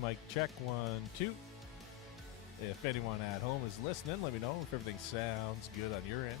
Mic check, 1, 2. If anyone at home is listening, let me know if everything sounds good on your end.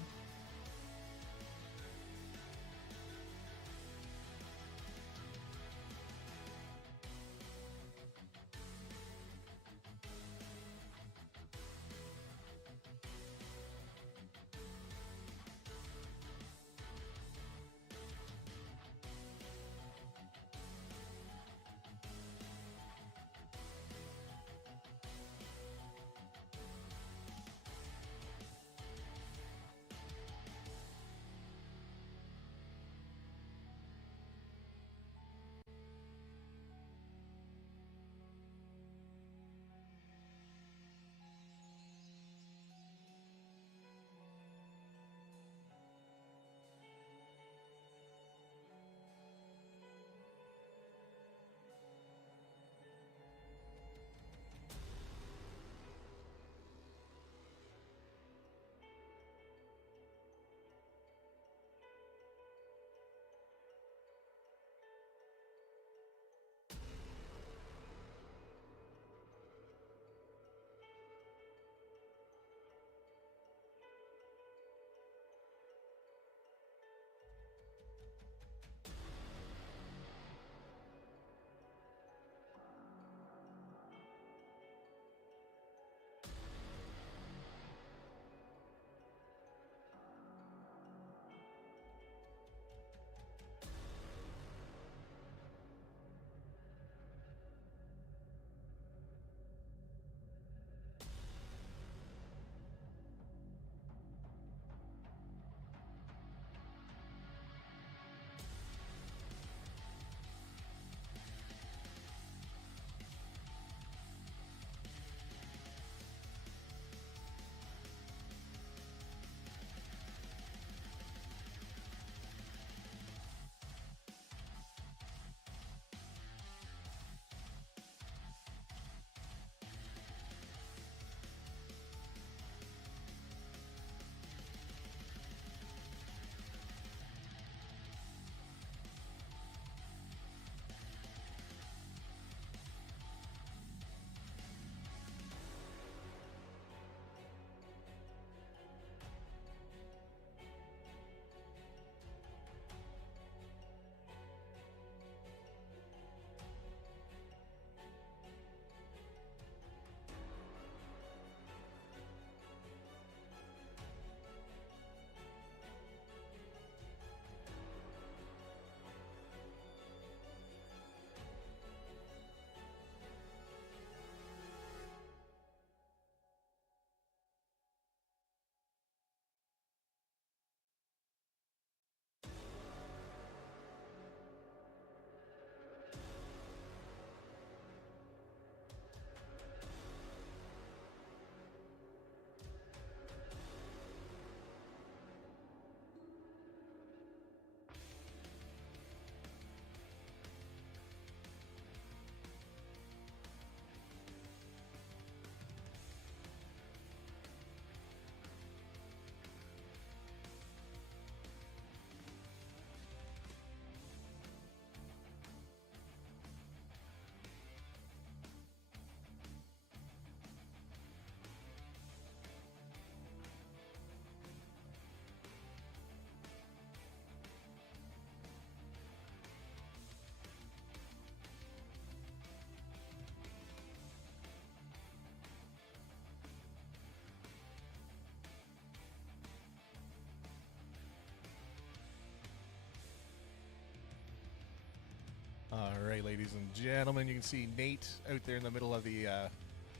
All right, ladies and gentlemen, you can see Nate out there in the middle of the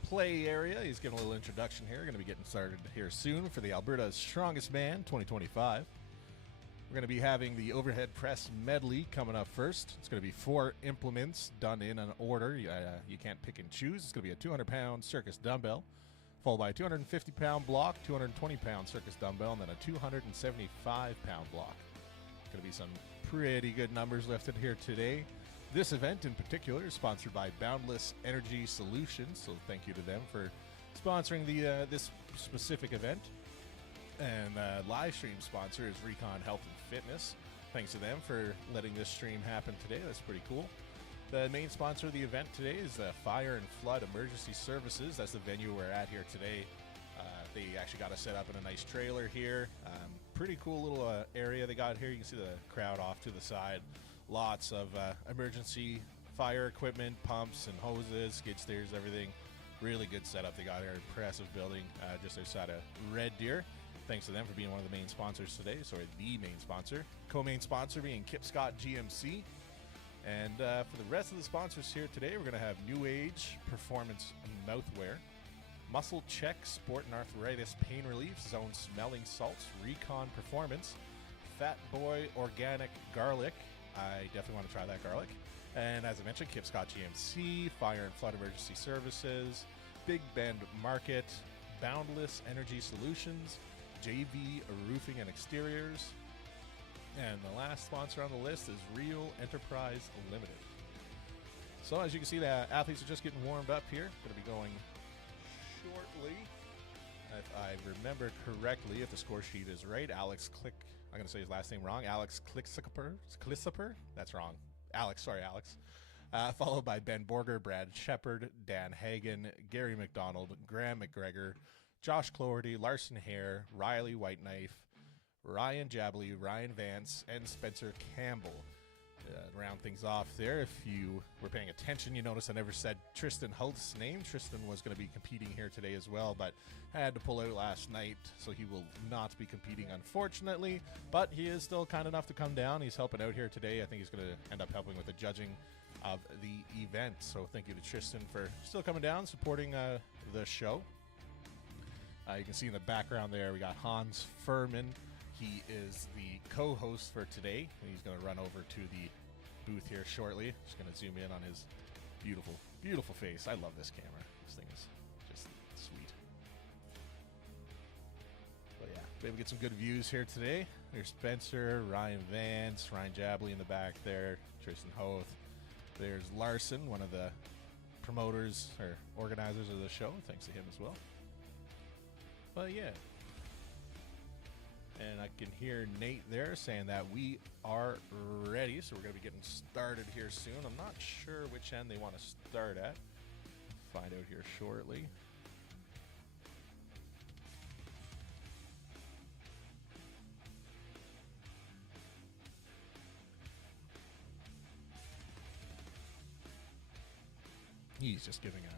play area. He's giving a little introduction here. Going to be getting started here soon for the Alberta's Strongest Man 2025. We're going to be having the overhead press medley coming up first. It's going to be 4 implements done in an order. You can't pick and choose. It's going to be a 200-pound circus dumbbell, followed by a 250-pound block, 220-pound circus dumbbell, and then a 275-pound block. Going to be some pretty good numbers lifted here today. This event in particular is sponsored by Boundless Energy Solutions, so thank you to them for sponsoring this specific event. And live stream sponsor is Recon Health and Fitness. Thanks to them for letting this stream happen today. That's pretty cool. The main sponsor of the event today is Fire and Flood Emergency Services. That's the venue we're at here today. They actually got us set up in a nice trailer here. Pretty cool little area they got here. You can see the crowd off to the side. Lots of emergency fire equipment, pumps and hoses, skid steers, everything. Really good setup they got here. Impressive building just outside of Red Deer. Thanks to them for being one of the main sponsors today. Sorry, the main sponsor. Co-main sponsor being Kip Scott GMC. And for the rest of the sponsors here today, we're going to have New Age Performance Mouthwear, Muscle Check Sport and Arthritis Pain Relief, Zone Smelling Salts, Recon Performance, Fat Boy Organic Garlic. I definitely want to try that garlic. And as I mentioned, Kip Scott GMC, Fire and Flood Emergency Services, Big Bend Market, Boundless Energy Solutions, JV Roofing and Exteriors. And the last sponsor on the list is Real Enterprise Limited. So as you can see, the athletes are just getting warmed up here. Going to be going shortly. If I remember correctly, if the score sheet is right, I'm going to say his last name wrong. Alex Clissaper. That's wrong. Alex. Followed by Ben Borger, Brad Shepard, Dan Hagen, Gary McDonald, Graham McGregor, Josh Cloherty, Larson Hare, Riley Whiteknife, Ryan Jabley, Ryan Vance, and Spencer Campbell. Round things off there, if you were paying attention, you notice I never said Tristan Hult's name. Tristan was going to be competing here today as well, but had to pull out last night, so he will not be competing, unfortunately. But he is still kind enough to come down. He's helping out here today. I think he's going to end up helping with the judging of the event. So thank you to Tristan for still coming down, supporting the show. You can see in the background there, we got Hans Furman. He is the co-host for today. He's going to run over to the booth here shortly. Just going to zoom in on his beautiful, beautiful face. I love this camera. This thing is just sweet. But yeah, maybe get some good views here today. There's Spencer, Ryan Vance, Ryan Jabley in the back there, Tristan Hoth. There's Larson, one of the promoters or organizers of the show. Thanks to him as well. But yeah. And I can hear Nate there saying that we are ready. So we're going to be getting started here soon. I'm not sure which end they want to start at. Find out here shortly. He's just giving a...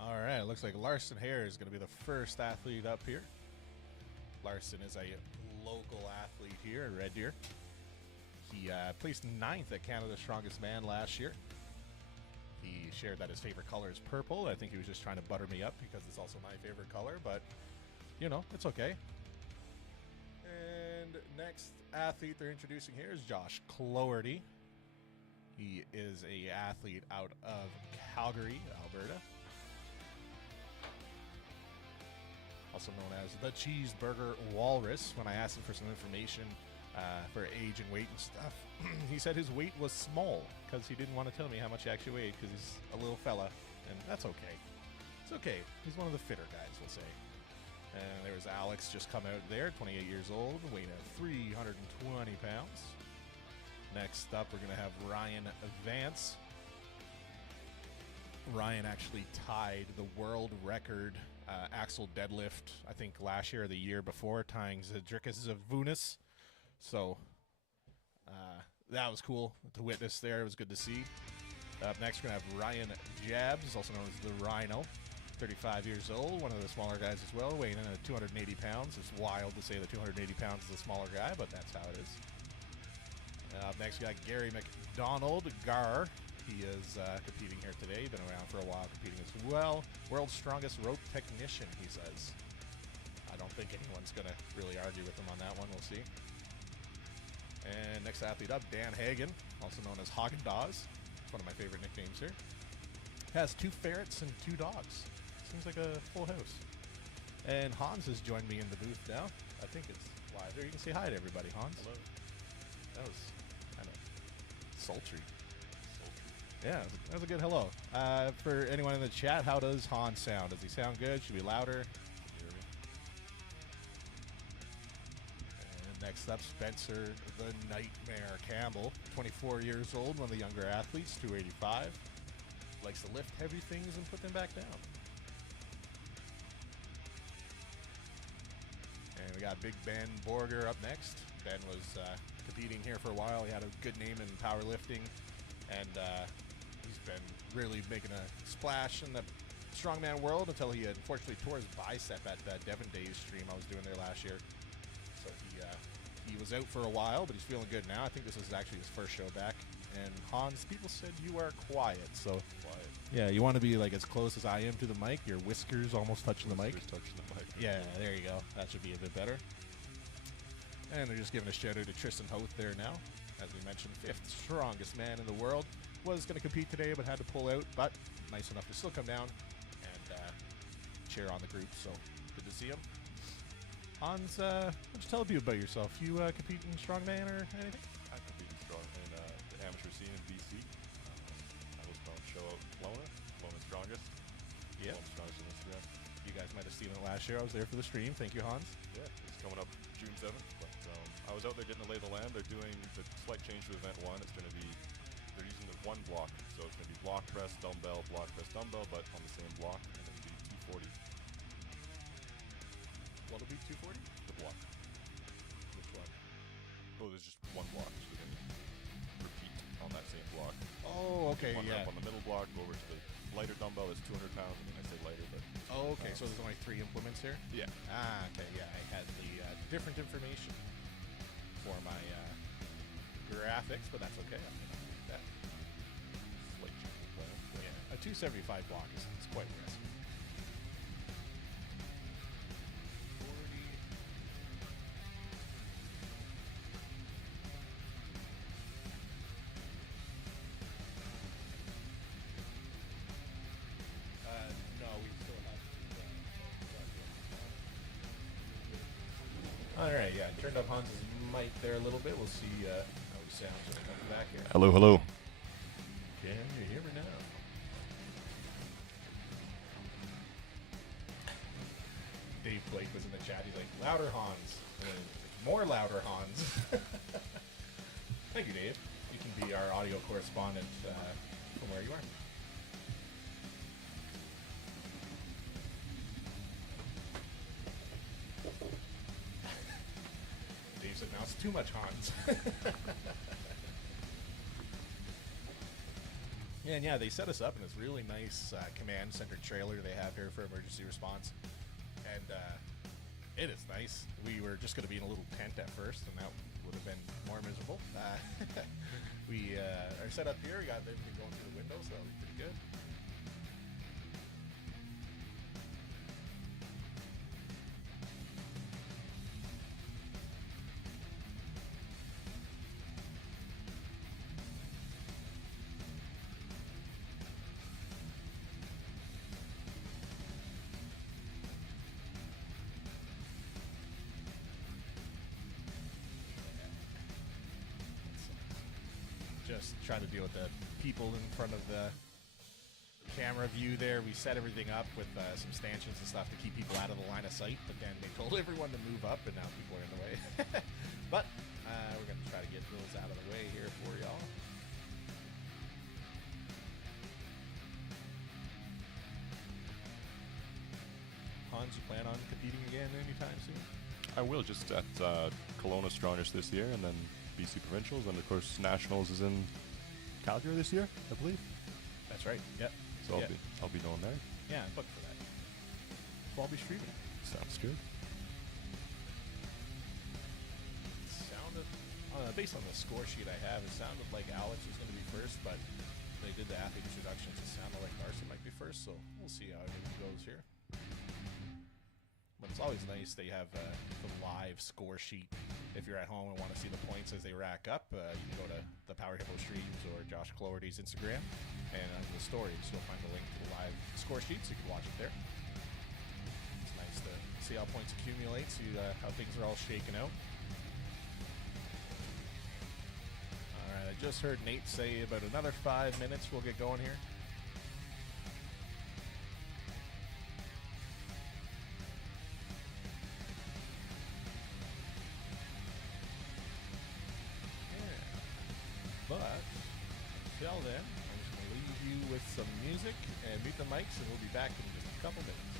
Alright, looks like Larson Hare is going to be the first athlete up here. Larson is a local athlete here in Red Deer. He placed 9th at Canada's Strongest Man last year. He shared that his favorite color is purple. I think he was just trying to butter me up because it's also my favorite color, but, you know, it's okay. And next athlete they're introducing here is Josh Cloherty. He is a athlete out of Calgary, Alberta. Also known as the Cheeseburger Walrus. When I asked him for some information for age and weight and stuff, he said his weight was small because he didn't want to tell me how much he actually weighed because he's a little fella, and that's okay. It's okay. He's one of the fitter guys, we'll say. And there's Alex just come out there, 28 years old, weighing at 320 pounds. Next up, we're going to have Ryan Vance. Ryan actually tied the world record axle deadlift, I think last year or the year before, tying Zedrikas Zavunis. So that was cool to witness there. It was good to see. Up next, we're going to have Ryan Jabs, also known as the Rhino. 35 years old, one of the smaller guys as well, weighing in at 280 pounds. It's wild to say that 280 pounds is a smaller guy, but that's how it is. Up next, we got Gary McDonald, Gar. He is competing here today. Been around for a while competing as well. World's strongest rope technician, he says. I don't think anyone's going to really argue with him on that one. We'll see. And next athlete up, Dan Hagen, also known as Haagen-Dazs. It's one of my favorite nicknames here. Has 2 ferrets and 2 dogs. Seems like a full house. And Hans has joined me in the booth now. I think it's live there. You can say hi to everybody, Hans. Hello. That was kind of sultry. Yeah, that was a good hello. For anyone in the chat, how does Hans sound? Does he sound good? Should he be louder? And next up, Spencer the Nightmare Campbell, 24 years old, one of the younger athletes, 285. Likes to lift heavy things and put them back down. And we got Big Ben Borger up next. Ben was competing here for a while. He had a good name in powerlifting, and he's been really making a splash in the strongman world until he unfortunately tore his bicep at that Devon Days stream I was doing there last year. So he was out for a while, but he's feeling good now. I think this is actually his first show back. And Hans, people said you are quiet, so quiet. Yeah, you want to be like as close as I am to the mic. Your whiskers almost touching the mic. Touching the mic. Yeah, there you go. That should be a bit better. And they're just giving a shout out to Tristan Hoth there now. As we mentioned, 5th strongest man in the world. Was going to compete today, but had to pull out. But nice enough to still come down and cheer on the group. So good to see him. Hans, why don't you tell people about yourself? You compete in strongman or anything? I compete in the amateur scene in BC. I was going to show out Lona's strongest. Yeah. Lona's strongest on Instagram. You guys might have seen it last year. I was there for the stream. Thank you, Hans. Yeah, it's coming up June 7th. But I was out there getting the lay of the land. They're doing the slight change to event 1. It's going to be, they're using the one block. So it's going to be block press, dumbbell, block press, dumbbell, but on the same block. And it'll be 240. What'll be 240? The block. Which one? Oh, there's just one block. So we're going to repeat on that same block. Oh, okay, one yeah. rep on the middle block, go over to the lighter dumbbell that's 200 pounds. I mean, I say lighter, but... Oh, okay, so there's only 3 implements here? Yeah. Ah, okay, yeah. I had the different information for my graphics, but that's okay. I'm going to do that. Slight change of plan. Yeah, a 275 block is quite risky. 40. No, we still have to. All right, yeah. Turned up Hans's mic there a little bit. We'll see how he sounds when he comes back here. Hello, hello. Can you hear me now? Dave Blake was in the chat. He's like, louder Hans. And then, more louder Hans. Thank you, Dave. You can be our audio correspondent from where you are. Dave said, now it's too much Hans. And yeah, they set us up in this really nice command center trailer they have here for emergency response. And it is nice. We were just going to be in a little tent at first, and that would have been more miserable. We are set up here. We got everything going through the window, so that was pretty good. Just trying to deal with the people in front of the camera view there. We set everything up with some stanchions and stuff to keep people out of the line of sight, but then they told everyone to move up, and now people are in the way. But we're going to try to get those out of the way here for y'all. Hans, you plan on competing again anytime soon? I will, just at Kelowna Strongest this year, and then BC Provincials, and of course Nationals is in Calgary this year, I believe. That's right. Yep. So I'll be going there. Yeah, I'm booked for that. So I'll be streaming. Sounds good. Sounded based on the score sheet I have, it sounded like Alex was going to be first, but they did the athlete introductions. It sounded like Carson might be first, so we'll see how everything goes here. But it's always nice they have the live score sheet. If you're at home and want to see the points as they rack up, you can go to the Power Hippo streams or Josh Cloherty's Instagram, and under the stories you'll find a link to the live score sheet, so you can watch it there. It's nice to see how points accumulate, see how things are all shaken out. Alright, I just heard Nate say about another 5 minutes we'll get going here. Yeah. But until then, I'm just going to leave you with some music and mute the mics, and we'll be back in just a couple minutes.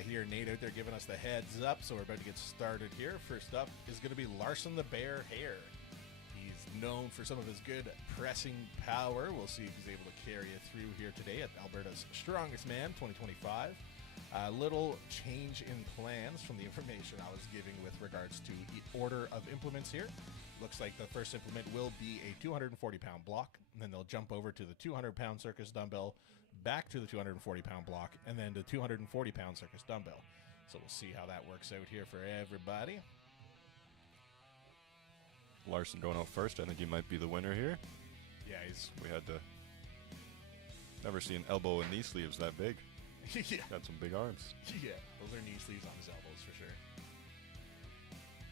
hear Nate out there giving us the heads up, so we're about to get started here. First up is going to be Larson the Bear Hare. He's known for some of his good pressing power. We'll see if he's able to carry it through here today at Alberta's Strongest Man 2025. A little change in plans from the information I was giving with regards to order of implements here. Looks like the first implement will be a 240-pound block, and then they'll jump over to the 200-pound circus dumbbell, back to the 240-pound block, and then the 240-pound circus dumbbell. So we'll see how that works out here for everybody. Larson going out first. I think he might be the winner here. Yeah, We had to never see an elbow and knee sleeves that big. yeah. Got some big arms. Yeah, those are knee sleeves on his elbows for sure.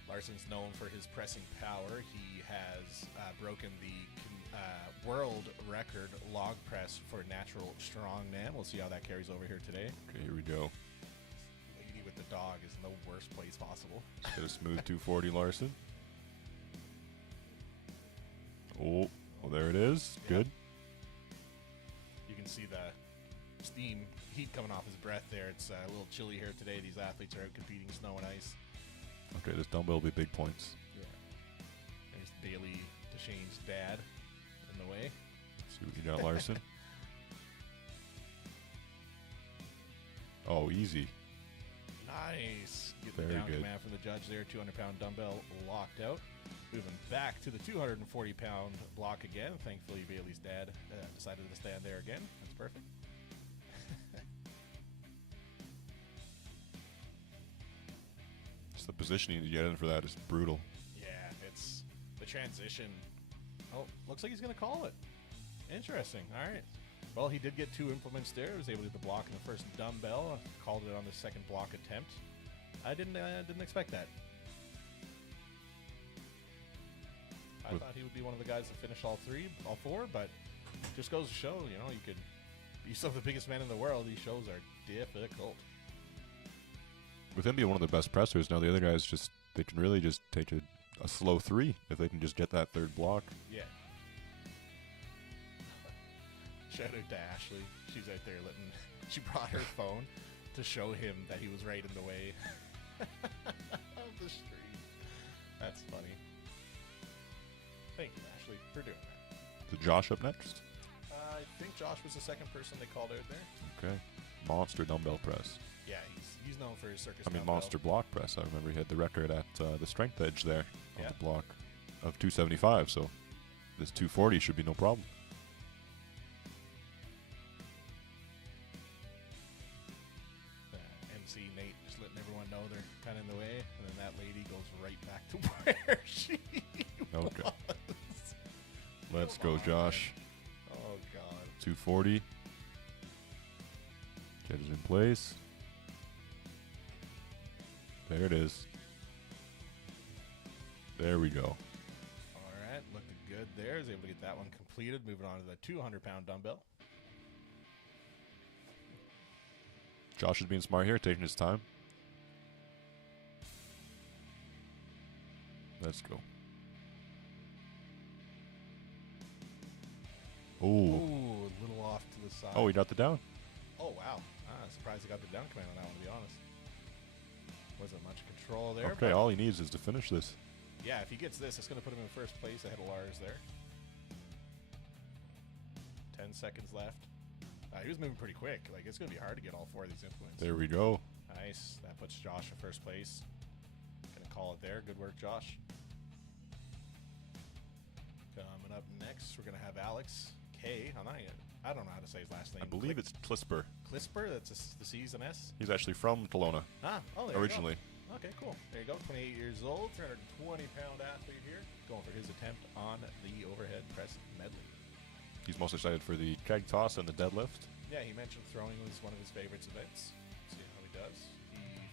Larson's known for his pressing power. He has broken the world record log press for natural strongman. We'll see how that carries over here today. Okay, here we go. Lady with the dog is in the worst place possible. Get a smooth 240 Larson. Oh, well, there it is. Yeah. Good. You can see the steam, heat coming off his breath there. It's a little chilly here today. These athletes are out competing snow and ice. Okay, this dumbbell will be big points. Yeah. There's Bailey DeShane's dad in the way. See what you got, Larson. Oh, easy. Nice. Get Very the down good. command from the judge there. 200-pound dumbbell locked out. Moving back to the 240-pound block again. Thankfully, Bailey's dad decided to stand there again. That's perfect. Just the positioning to get in for that is brutal. Yeah, it's the transition. Oh, looks like he's going to call it. Interesting. All right. Well, he did get two implements there. He was able to get the block in the first dumbbell. Called it on the second block attempt. I didn't expect that. I thought he would be one of the guys to finish all four, but just goes to show, you know, you could be some of the biggest men in the world. These shows are difficult. With him being one of the best pressers, now the other guys they can really just take a slow 3 if they can just get that third block. Yeah. Shout out to Ashley. She's out there she brought her phone to show him that he was right in the way of the street. That's funny. Thank you, Ashley, for doing that. Is Josh up next? I think Josh was the second person they called out there. Okay. Monster dumbbell press. Yeah, he's known for his circus I mean, dumbbell. monster block press. I remember he had the record at the strength edge there on Yeah. the block of 275, so this 240 should be no problem. MC Nate just letting everyone know they're kind of in the way, and then that lady goes right back to where she Okay. was. Let's Come go, on, Josh. man. Oh, God. 240. Get it in place. There it is. There we go. All right, looking good there. Is able to get that one completed. Moving on to the 200-pound dumbbell. Josh is being smart here, taking his time. Let's go. Oh. Ooh, a little off to the side. Oh, he got the down. Oh, wow. Surprised he got the down command on that one, to be honest. Wasn't much control there. Okay, but all he needs is to finish this. yeah, if he gets this, it's going to put him in first place ahead of Lars there. 10 seconds left. He was moving pretty quick. Like, it's going to be hard to get all four of these implements. There we go. Nice. That puts Josh in first place. Gonna call it there. Good work, Josh. Coming up next, we're gonna have Alex K. I don't know how to say his last name. I believe it's Clisper. Clisper. That's the C's and S. He's actually from Kelowna Oh, there originally. You go. Okay, cool. There you go. 28 years old, 320-pound athlete here, going for his attempt on the overhead press medley. He's most excited for the keg toss and the deadlift. Yeah, he mentioned throwing was one of his favorites events. See how he does.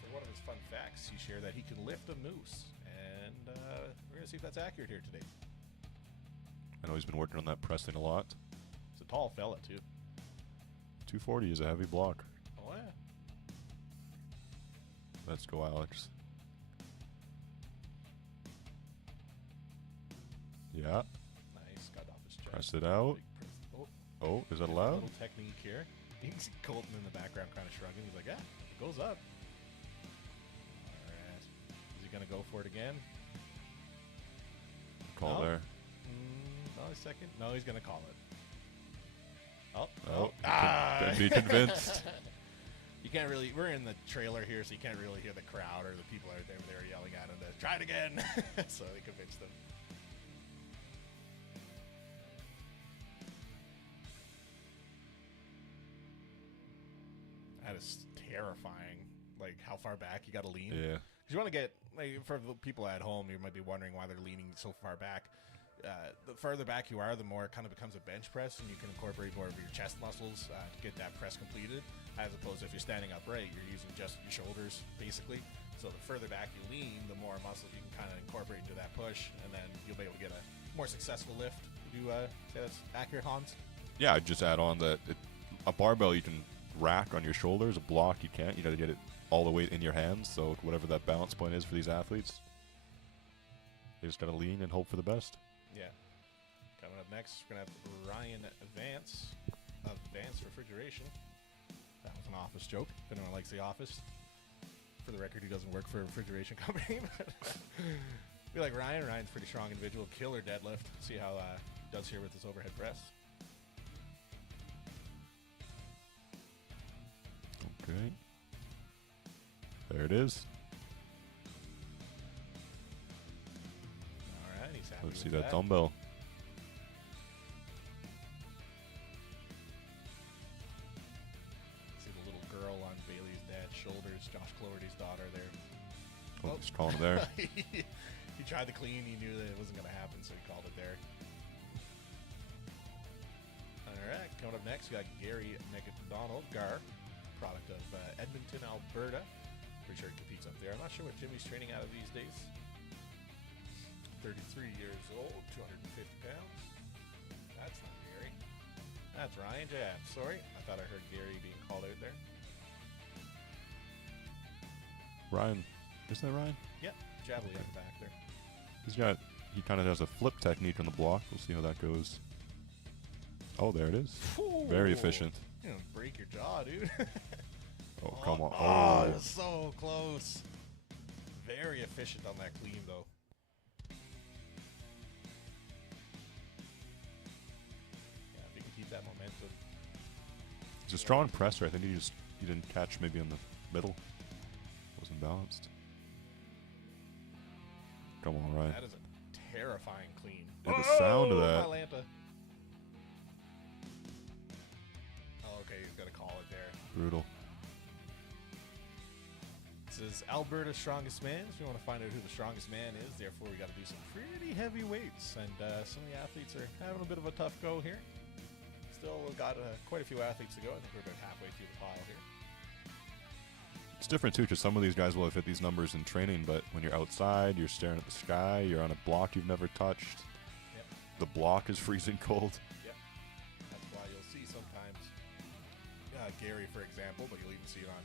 For one of his fun facts, he shared that he can lift a moose, and we're gonna see if that's accurate here today. I know he's been working on that pressing a lot. It's a tall fella too. 240 is a heavy block. Oh yeah. Let's go, Alex. Yeah. Nice. Got off his chest. Press it out. Big press. Oh, Oh, is that a allowed? little technique here. You can see Colton in the background kind of shrugging. He's like, yeah, it goes up. going to go for it again? Call there. No, a second. No, he's going to call it. Oh. Couldn't be convinced. You can't really, we're in the trailer here, so you can't really hear the crowd or the people out there. They were yelling at him to try it again. So they convinced him. That is terrifying. Like how far back you got to lean. Yeah. Because you want to get, like, for the people at home, you might be wondering why they're leaning so far back. The further back you are, the more it kind of becomes a bench press, and you can incorporate more of your chest muscles to get that press completed, as opposed to if you're standing upright, you're using just your shoulders, basically. So the further back you lean, the more muscles you can kind of incorporate into that push, and then you'll be able to get a more successful lift. Would you say that's accurate, Hans? Yeah, I'd just add on that a barbell you can rack on your shoulders, a block you can't. You got to get it all the weight in your hands, so whatever that balance point is for these athletes, they just got to lean and hope for the best. Yeah. Coming up next, we're going to have Ryan Advance of Advanced Refrigeration. That was an office joke, if anyone likes The Office. For the record, he doesn't work for a refrigeration company. But we like Ryan. Ryan's a pretty strong individual. Killer deadlift. See how he does here with his overhead press. Okay. There it is. All right, he's happy Let's see with that dumbbell. See the little girl on Bailey's dad's shoulders, Josh Cloherty's daughter there. Oh, just calling it there. He tried to clean. He knew that it wasn't going to happen, so he called it there. All right, coming up next, we got Gary McDonald, Gar, product of Edmonton, Alberta. Pretty sure he competes up there. I'm not sure what Jimmy's training out of these days. 33 years old, 250 pounds. That's not Gary. That's Ryan Jab. Sorry, I thought I heard Gary being called out there. Ryan. Isn't that Ryan? Yep, Javelin on the back there. He kind of has a flip technique on the block. We'll see how that goes. Oh, there it is. Ooh. Very efficient. You're gonna break your jaw, dude. Oh, come on. Oh, it was so close. Very efficient on that clean, though. Yeah, if you can keep that momentum. It's a strong presser. I think he didn't catch maybe in the middle. Wasn't balanced. Come on, Ryan. That is a terrifying clean. Yeah, the sound of that. Atlanta. Oh, okay, he's got to call it there. Brutal. This is Alberta's Strongest Man. If you want to find out who the strongest man is, therefore we got to do some pretty heavy weights, and some of the athletes are having a bit of a tough go here. Still got quite a few athletes to go. I think we're about halfway through the pile here. It's different too, because some of these guys will have hit these numbers in training, but when you're outside, you're staring at the sky, you're on a block you've never touched. Yep. The block is freezing cold. Yep. That's why you'll see sometimes Gary, for example, but you'll even see it on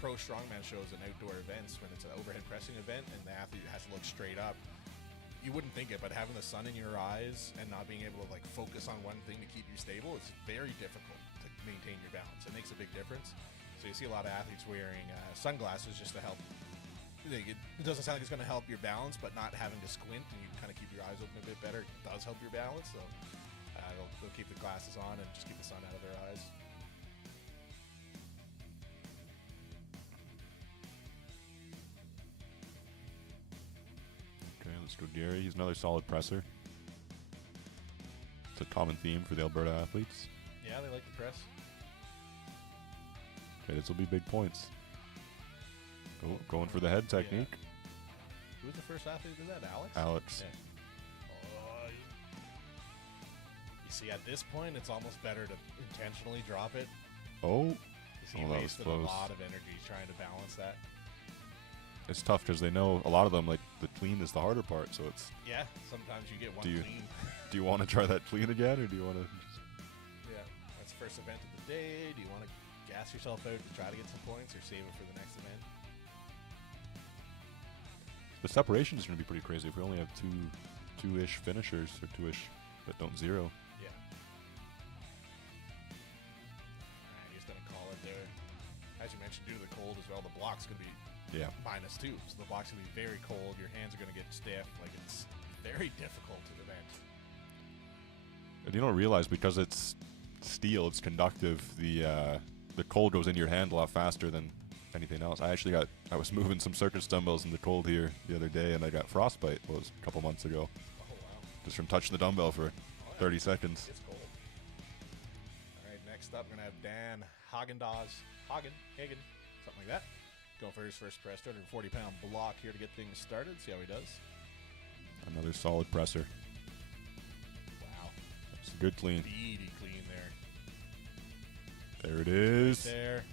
pro strongman shows and outdoor events when it's an overhead pressing event and the athlete has to look straight up. You wouldn't think it, but having the sun in your eyes and not being able to like focus on one thing to keep you stable, it's very difficult to maintain your balance. It makes a big difference. So you see a lot of athletes wearing sunglasses just to help. It doesn't sound like it's going to help your balance, but not having to squint and you can kind of keep your eyes open a bit better does help your balance. So they'll keep the glasses on and just keep the sun out of their eyes. Okay, let's go Gary. He's another solid presser. It's a common theme for the Alberta athletes. Yeah, they like to press. Okay, this will be big points. Going for the head technique. Yeah. Who was the first athlete to do that? Alex? Alex. Yeah. Oh, you see, at this point, it's almost better to intentionally drop it. Oh. Because he wasted a lot of energy trying to balance that. It's tough because they know a lot of them, like, the clean is the harder part, so it's... Yeah, sometimes you get one clean. Do you want to try that clean again, or do you want to... Yeah, that's the first event of the day. Do you want to gas yourself out to try to get some points or save it for the next event? The separation is going to be pretty crazy if we only have two-ish finishers, or two-ish that don't zero. Yeah. Alright, he's going to call it there. As you mentioned, due to the cold as well, the block's going to be Yeah. -2. So the block's going to be very cold. Your hands are going to get stiff. Like, it's very difficult to event. And you don't realize because it's steel, it's conductive. The cold goes into your hand a lot faster than anything else. I was moving some circus dumbbells in the cold here the other day, and I got frostbite. Well, it was a couple months ago. Oh, wow. Just from touching the dumbbell for 30 seconds. It's cold. All right, next up, we're going to have Dan Hagen, something like that. Going for his first press, 240-pound block here to get things started. See how he does. Another solid presser. Wow. That's a good clean. Speedy clean there. There it is. Right there.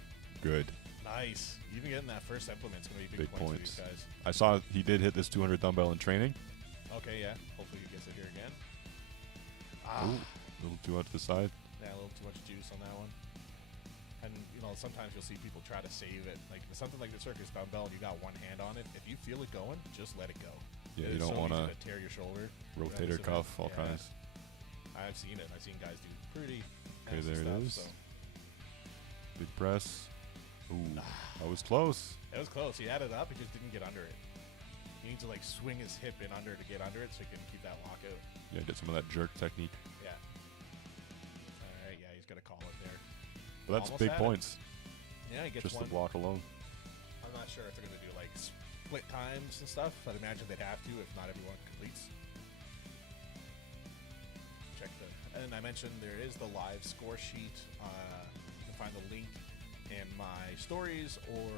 Good. Nice. Even getting that first implement's going to be big points for these guys. I saw he did hit this 200 dumbbell in training. Okay, yeah. Hopefully he gets it here again. Ooh, a little too out to the side. Yeah, a little too much juice on that one. And, you know, sometimes you'll see people try to save it. Like, something like the circus dumbbell, and you got one hand on it. If you feel it going, just let it go. Yeah, It's you don't so want easy to tear your shoulder. rotator cuff, all kinds. I've seen it. I've seen guys do pretty Okay, nasty there it stuff, is. So. Big press. Ooh, that was close. It was close. He had it up. He just didn't get under it. He needs to, like, swing his hip in under to get under it so he can keep that lock out. Yeah, get some of that jerk technique. Yeah. All right, yeah, he's going to call it there. But that's Almost big had it. points. Yeah, he gets Just one. the block alone. I'm not sure if they're going to do, like, split times and stuff. I'd imagine they'd have to if not everyone completes. Check the... And I mentioned there is the live score sheet. You can find the link in my stories, or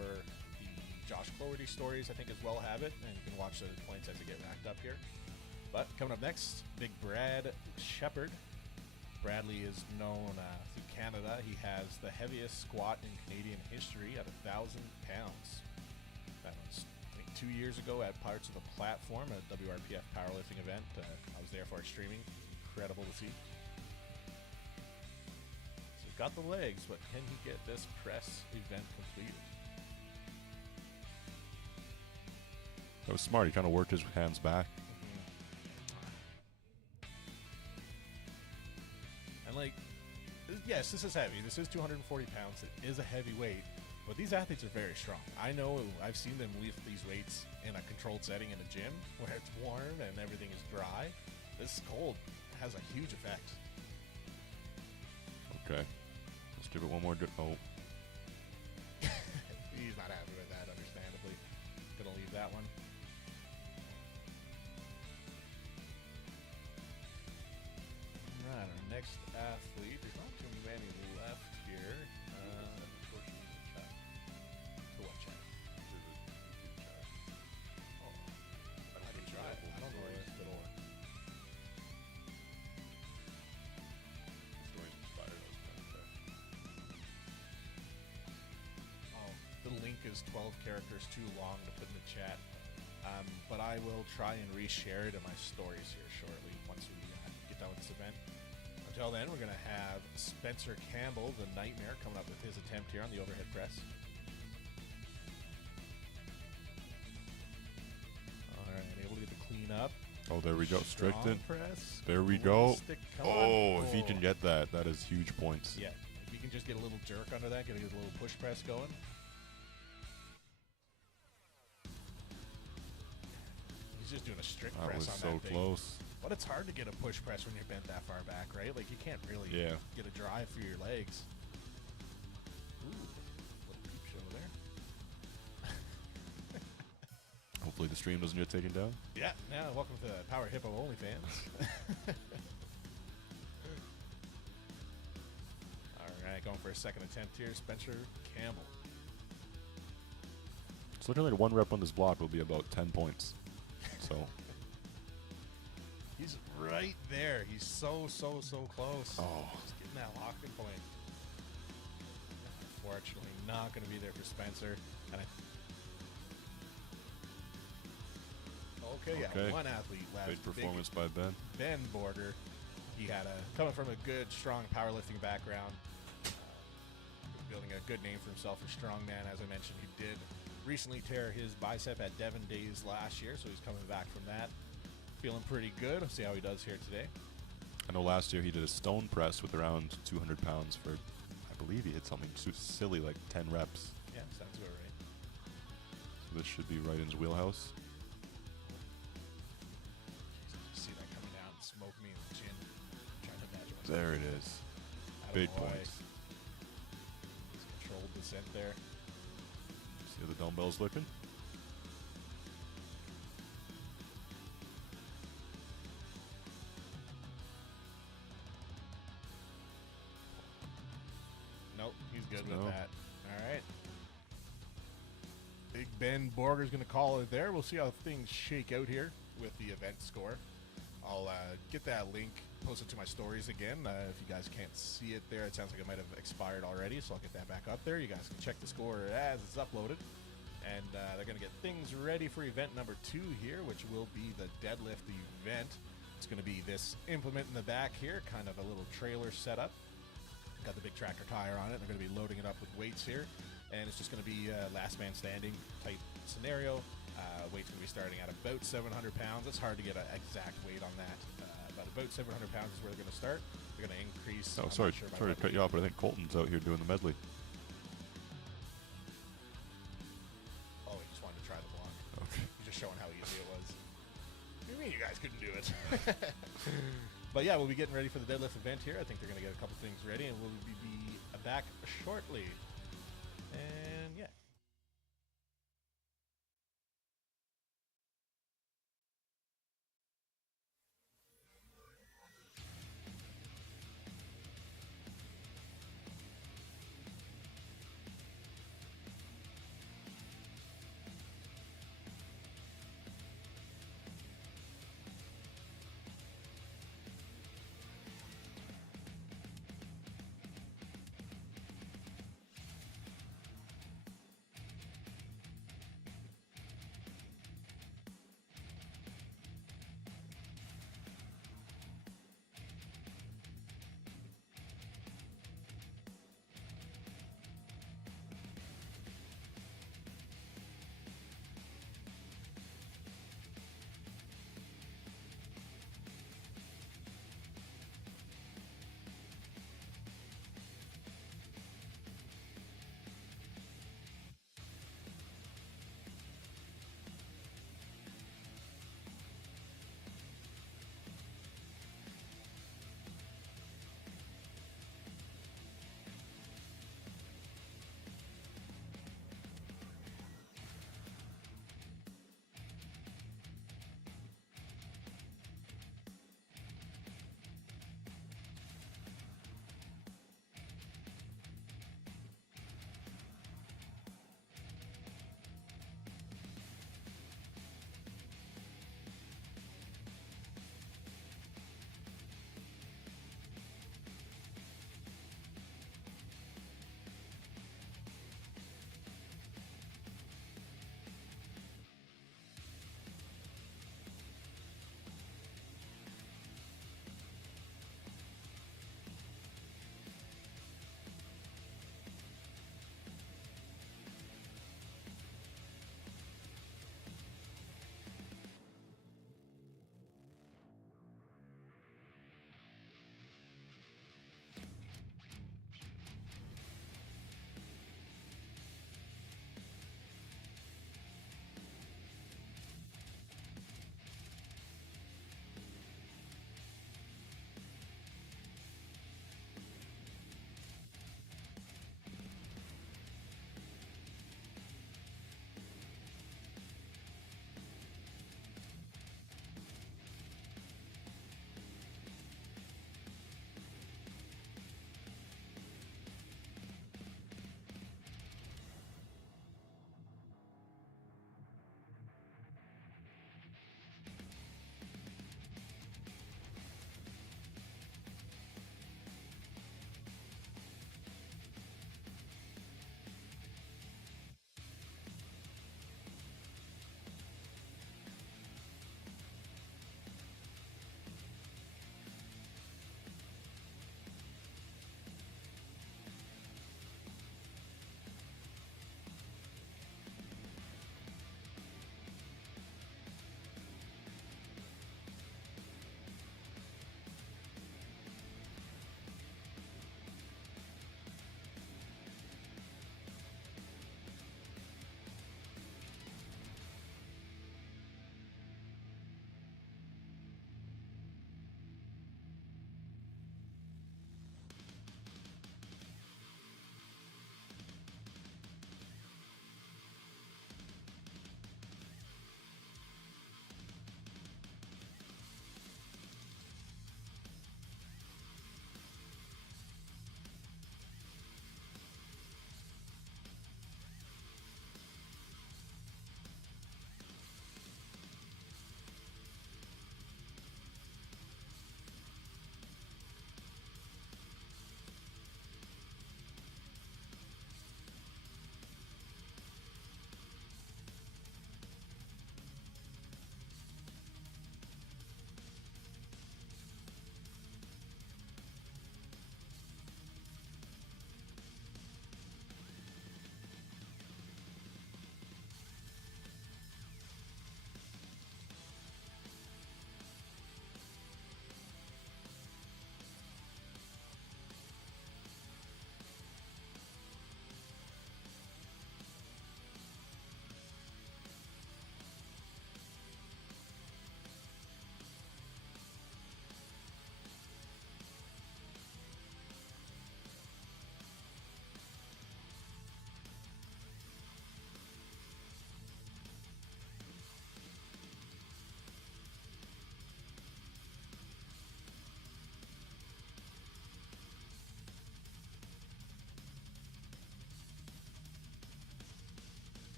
the Josh Cloherty stories, I think, as well have it. And you can watch the points as they get racked up here. But coming up next, Big Brad Shepard. Bradley is known through Canada. He has the heaviest squat in Canadian history at 1,000 pounds. That was, I think, 2 years ago at Parts of the Platform, a WRPF powerlifting event. I was there for it streaming. Incredible to see. So he's got the legs, but can he get this press event completed? That was smart. He kind of worked his hands back. And, like, yes, this is heavy. This is 240 pounds. It is a heavy weight. But these athletes are very strong. I know I've seen them lift these weights in a controlled setting in a gym where it's warm and everything is dry. This cold has a huge effect. Okay. Let's give it one more. Oh. He's not happy with that, understandably. Gonna leave that one. Alright, our next athlete. There's not too many left here. To what chat? Oh, I can try it. I don't know where it's at all. Oh, the link is 12 characters too long to put in the chat. But I will try and reshare it in my stories here shortly once we get done with this event. Until then, we're going to have Spencer Campbell, the Nightmare, coming up with his attempt here on the overhead press. All right, able to get the clean up. Oh, there we go. Stricken. Press. There we go. Oh, if he can get that, that is huge points. Yeah, if you can just get a little jerk under that, get a little push press going. He's just doing a strict That press was on so that thing. close. But it's hard to get a push press when you're bent that far back, right? Like, you can't really get a drive through your legs. Ooh, little peep show there. Hopefully the stream doesn't get taken down. Yeah, now welcome to Power Hippo OnlyFans. Alright, going for a second attempt here, Spencer Campbell. It's looking like one rep on this block will be about 10 points. So he's right there. He's so close. Oh. Just getting that lock-in point. Unfortunately, not going to be there for Spencer. And Okay. One athlete left. Big performance by Ben. Ben Borger. He had coming from a good, strong powerlifting background. Building a good name for himself for strongman. As I mentioned, he did recently tear his bicep at Devon Days last year, so he's coming back from that. Feeling pretty good. We'll see how he does here today. I know last year he did a stone press with around 200 pounds for, I believe he hit something silly like 10 reps. Yeah, sounds about right. So So this should be right in his wheelhouse. See that coming down, smoke me in the chin. I'm trying to imagine what's There it is. Big points. Controlled descent there. See how the dumbbell's looking? Nope, he's good No. with that. All right. Big Ben Borger's going to call it there. We'll see how things shake out here with the event score. I'll get that link posted to my stories again. If you guys can't see it there, it sounds like it might have expired already, so I'll get that back up there. You guys can check the score as it's uploaded. And they're going to get things ready for event number 2 here, which will be the Deadlift event. It's going to be this implement in the back here, kind of a little trailer setup. Got the big tractor tire on it. They're going to be loading it up with weights here. And it's just going to be last man standing type scenario. Weight's going to be starting at about 700 pounds. It's hard to get an exact weight on that. But about 700 pounds is where they're going to start. They're going to increase. Oh, sorry to cut you off, but I think Colton's out here doing the medley. Oh, he just wanted to try the block. Okay. He's just showing how easy it was. What do you mean you guys couldn't do it? But yeah, we'll be getting ready for the Deadlift event here. I think they're going to get a couple things ready, and we'll be back shortly. And yeah.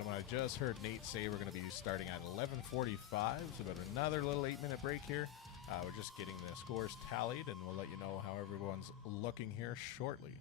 gentlemen, I just heard Nate say we're going to be starting at 11:45, so about another little 8-minute break here. We're just getting the scores tallied, and we'll let you know how everyone's looking here shortly.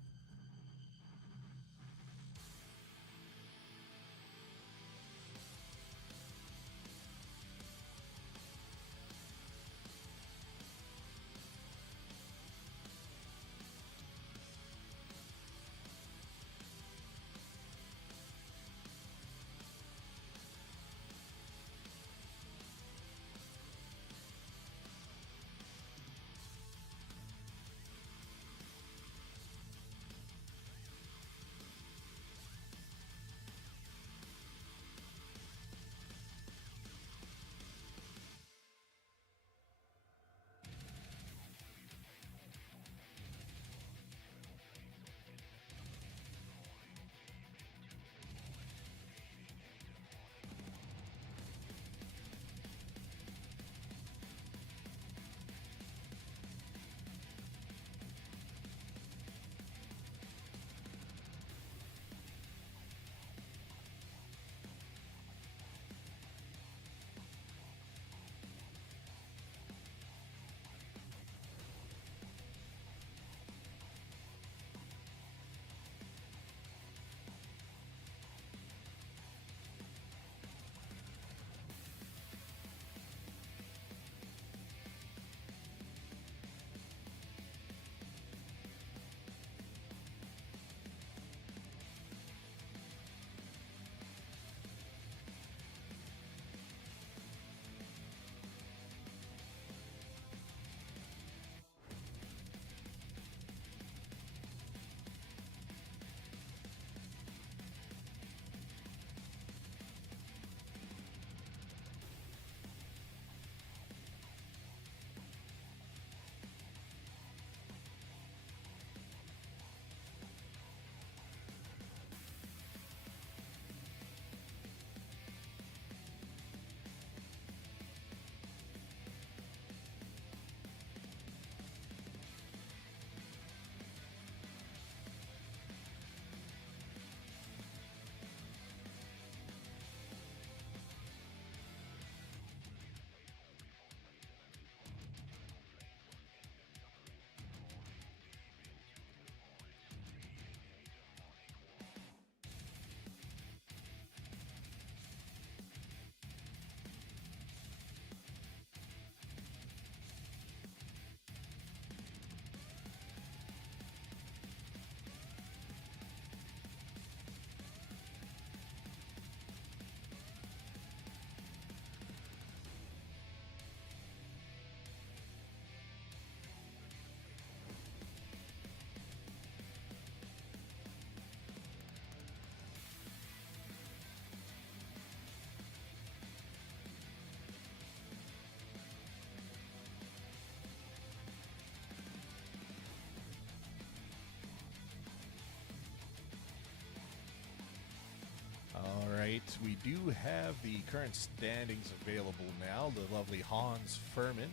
All right, we do have the current standings available now. The lovely Hans Furman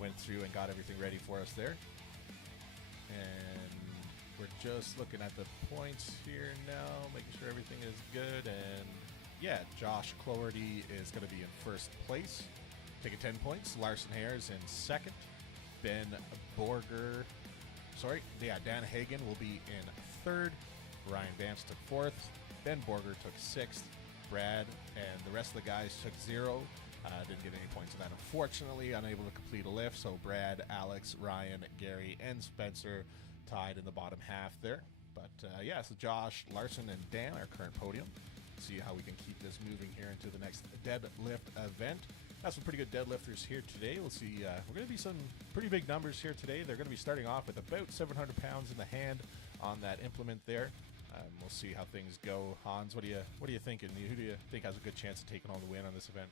went through and got everything ready for us there. And we're just looking at the points here now, making sure everything is good. And yeah, Josh Cloherty is going to be in first place, taking 10 points. Larson Hares in second. Dan Hagen will be in third. Ryan Vance took fourth. Ben Borger took sixth. Brad and the rest of the guys took 0. Didn't get any points on that, unfortunately. Unable to complete a lift. So Brad, Alex, Ryan, Gary, and Spencer tied in the bottom half there. But yeah, so Josh, Larson, and Dan are current podium. See how we can keep this moving here into the next deadlift event. Got some pretty good deadlifters here today. We'll see. We're going to be some pretty big numbers here today. They're going to be starting off with about 700 pounds in the hand on that implement there. We'll see how things go. Hans, what are you thinking? Who do you think has a good chance of taking all the win on this event?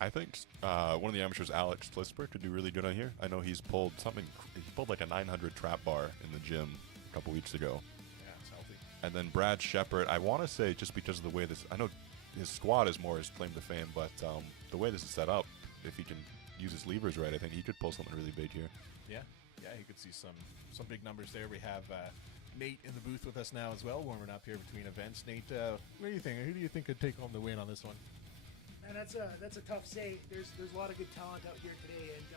I think one of the amateurs, Alex Flisper, could do really good on here. I know he's pulled something. He pulled like a 900 trap bar in the gym a couple weeks ago. Yeah, it's healthy. And then Brad Shepard, I want to say just because of the way this, I know his squat is more his claim to fame, but the way this is set up, if he can use his levers right, I think he could pull something really big here. Yeah, you could see some big numbers there. We have Nate in the booth with us now as well, warming up here between events. Nate, what do you think? Who do you think could take home the win on this one? And that's a tough say. There's a lot of good talent out here today, and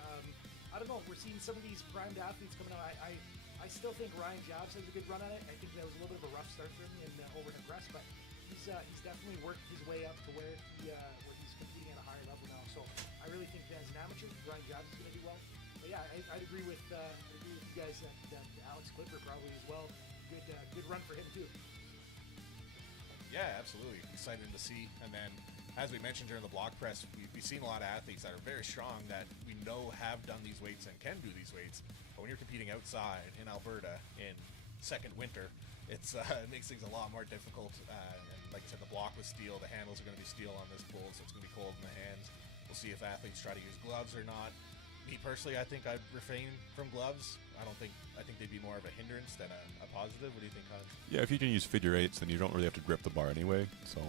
I don't know. We're seeing some of these primed athletes coming out. I still think Ryan Jobs has a good run at it. I think that was a little bit of a rough start for him in overhead press, but he's definitely worked his way up to where he's competing at a higher level now. So I really think that as an amateur, Ryan Jobs is going to do well. But yeah, I'd agree with you guys that Alex Clifford probably as well. Good run for him too. Yeah, absolutely. Exciting to see. And then, as we mentioned during the block press, we've seen a lot of athletes that are very strong that we know have done these weights and can do these weights. But when you're competing outside in Alberta in second winter, it makes things a lot more difficult. And like I said, the block was steel. The handles are going to be steel on this pull, so it's going to be cold in the hands. We'll see if athletes try to use gloves or not. Me personally, I think I'd refrain from gloves. I think they'd be more of a hindrance than a positive. What do you think, Hans? Yeah, if you can use figure eights, then you don't really have to grip the bar anyway. So.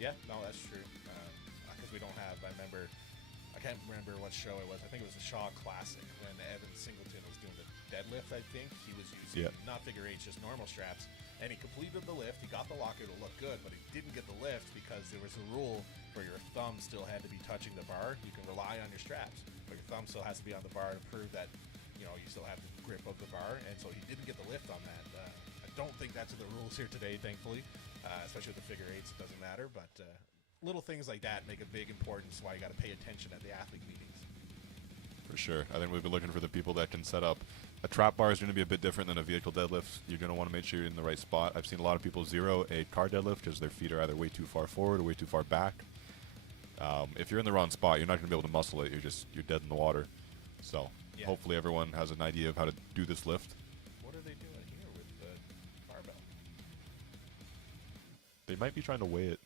Yeah, no, that's true. Because we don't have. I can't remember what show it was. I think it was the Shaw Classic when Evan Singleton was doing the deadlift. I think he was using not figure eights, just normal straps, and he completed the lift. He got the lock; it will look good, but he didn't get the lift because there was a rule where your thumb still had to be touching the bar. You can rely on your straps, but your thumb still has to be on the bar to prove that you still have the grip of the bar. And so he didn't get the lift on that. I don't think that's in the rules here today, thankfully. Especially with the figure eights, it doesn't matter. But little things like that make a big importance. Why you got to pay attention at the athlete meetings. For sure. I think we've been looking for the people that can set up. A trap bar is going to be a bit different than a vehicle deadlift. You're going to want to make sure you're in the right spot. I've seen a lot of people zero a car deadlift because their feet are either way too far forward or way too far back. If you're in the wrong spot, you're not going to be able to muscle it. You're dead in the water. So hopefully everyone has an idea of how to do this lift. What are they doing here with the barbell? They might be trying to weigh it.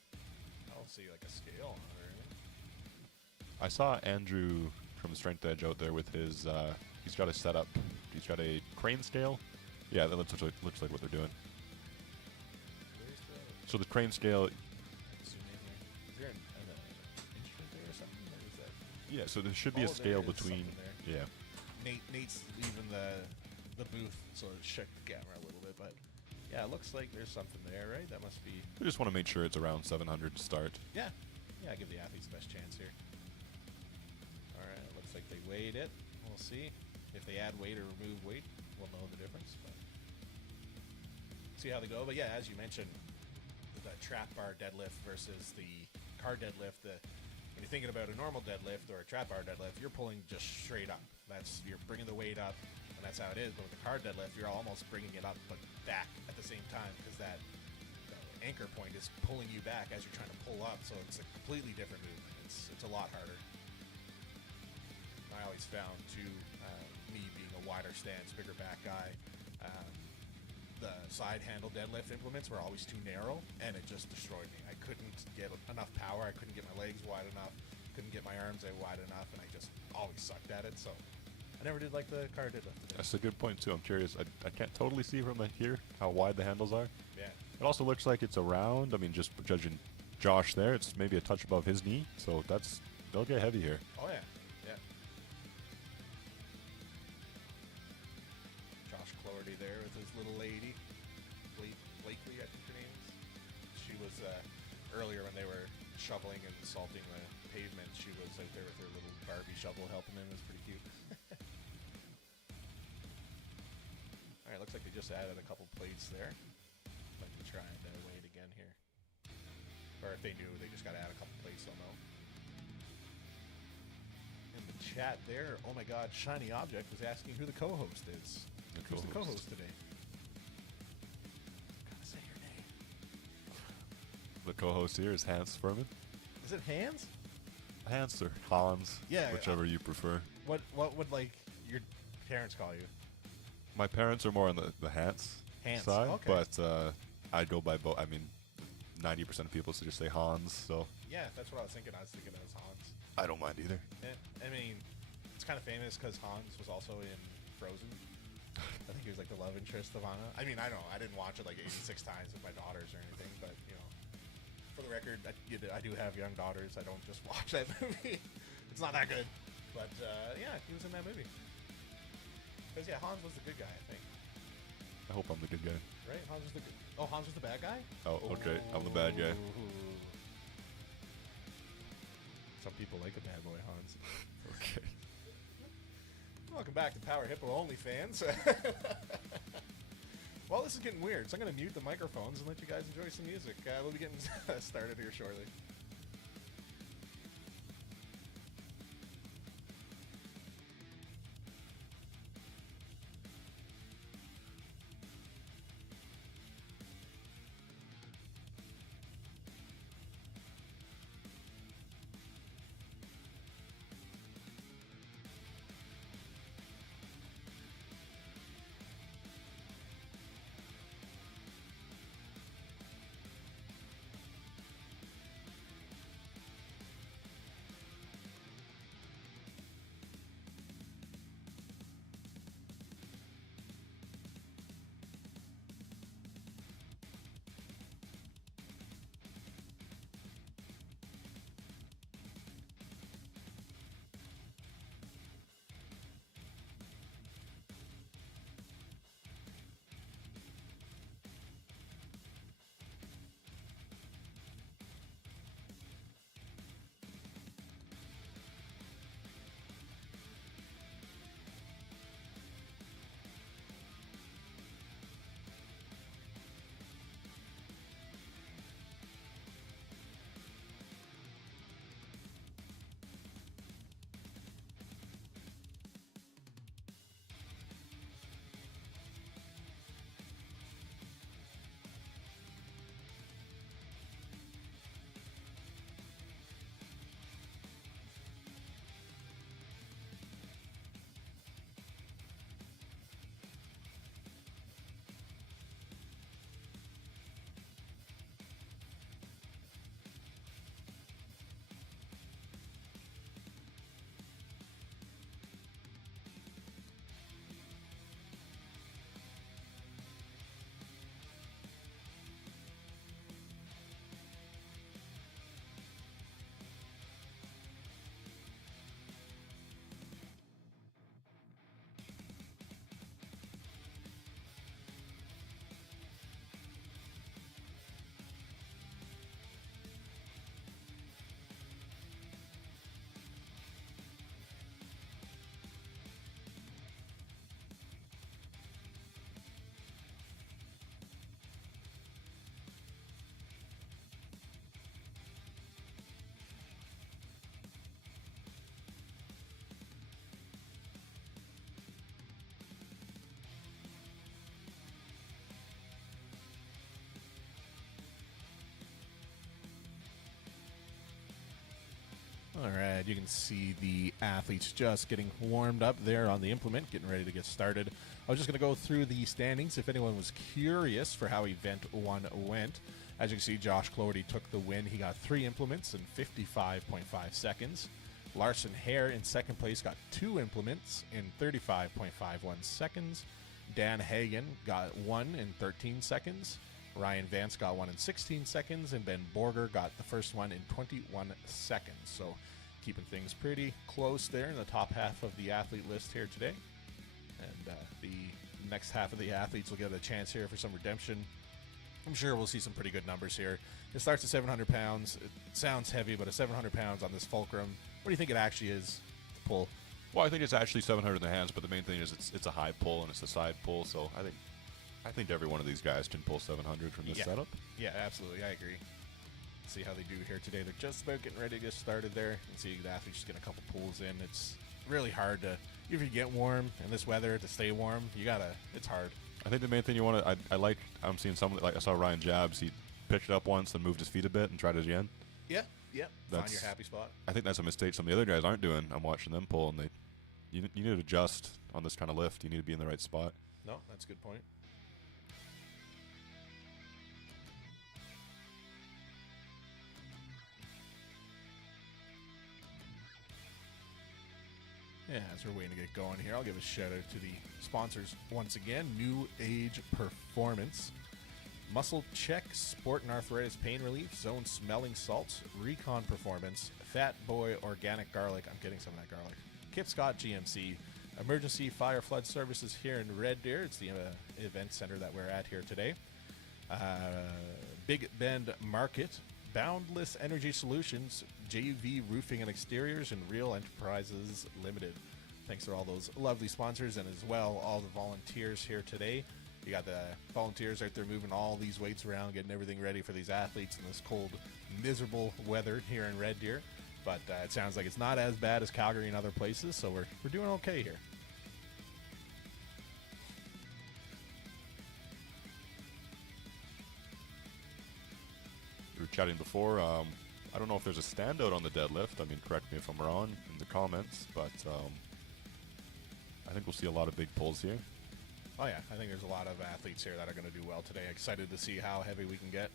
I don't see like a scale on it or anything. I saw Andrew from Strength Edge out there with his, he's got a setup. He's got a crane scale. Yeah, that looks like what they're doing. Where's the... So the crane scale... Is there an instrument there or something? Or is that... Yeah, so there should be a scale between... Yeah. Nate's leaving the booth, so check the camera a little bit, but yeah, it looks like there's something there, right? That must be... We just want to make sure it's around 700 to start. Yeah, give the athletes the best chance here. All right, it looks like they weighed it. We'll see. If they add weight or remove weight, we'll know the difference. But see how they go. But yeah, as you mentioned, the trap bar deadlift versus the car deadlift, when you're thinking about a normal deadlift or a trap bar deadlift, you're pulling just straight up. You're bringing the weight up, and that's how it is. But with the car deadlift, you're almost bringing it up but back at the same time because that anchor point is pulling you back as you're trying to pull up. So it's a completely different movement. It's a lot harder. I always found too, me being a wider stance, bigger back guy, the side handle deadlift implements were always too narrow, and it just destroyed me. I couldn't get enough power. I couldn't get my legs wide enough. Couldn't get my arms out wide enough, and I just always sucked at it. So I never did like the car deadlift. That's a good point too. I'm curious. I can't totally see from here how wide the handles are. Yeah. It also looks like it's around. I mean, just judging Josh there, it's maybe a touch above his knee. So they'll get heavy here. Oh yeah. Josh Cloherty there with his little lady, Blakely, I think her name is. She was earlier when they were shoveling and salting the pavement. She was out there with her little Barbie shovel helping him. It was pretty cute. All right, looks like they just added a couple plates there. I'd like to try and weigh it again here. Or if they do, they just got to add a couple plates, they'll know. In the chat there, oh my God, Shiny Object was asking who the co-host is. Who's the co-host today? Gotta say your name. The co-host here is Hans Furman. Is it Hans? Hans or Hans, yeah, whichever you prefer. What would like your parents call you? My parents are more on the Hans side, okay. but I go by both. I mean, 90% of people just say Hans, so. Yeah, that's what I was thinking. I was thinking it was Hans. I don't mind either. I mean, it's kind of famous because Hans was also in Frozen. I think he was like the love interest of Anna. I mean, I didn't watch it like 86 times with my daughters or anything, but for the record, I do have young daughters. I don't just watch that movie. It's not that good, but yeah, he was in that movie. Because Hans was the good guy, I think. I hope I'm the good guy. Right? Hans was the good. Oh, Hans was the bad guy? Oh, okay. I'm the bad guy. Ooh. Some people like a bad boy, Hans. Okay. Welcome back to Power Hippo Only fans. Well, this is getting weird, so I'm going to mute the microphones and let you guys enjoy some music. We'll be getting started here shortly. All right, you can see the athletes just getting warmed up there on the implement, getting ready to get started. I was just going to go through the standings if anyone was curious for how event 1 went. As you can see, Josh Cloherty took the win. He got 3 implements in 55.5 seconds. Larson Hare in second place got 2 implements in 35.51 seconds. Dan Hagen got 1 in 13 seconds. Ryan Vance got 1 in 16 seconds, and Ben Borger got the first one in 21 seconds. So keeping things pretty close there in the top half of the athlete list here today. And the next half of the athletes will get a chance here for some redemption. I'm sure we'll see some pretty good numbers here. It starts at 700 pounds. It sounds heavy, but at 700 pounds on this fulcrum, what do you think it actually is to pull? Well, I think it's actually 700 in the hands, but the main thing is it's a high pull and it's a side pull, so I think every one of these guys can pull 700 from this setup. Yeah, absolutely. I agree. See how they do here today. They're just about getting ready to get started there. You see the athletes just getting a couple pulls in. It's really hard to, if you get warm in this weather, to stay warm, it's hard. I think the main thing you want to, I'm seeing someone, like I saw Ryan Jabs, he picked it up once and moved his feet a bit and tried it again. Yeah. Find your happy spot. I think that's a mistake some of the other guys aren't doing. I'm watching them pull, and you need to adjust on this kind of lift. You need to be in the right spot. No, that's a good point. Yeah, as we're waiting to get going here, I'll give a shout out to the sponsors once again. New Age Performance, Muscle Check, Sport and Arthritis Pain Relief, Zone Smelling Salts, Recon Performance, Fat Boy Organic Garlic. I'm getting some of that garlic. Kip Scott GMC, Emergency Fire Flood Services here in Red Deer. It's the event center that we're at here today. Big Bend Market, Boundless Energy Solutions, JV Roofing and Exteriors, and Real Enterprises Limited. Thanks to all those lovely sponsors, and as well all the volunteers here today. You got the volunteers out there moving all these weights around, getting everything ready for these athletes in this cold, miserable weather here in Red Deer. But it sounds like it's not as bad as Calgary and other places, so we're doing okay here. We were chatting before. I don't know if there's a standout on the deadlift. I mean, correct me if I'm wrong in the comments, but I think we'll see a lot of big pulls here. Oh yeah, I think there's a lot of athletes here that are going to do well today. Excited to see how heavy we can get.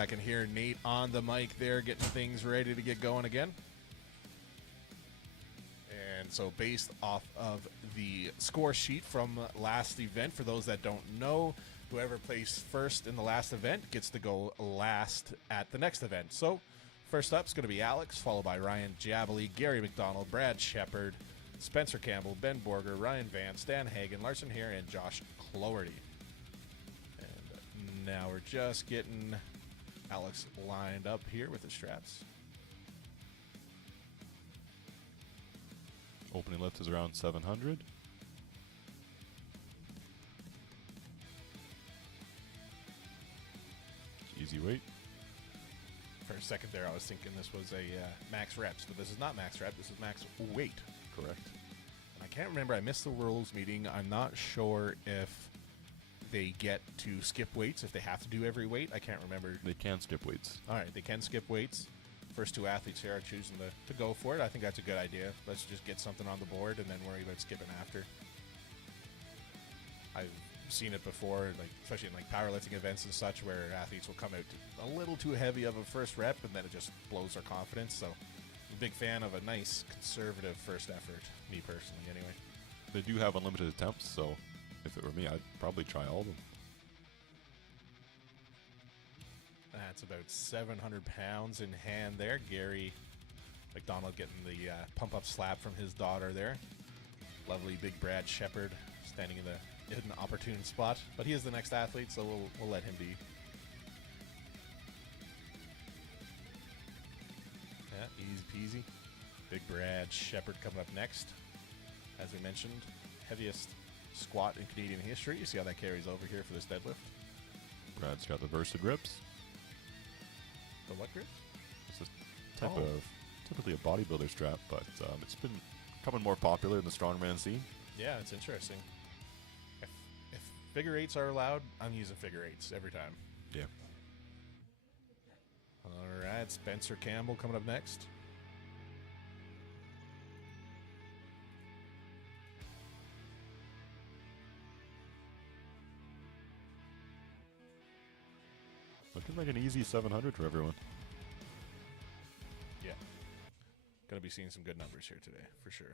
I can hear Nate on the mic there getting things ready to get going again. And so based off of the score sheet from last event, for those that don't know, whoever placed first in the last event gets to go last at the next event. So first up is going to be Alex, followed by Ryan Jabley, Gary McDonald, Brad Shepard, Spencer Campbell, Ben Borger, Ryan Vance, Dan Hagen, Larson Hare, and Josh Cloherty. And now we're just getting Alex lined up here with the straps. Opening lift is around 700. Easy weight. For a second there, I was thinking this was a max reps, but this is not max rep. This is max weight. Correct. And I can't remember. I missed the rules meeting. I'm not sure if they get to skip weights, if they have to do every weight. I can't remember. They can skip weights. All right, they can skip weights. First two athletes here are choosing to go for it. I think that's a good idea. Let's just get something on the board and then worry about skipping after. I've seen it before, like especially in like powerlifting events and such, where athletes will come out a little too heavy of a first rep and then it just blows their confidence. So I'm a big fan of a nice conservative first effort, me personally anyway. They do have unlimited attempts, so if it were me, I'd probably try all of them. That's about 700 pounds in hand there. Gary McDonald getting the pump-up slap from his daughter there. Lovely big Brad Shepard standing in an opportune spot. But he is the next athlete, so we'll let him be. Yeah, easy peasy. Big Brad Shepard coming up next. As we mentioned, heaviest squat in Canadian history. You see how that carries over here for this deadlift. Brad's got the Versa grips. The what grip? It's a type of typically a bodybuilder strap, but it's been becoming more popular in the strongman scene. Yeah, it's interesting. If figure eights are allowed, I'm using figure eights every time. Yeah. All right, Spencer Campbell coming up next. Looking like an easy 700 for everyone. Yeah. Going to be seeing some good numbers here today, for sure.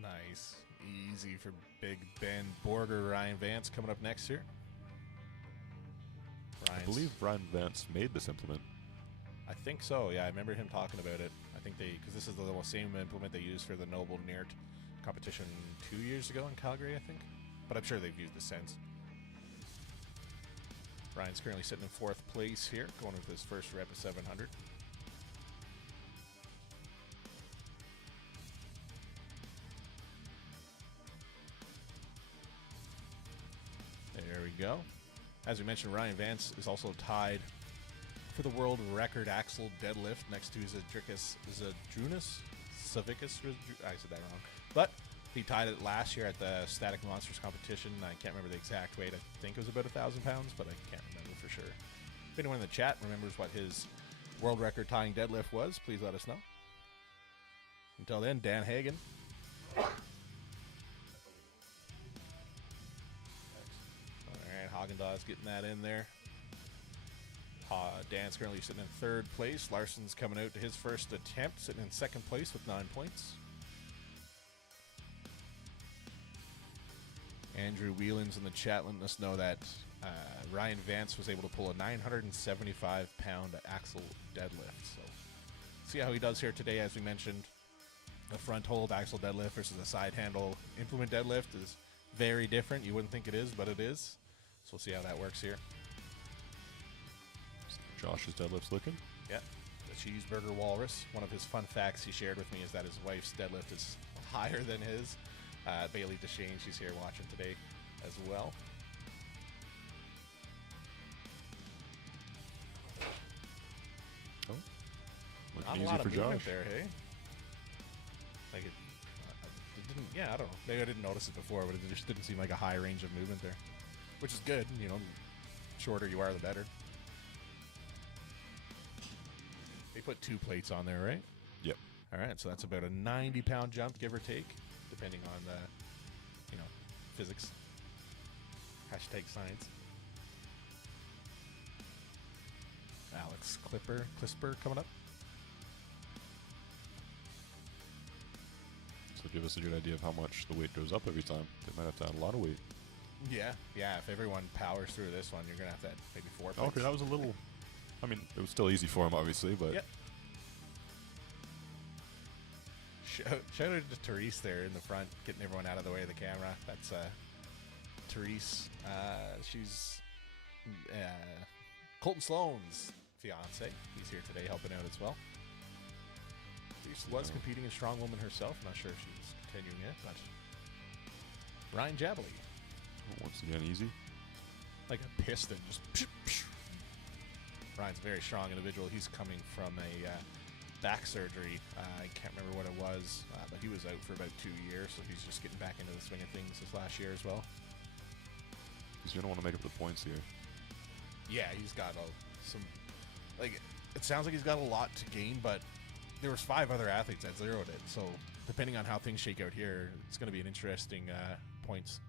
Nice. Easy for Big Ben Borger. Ryan Vance coming up next here. I believe Ryan Vance made this implement. I think so, yeah. I remember him talking about it. I think because this is the same implement they used for the Noble Neart competition 2 years ago in Calgary, I think. But I'm sure they've used it since. Ryan's currently sitting in 4th place here, going with his first rep of 700. There we go. As we mentioned, Ryan Vance is also tied for the world record axle deadlift next to Zadrunas Savicus. I said that wrong. But he tied it last year at the Static Monsters competition. I can't remember the exact weight. I think it was about 1,000 pounds, but I can't remember for sure. If anyone in the chat remembers what his world record tying deadlift was, please let us know. Until then, Dan Hagen. All right, Haagen-Dazs getting that in there. Dan's currently sitting in third place. Larson's coming out to his first attempt, sitting in second place with 9 points. Andrew Whelan's in the chat letting us know that Ryan Vance was able to pull a 975-pound axle deadlift. So, see how he does here today. As we mentioned, a front hold axle deadlift versus a side handle implement deadlift is very different. You wouldn't think it is, but it is. So we'll see how that works here. Josh's deadlift's looking. Yeah, the cheeseburger walrus. One of his fun facts he shared with me is that his wife's deadlift is higher than his. Bailey Deshane, she's here watching today as well. Oh, Not looking a easy lot for of movement Josh. there, hey? Like it didn't. Yeah, I don't know. Maybe I didn't notice it before, but it just didn't seem like a high range of movement there, which is good. You know, shorter you are, the better. They put 2 plates on there, right? Yep. All right, so that's about a 90-pound jump, give or take, depending on the, physics. Hashtag science. Alex Clisper coming up. So give us a good idea of how much the weight goes up every time. They might have to add a lot of weight. Yeah. If everyone powers through this one, you're going to have to add maybe 4 plates. Okay, that was a little... I mean, it was still easy for him, obviously, but... Yep. Shout out to Therese there in the front, getting everyone out of the way of the camera. That's Therese. She's Colton Sloan's fiance. He's here today helping out as well. Therese was competing in Strongwoman herself. I'm not sure if she's continuing it, but Ryan Jabley. Once again, easy. Like a piston, just psh, psh. Ryan's a very strong individual. He's coming from a back surgery. I can't remember what it was, but he was out for about 2 years, so he's just getting back into the swing of things this last year as well. He's going to want to make up the points here. Yeah, he's got some... Like, it sounds like he's got a lot to gain, but there was 5 other athletes that zeroed it, so depending on how things shake out here, it's going to be an interesting points.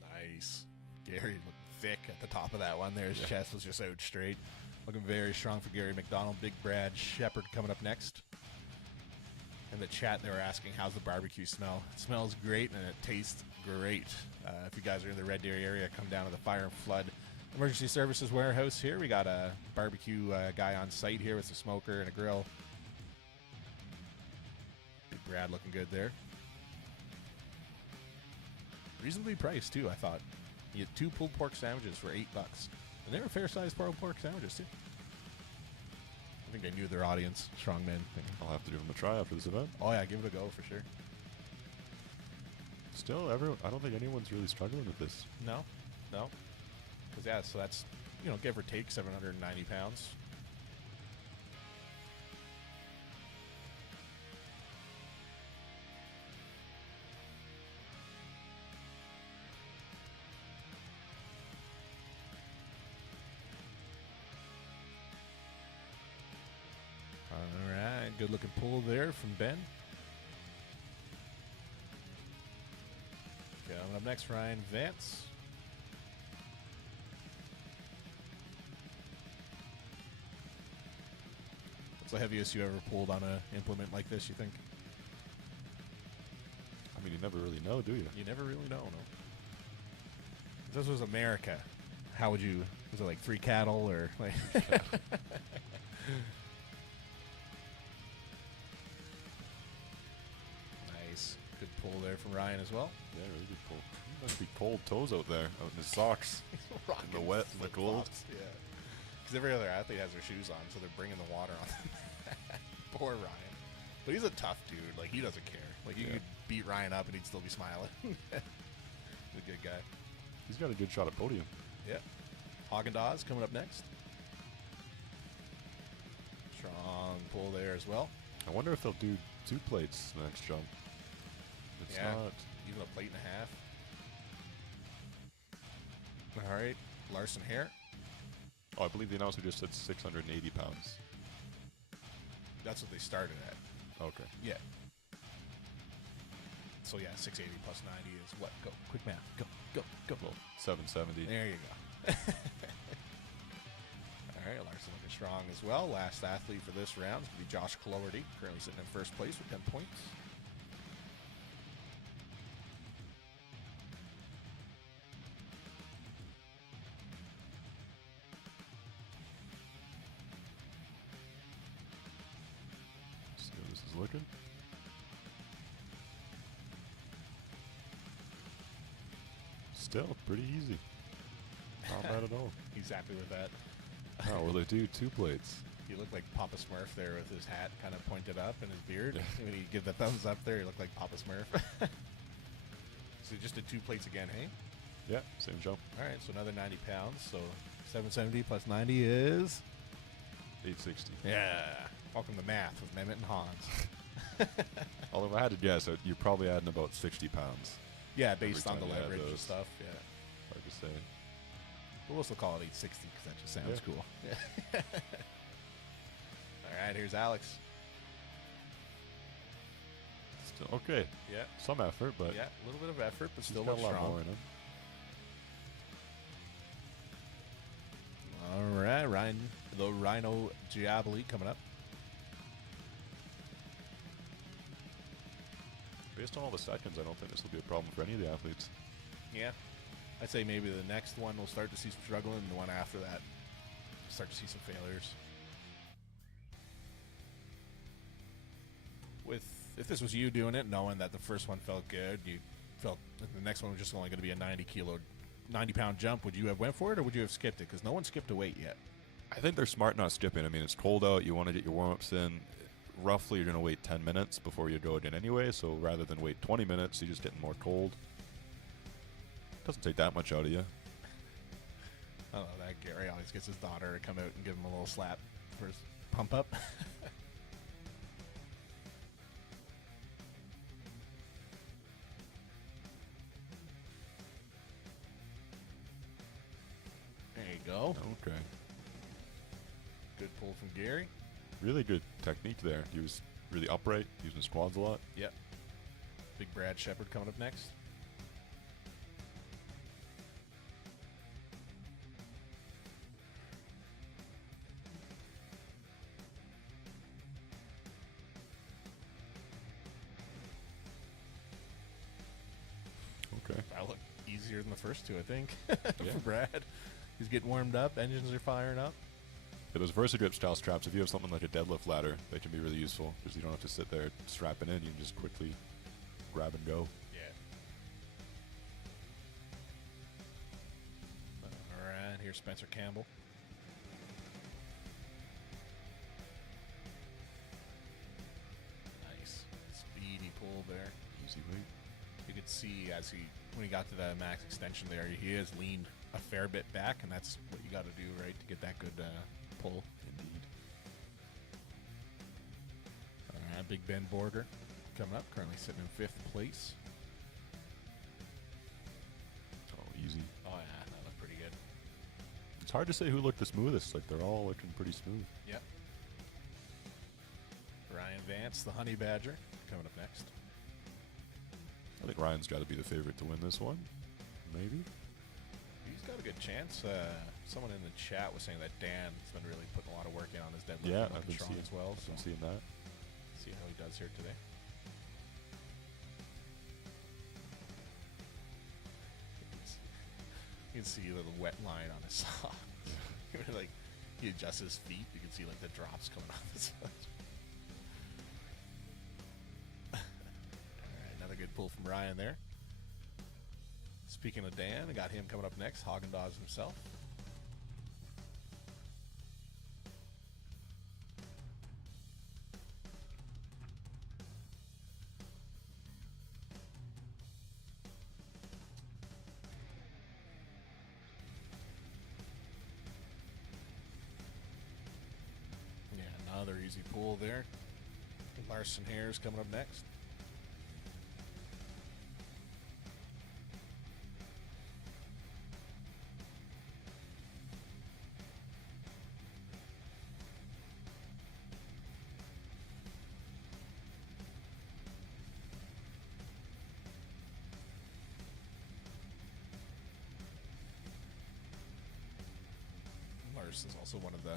Nice. Gary looked thick at the top of that one there. His chest was just out straight. Looking very strong for Gary McDonald. Big Brad Shepard coming up next. In the chat, they were asking, how's the barbecue smell? It smells great, and it tastes great. If you guys are in the Red Deer area, come down to the Fire and Flood Emergency Services Warehouse here. We got a barbecue guy on site here with a smoker and a grill. Big Brad looking good there. Reasonably priced, too, I thought. You get 2 pulled pork sandwiches for $8. And they were fair-sized pulled pork sandwiches, too. I think they knew their audience, strongmen. I'll have to give him a try after this event. Oh, yeah, give it a go for sure. Still, I don't think anyone's really struggling with this. No. Because, yeah, so that's, give or take 790 pounds. Good looking pull there from Ben. Coming up next, Ryan Vance. What's the heaviest you ever pulled on an implement like this, you think? I mean, you never really know, do you? You never really know, no. If this was America, how would you... Was it like 3 cattle or... like? Nice. Good pull there from Ryan as well. Yeah, really good pull. Must be cold toes out there, out in his socks. In the wet, in the cold. Yeah. Because every other athlete has their shoes on, so they're bringing the water on them. Poor Ryan. But he's a tough dude. Like, he doesn't care. Like, you could beat Ryan up and he'd still be smiling. He's a good guy. He's got a good shot at podium. Yep. Haagen-Dazs coming up next. Strong pull there as well. I wonder if they'll do 2 plates the next jump. It's Yeah. not. Even a plate and a half. All right. Larson here. Oh, I believe the announcer just said 680 pounds. That's what they started at. Okay. Yeah. So yeah, 680 plus 90 is what? Go. Quick math. Go. Go. Go. Well, 770. There you go. All right, Larson looking strong as well. Last athlete for this round is going to be Josh Cloherty, currently sitting in first place with 10 points. See how this is looking. Still pretty easy. Not bad at all. He's happy with that. Oh, well, they do 2 plates. He looked like Papa Smurf there with his hat kind of pointed up and his beard. When he give the thumbs up there, he looked like Papa Smurf. So just did 2 plates again, hey? Yeah, same jump. All right, so another 90 pounds. So 770 plus 90 is? 860. Yeah. Welcome to math with Mehmet and Hans. Although if I had to guess, you're probably adding about 60 pounds. Yeah, based Every on the time you add leverage and those. stuff. Yeah. Hard to say. But we'll still call it 860 because that just sounds Yeah. cool. Yeah. All right, here's Alex. Still okay. Yeah. Some effort, but Yeah, a little bit of effort, but he's still got a looks lot strong. more in him. All right, Ryan, the Rhino Giaboli coming up. Based on all the seconds, I don't think this will be a problem for any of the athletes. Yeah. I'd say maybe the next one we'll start to see some struggling, and the one after that, start to see some failures. If this was you doing it, knowing that the first one felt good, you felt that the next one was just only going to be a 90-pound jump, would you have went for it, or would you have skipped it? Because no one skipped a weight yet. I think they're smart not skipping. I mean, it's cold out. You want to get your warm-ups in. Roughly, you're going to wait 10 minutes before you go in anyway, so rather than wait 20 minutes, you're just getting more cold. Doesn't take that much out of you. I don't know, that Gary always gets his daughter to come out and give him a little slap for his pump up. There you go. Okay. Good pull from Gary. Really good technique there. He was really upright, using his quads a lot. Yep. Big Brad Shepard coming up next. Okay. That looked easier than the first two, I think, Yeah. for Brad. He's getting warmed up. Engines are firing up. Yeah, those VersaGrip style straps, if you have something like a deadlift ladder, they can be really useful because you don't have to sit there strapping in. You can just quickly grab and go. Yeah. All right, here's Spencer Campbell. Nice. Speedy pull there. Easy weight. You could see when he got to the max extension there, he has leaned a fair bit back, and that's what you got to do, right, to get that good pull. Indeed. All right, Big Ben Borger coming up, currently sitting in 5th place. Oh, easy. Oh, yeah, that looked pretty good. It's hard to say who looked the smoothest. Like, they're all looking pretty smooth. Yep. Ryan Vance, the Honey Badger, coming up next. I think Ryan's got to be the favorite to win this one. Maybe. He's got a good chance. Someone in the chat was saying that Dan's been really putting a lot of work in on his deadlift. Yeah, and I've been strong seeing as well. I've So been seeing that. see how he does here today. You can see the wet line on his sock. Like he adjusts his feet, you can see like the drops coming off his foot. All right, another good pull from Ryan there. Speaking of Dan, I got him coming up next. Haagen-Dazs himself. Another easy pull there. Larson Hare's coming up next. Larson's also one of the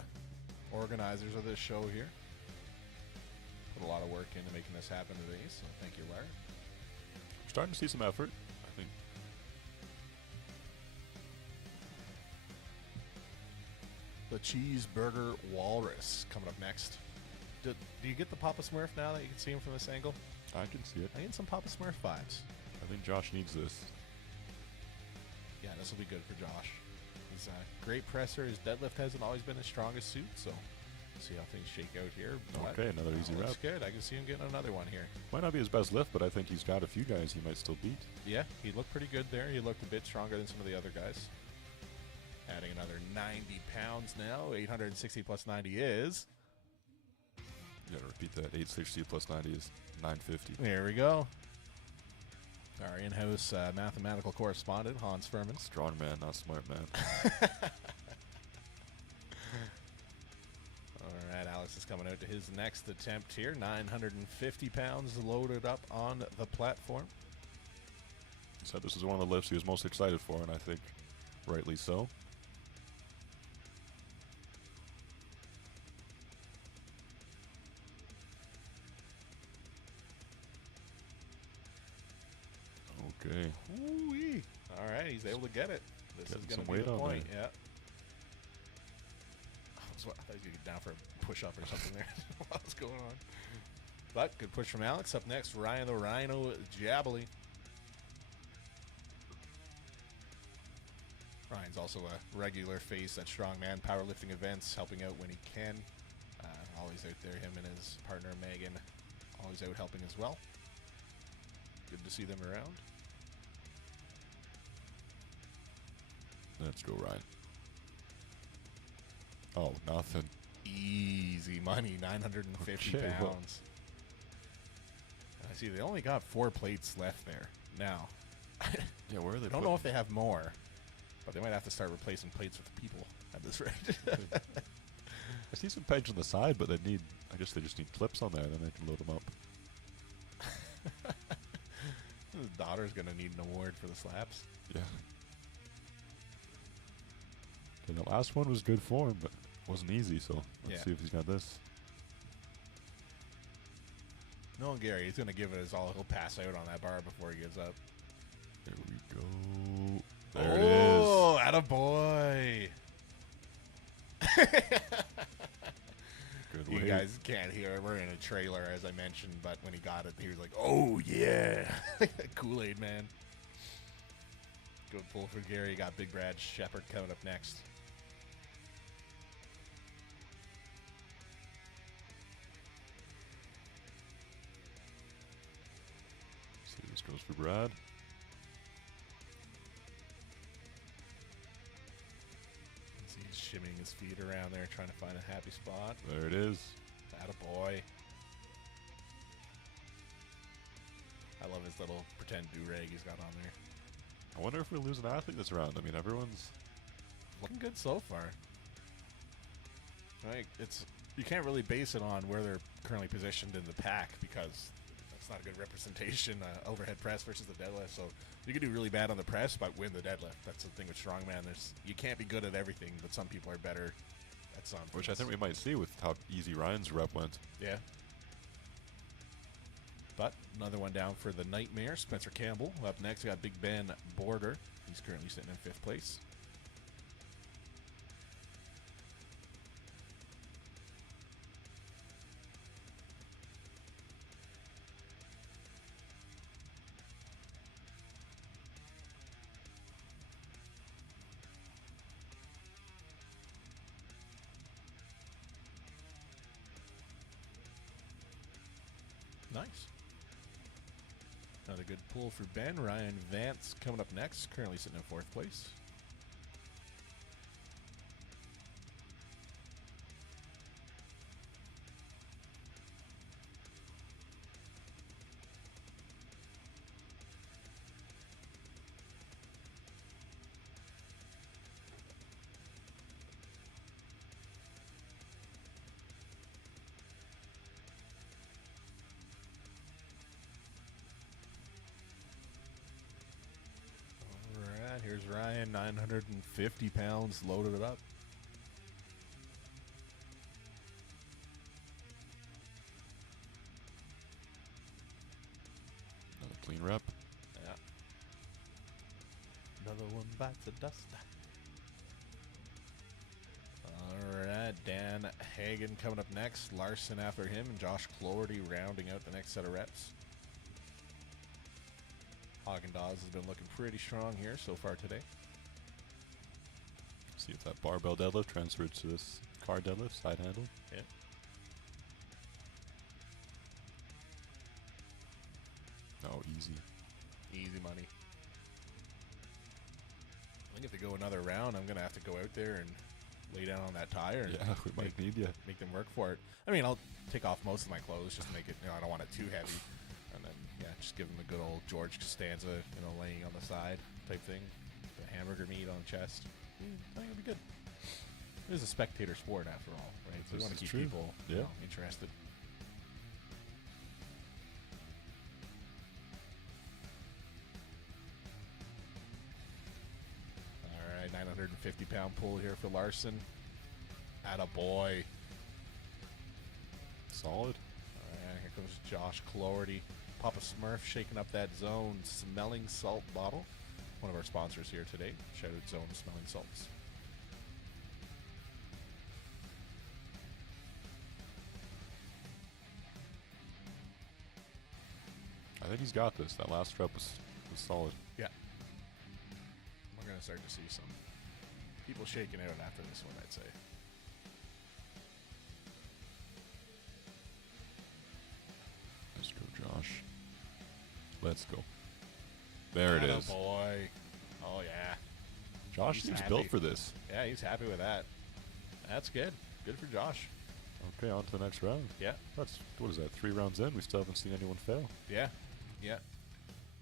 organizers of this show here. Put a lot of work into making this happen today, so thank you, Lars. We're starting to see some effort, I think. The Cheeseburger Walrus coming up next. Do you get the Papa Smurf now that you can see him from this angle? I can see it. I get some Papa Smurf vibes. I think Josh needs this. Yeah, this will be good for Josh. He's a great presser. His deadlift hasn't always been his strongest suit, so see how things shake out here. Okay, another easy rep. That's good. I can see him getting another one here. Might not be his best lift, but I think he's got a few guys he might still beat. Yeah, he looked pretty good there. He looked a bit stronger than some of the other guys. Adding another 90 pounds now. 860 plus 90 is... You gotta repeat that. 860 plus 90 is 950. There we go. Our in-house mathematical correspondent, Hans Furman. Strong man, not smart man. All right, Alex is coming out to his next attempt here. 950 pounds loaded up on the platform. He said this was one of the lifts he was most excited for, and I think rightly so. Okay. Ooh-wee. All right, he's able to get it. This Getting is going some to be weight the on point. there. Yeah. I thought he was going to get down for a push-up or something there. What was going on? But good push from Alex. Up next, Ryan the Rhino Jabbly. Ryan's also a regular face at strongman powerlifting events, helping out when he can. Always out there. Him and his partner Megan, always out helping as well. Good to see them around. Let's go, Ryan. Oh, nothing. Easy money, 950 Okay, pounds. well. I see they only got 4 plates left there. Now, Yeah, where are they? I don't know if they have more, but they might have to start replacing plates with people at this rate. I see some pegs on the side, but they need. I guess they just need clips on there, then they can load them up. His daughter's going to need an award for the slaps. Yeah. Okay, the last one was good form, but wasn't easy. So let's Yeah. see if he's got this. No, Gary, he's going to give it his all. He'll pass out on that bar before he gives up. There we go. There it is. Oh, attaboy. Good You weight. guys can't hear it. We're in a trailer, as I mentioned, but when he got it, he was like, oh, yeah. Kool-Aid man. Good pull for Gary. Got Big Brad Shepard coming up next. See, this goes for Brad. See, he's shimmying his feet around there, trying to find a happy spot. There it is. Attaboy. I love his little pretend do-rag he's got on there. I wonder if we lose an athlete this round. I mean, everyone's. Looking good so far. Right, you can't really base it on where they're currently positioned in the pack because that's not a good representation. Overhead press versus the deadlift. So you can do really bad on the press, but win the deadlift. That's the thing with strongman. You can't be good at everything, but some people are better at some. Which I things. think we might see with how easy Ryan's rep went. Yeah. But another one down for the Nightmare, Spencer Campbell. Up next, we got Big Ben Border. He's currently sitting in 5th place. Nice. Another good pull for Ben. Ryan Vance coming up next, currently sitting in 4th place. Ryan, 950 pounds, loaded it up. Another clean rep. Yeah. Another one bites the dust. All right, Dan Hagen coming up next. Larson after him, and Josh Cloherty rounding out the next set of reps. Haagen-Dazs has been looking pretty strong here so far today. See if that barbell deadlift transfers to this car deadlift, side handle. Yeah. Oh, easy. Easy money. I think if they go another round, I'm going to have to go out there and lay down on that tire and Yeah, we might need you. make them work for it. I mean, I'll take off most of my clothes just to make it, I don't want it too heavy. And then, yeah, just give them a good old George Costanza, laying on the side type thing. The hamburger meat on the chest. I think it'll be good. It is a spectator sport after all, right? So we want to keep people interested. All right, 950-pound pull here for Larson. Attaboy. Solid. All right, here comes Josh Cloherty. Papa Smurf shaking up that Zone Smelling Salt bottle. One of our sponsors here today. Shout out Zone Smelling Salts. I think he's got this. That last rep was solid. Yeah. We're going to start to see some people shaking out after this one, I'd say. Let's go, Josh. Let's go. There it is. Boy. Oh, yeah. Josh He's seems happy. built for this. Yeah, he's happy with that. That's good. Good for Josh. Okay, on to the next round. Yeah. That's, what is that, 3 rounds in? We still haven't seen anyone fail. Yeah. Yeah.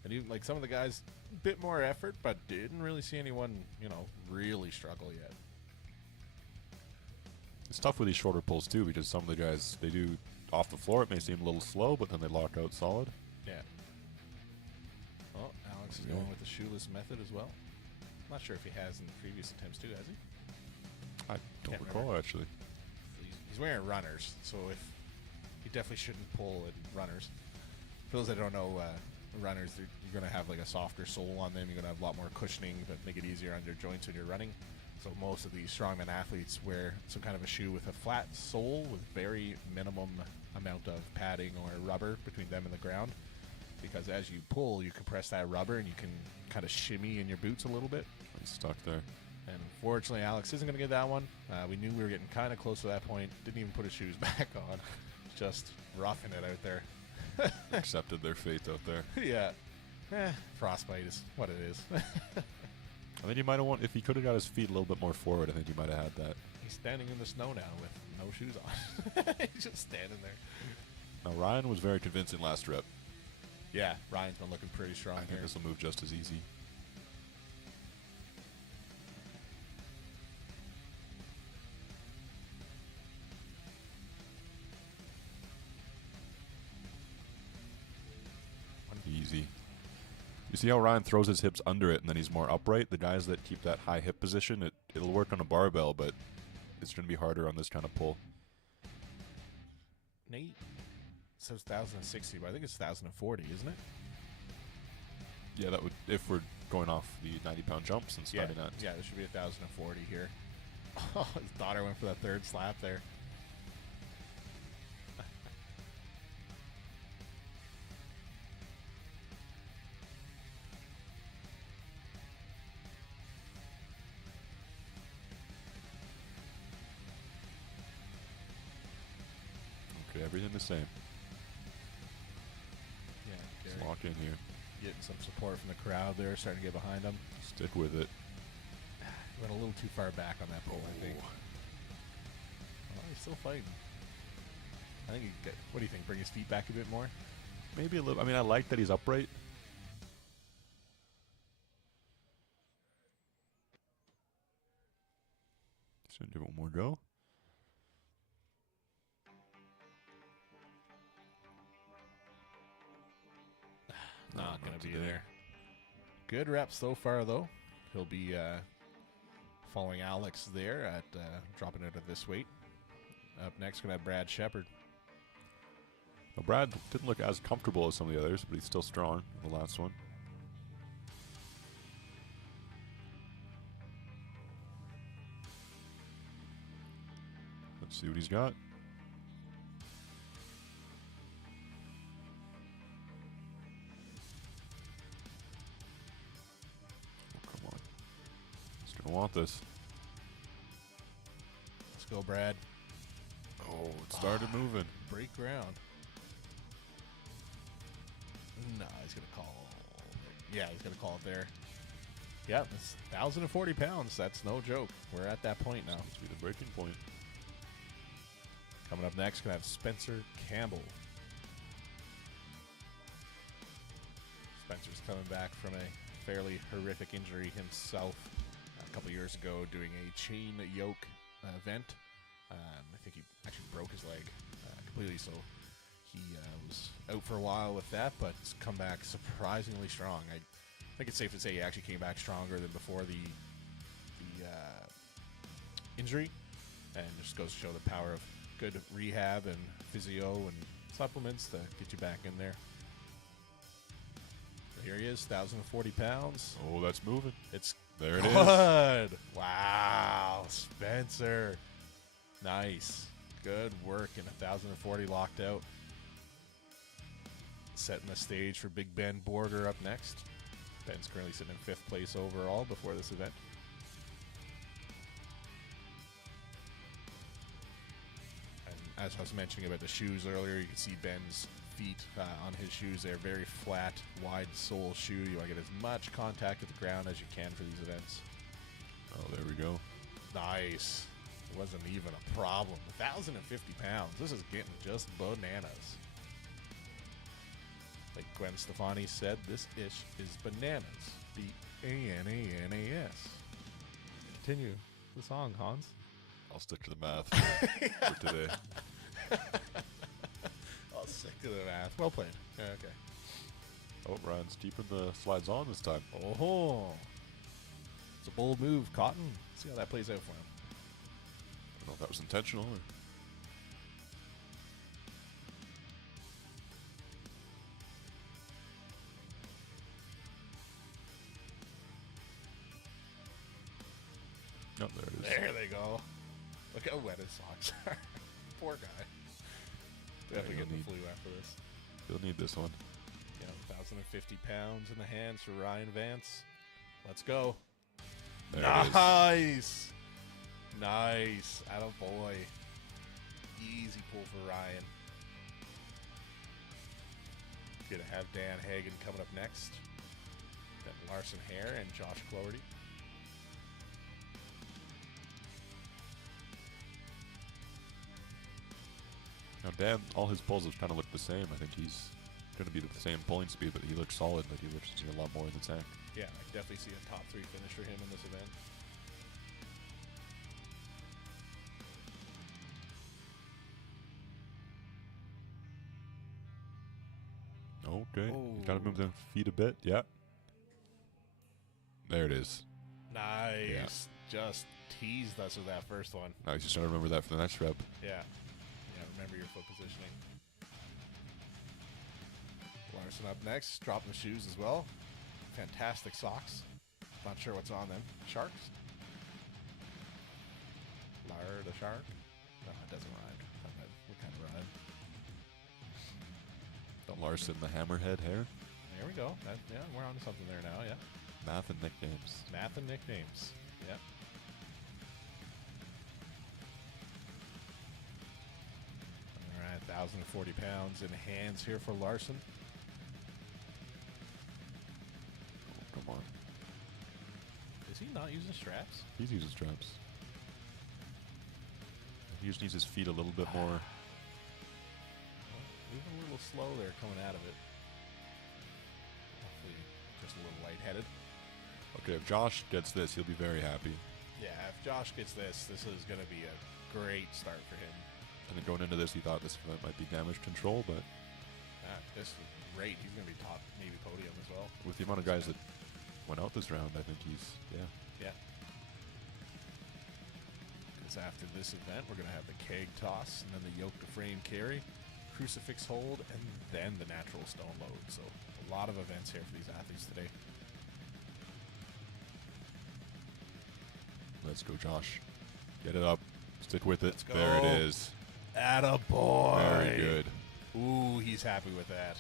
And even like some of the guys, a bit more effort, but didn't really see anyone, really struggle yet. It's tough with these shorter pulls, too, because some of the guys, they do off the floor. It may seem a little slow, but then they lock out solid. Yeah. Oh, Alex is going with the shoeless method as well. Not sure if he has in previous attempts too, has he? I don't Can't recall, remember. actually. He's wearing runners, so if he definitely shouldn't pull in runners. For those that don't know, runners, you're going to have like a softer sole on them. You're going to have a lot more cushioning that make it easier on your joints when you're running. So most of these strongman athletes wear some kind of a shoe with a flat sole with very minimum amount of padding or rubber between them and the ground. Because as you pull, you compress that rubber and you can kind of shimmy in your boots a little bit. He's stuck there. And unfortunately, Alex isn't going to get that one. We knew we were getting kind of close to that point. Didn't even put his shoes back on. Just roughing it out there. Accepted their fate out there. Yeah. Frostbite is what it is. I think he might have won. If he could have got his feet a little bit more forward, I think he might have had that. He's standing in the snow now with no shoes on. He's just standing there. Now, Ryan was very convincing last rep. Yeah, Ryan's been looking pretty strong I think here. this will move just as easy. Easy. You see how Ryan throws his hips under it and then he's more upright? The guys that keep that high hip position, it'll work on a barbell, but it's going to be harder on this kind of pull. Nate says 1,060, but I think it's 1,040, isn't it? Yeah, that would, if we're going off the 90-pound jumps and starting at. Yeah, there should be 1,040 here. Oh, his daughter went for that third slap there. Okay, everything the same. Yeah, Let's Gary lock in here. getting some support from the crowd there, starting to get behind him. Stick with it. Went a little too far back on that pull, I think. Oh, he's still fighting. I think what do you think? Bring his feet back a bit more? Maybe a little. I mean, I like that he's upright. Just gonna give it one more go. Not going to be today. there. Good reps so far, though. He'll be following Alex there at dropping out of this weight. Up next, going to have Brad Shepard. Well, Brad didn't look as comfortable as some of the others, but he's still strong in the last one. Let's see what he's got. Oh, come on. He's going to want this. Let's go, Brad. Oh, it started moving. Break ground. No, he's going to call. Yeah, he's going to call it there. Yeah, it's 1,040 pounds. That's no joke. We're at that point now. This must be the breaking point. Coming up next, going to have Spencer Campbell. Spencer's coming back from a fairly horrific injury himself a couple years ago doing a chain yoke event. I think he actually broke his leg completely, so he was out for a while with that, but it's come back surprisingly strong. I think it's safe to say he actually came back stronger than before the injury, and just goes to show the power of good rehab and physio and supplements to get you back in there. So here he is, 1,040 pounds. Oh, that's moving. It's There it is. good. Wow, Spencer. Nice. Good work in 1,040 locked out. Setting the stage for Big Ben Borger up next. Ben's currently sitting in 5th place overall before this event. And as I was mentioning about the shoes earlier, you can see Ben's feet on his shoes. They're very flat, wide sole shoe. You want to get as much contact with the ground as you can for these events. Oh, there we go. Nice. It wasn't even a problem. 1,050 pounds. This is getting just bananas. Like Gwen Stefani said, this ish is bananas. B-A-N-A-N-A-S. Continue the song, Hans. I'll stick to the math for today. I'll stick to the math. Well played. Yeah, okay. Oh, Ryan's keeping the slides on this time. Oh, it's a bold move, Cotton. See how that plays out for him. I don't know if that was intentional or... No, there it is. There they go. Look how wet his socks are. Poor guy. Definitely he'll getting the need- flu after this. He'll need this one. Yeah, 1,050 pounds in the hands for Ryan Vance. Let's go. There it is. Nice. Nice. Attaboy. Easy pull for Ryan. Gonna have Dan Hagen coming up next. Then Larson Hare and Josh Cloherty. Now, Dan, all his pulls have kind of looked the same. I think he's going to be at the same pulling speed, but he looks solid. Like, he looks a lot more than Zach. Yeah, I can definitely see a top 3 finish for him in this event. Okay. Oh. Got to move the feet a bit. Yeah. There it is. Nice. Yeah. Just teased us with that first one. Now he's just trying to remember that for the next rep. Yeah. Yeah, remember your foot positioning. Larson up next, dropping the shoes as well. Fantastic socks. Not sure what's on them. Sharks? Lard a shark? No, it doesn't rhyme. What kind of rhyme? Larson, the hammerhead hair. There we go. Yeah, we're on to something there now, yeah. Math and nicknames. Math and nicknames. Yep. All right, 1,040 pounds in hands here for Larson. Oh, come on. Is he not using straps? He's using straps. He just needs his feet a little bit more. Moving a little slow there coming out of it. Hopefully just a little lightheaded. Okay, if Josh gets this, he'll be very happy. Yeah, if Josh gets this, this is going to be a great start for him. I think going into this, he thought this event might be damage control, but This is great. He's going to be top, maybe podium as well. with the amount of guys that went out this round, I think he's, yeah. Yeah. Because after this event, we're going to have the keg toss, and then the yoke to frame carry, crucifix hold, and then the natural stone load. So a lot of events here for these athletes today. Let's go, Josh. Get it up. Stick with it. Let's go. There it is. Attaboy. Very good. Ooh, he's happy with that.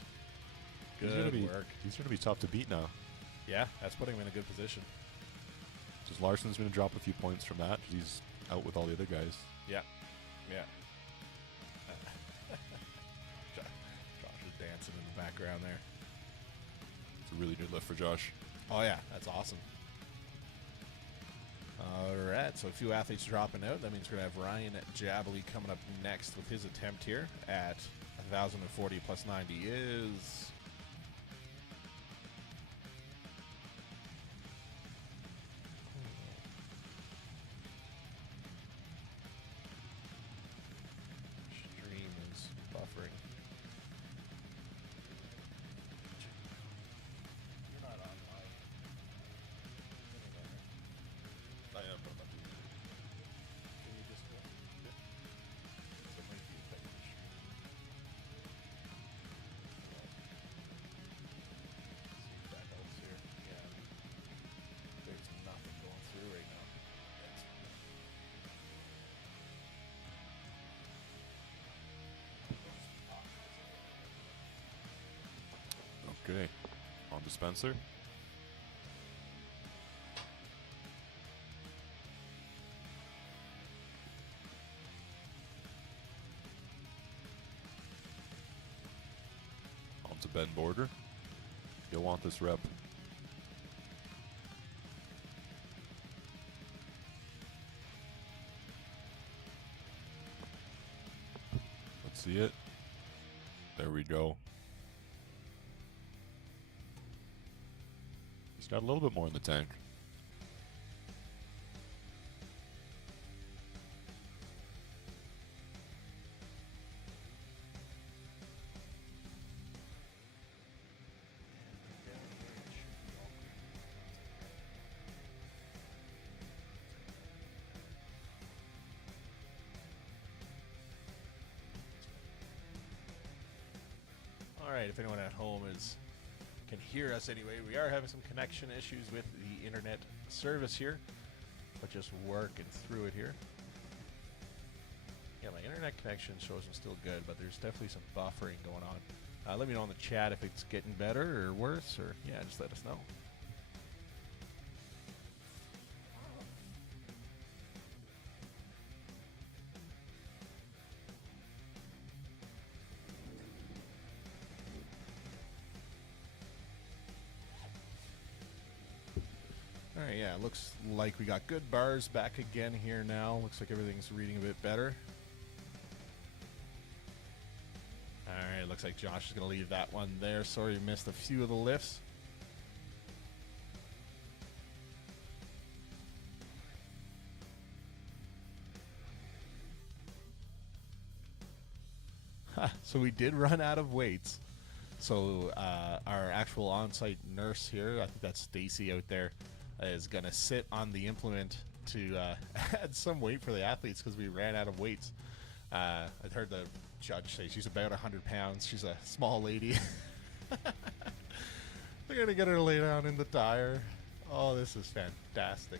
Good work. He's going to be tough to beat now. Yeah, that's putting him in a good position. Just Larson's going to drop a few points from that. He's out with all the other guys. Yeah. Yeah. Josh is dancing in the background there. It's a really good lift for Josh. Oh, yeah. That's awesome. All right. So a few athletes dropping out. That means we're going to have Ryan Jabley coming up next with his attempt here at 1,040 plus 90 is... Stream is buffering. You're not on live. I am, but I'm not doing it. Can you just go? Yeah. So it might be a technical issue. See if that helps here. Yeah. There's nothing going through right now. Okay. On to Spencer. On to Ben Border. You'll want this rep. Let's see it. There we go. He's got a little bit more in the tank. All right, if anyone at home can hear us anyway, we are having some connection issues with the internet service here, but just working through it here. Yeah, my internet connection shows I'm still good, but there's definitely some buffering going on. Let me know in the chat if it's getting better or worse, or yeah, just let us know. Alright, yeah, looks like we got good bars back again here now. Looks like everything's reading a bit better. Alright, looks like Josh is going to leave that one there. Sorry you missed a few of the lifts. So we did run out of weights. So our actual on-site nurse here, I think that's Stacy out there, is going to sit on the implement to add some weight for the athletes because we ran out of weights. I heard the judge say she's about 100 pounds. She's a small lady. They're going to get her to lay down in the tire. Oh, this is fantastic.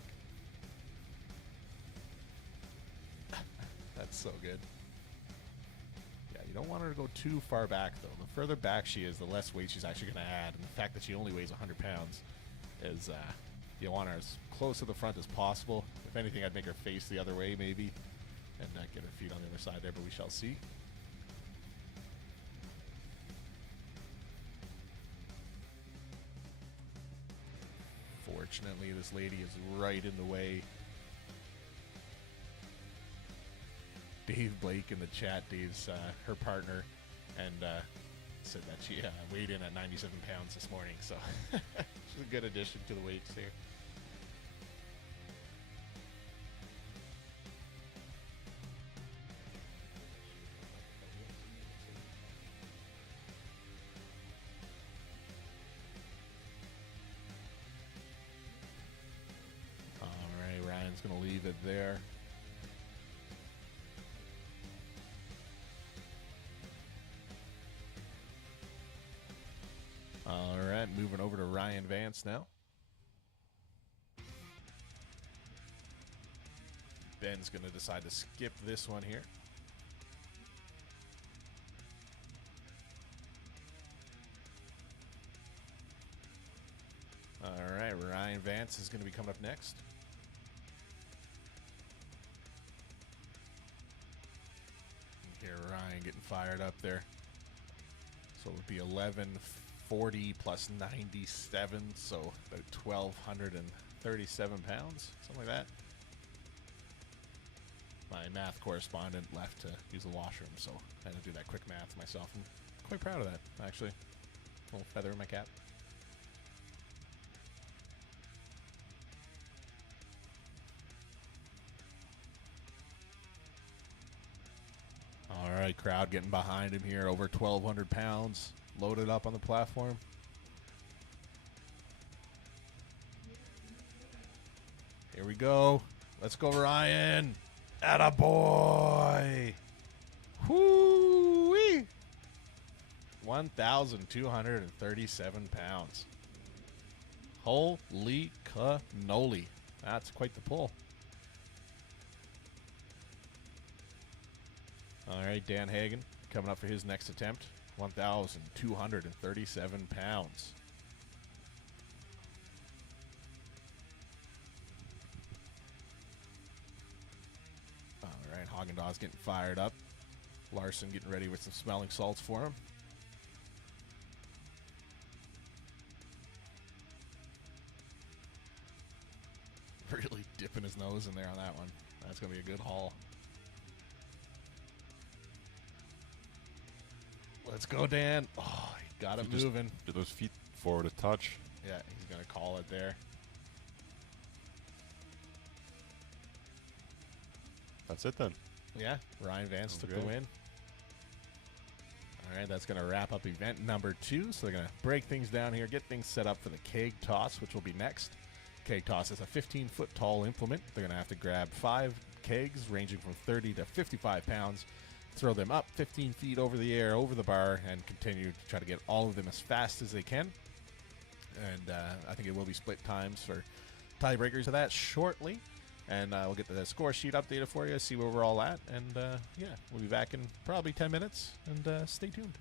That's so good. Yeah, you don't want her to go too far back, though. The further back she is, the less weight she's actually going to add. And the fact that she only weighs 100 pounds is... you want her as close to the front as possible. If anything, I'd make her face the other way, maybe, and get her feet on the other side there, but we shall see. Fortunately, this lady is right in the way. Dave Blake in the chat, Dave's her partner, and said that she weighed in at 97 pounds this morning, so she's a good addition to the weights here. Just going to leave it there. All right, moving over to Ryan Vance now. Ben's going to decide to skip this one here. All right, Ryan Vance is going to be coming up next. Here, Ryan getting fired up there. So it would be 1140 plus 97, so about 1,237 pounds, something like that. My math correspondent left to use the washroom, so I had to do that quick math myself. I'm quite proud of that, actually. A little feather in my cap. All right, crowd getting behind him here, over 1,200 pounds, loaded up on the platform. Here we go. Let's go, Ryan. Attaboy. Whoo-wee. 1,237 pounds. Holy cannoli. That's quite the pull. All right, Dan Hagen coming up for his next attempt. 1,237 pounds. All right, Haagen-Dazs getting fired up. Larson getting ready with some smelling salts for him. Really dipping his nose in there on that one. That's going to be a good haul. Let's go, Dan. Oh, he got it moving. Get those feet forward a touch. Yeah, he's going to call it there. That's it then. Yeah, Ryan Vance took the Okay. win. All right, that's going to wrap up event number 2. So they're going to break things down here, get things set up for the keg toss, which will be next. Keg toss is a 15-foot tall implement. They're going to have to grab 5 kegs ranging from 30 to 55 pounds, throw them up 15 feet over the air, over the bar, and continue to try to get all of them as fast as they can. And I think it will be split times for tiebreakers of that shortly. And we'll get the score sheet updated for you, see where we're all at. And yeah, we'll be back in probably 10 minutes. And stay tuned.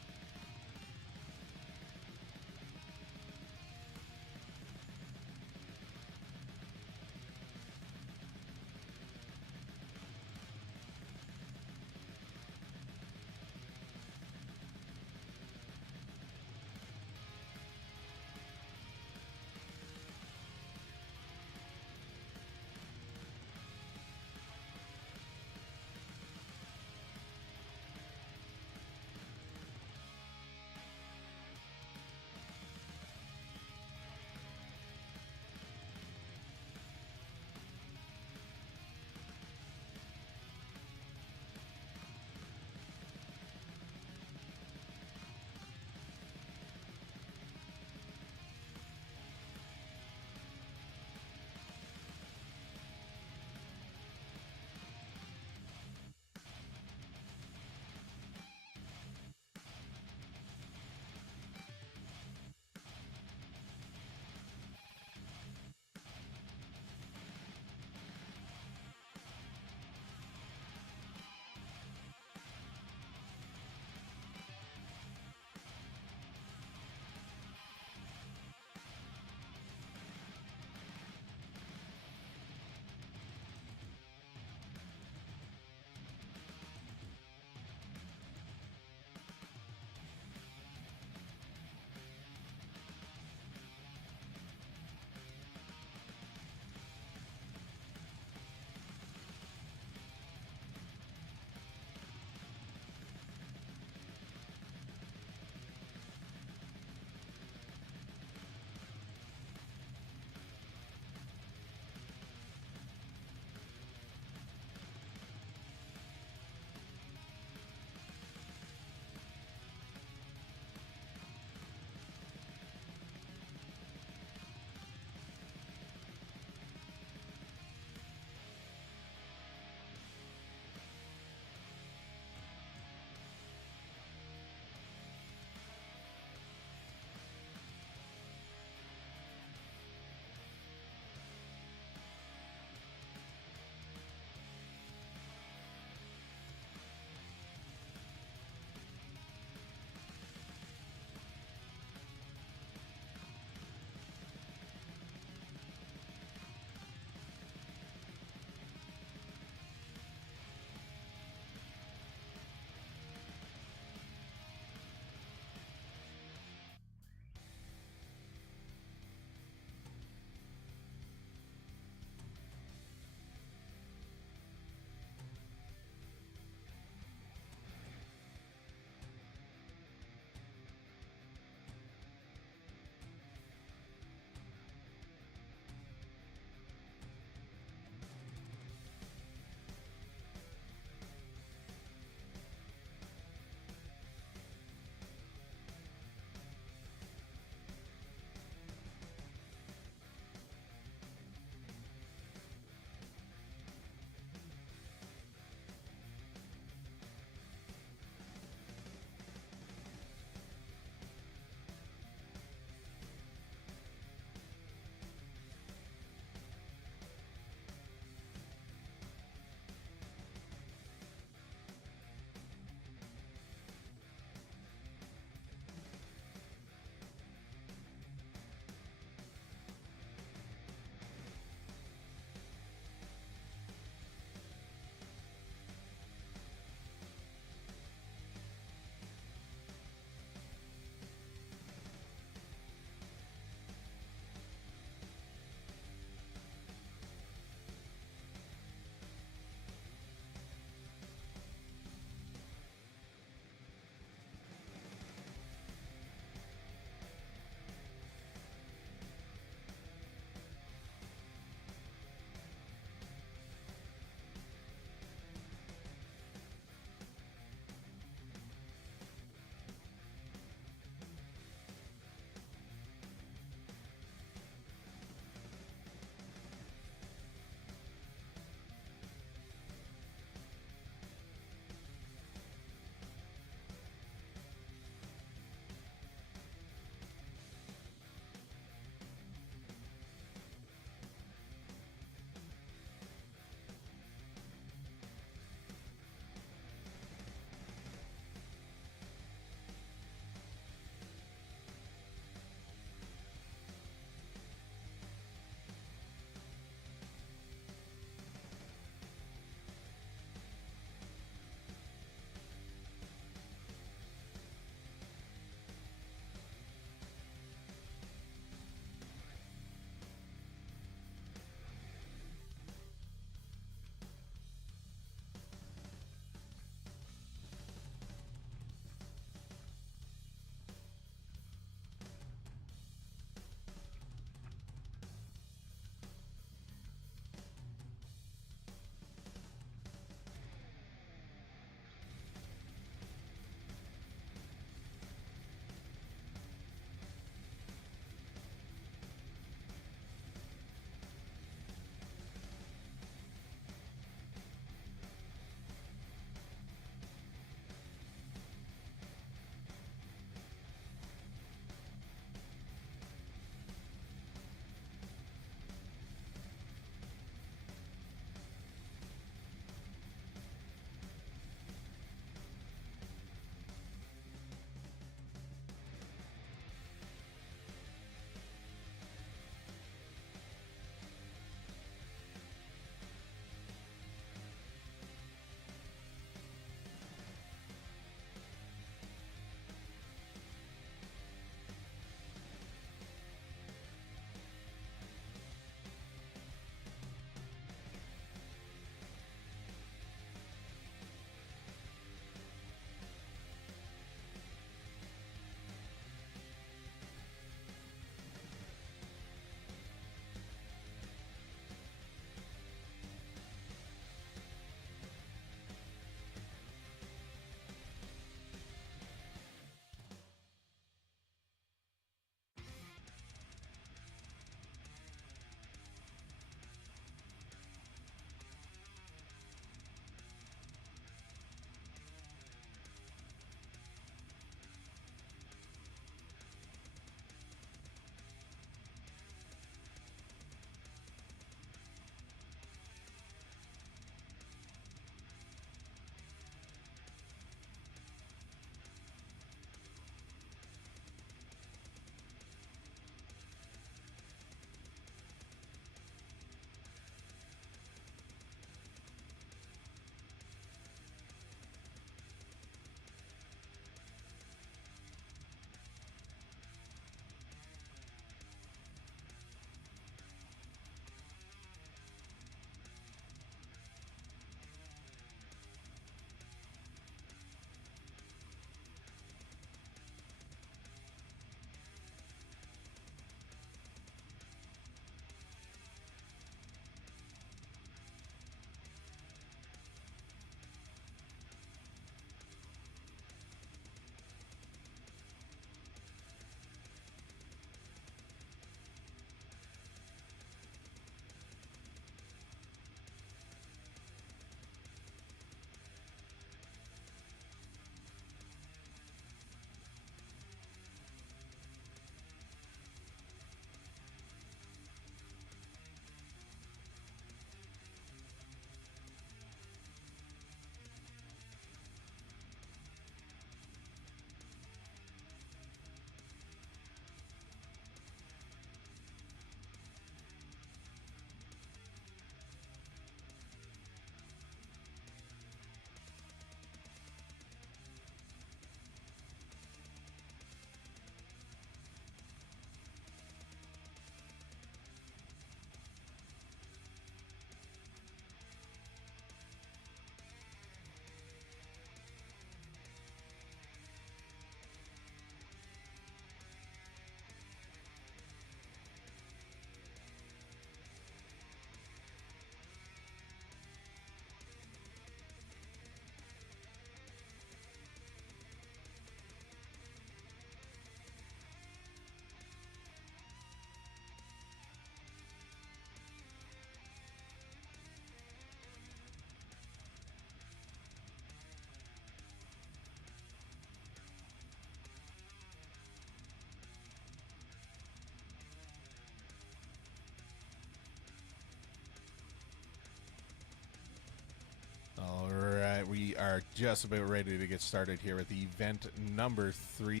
are just about ready to get started here with event number 3.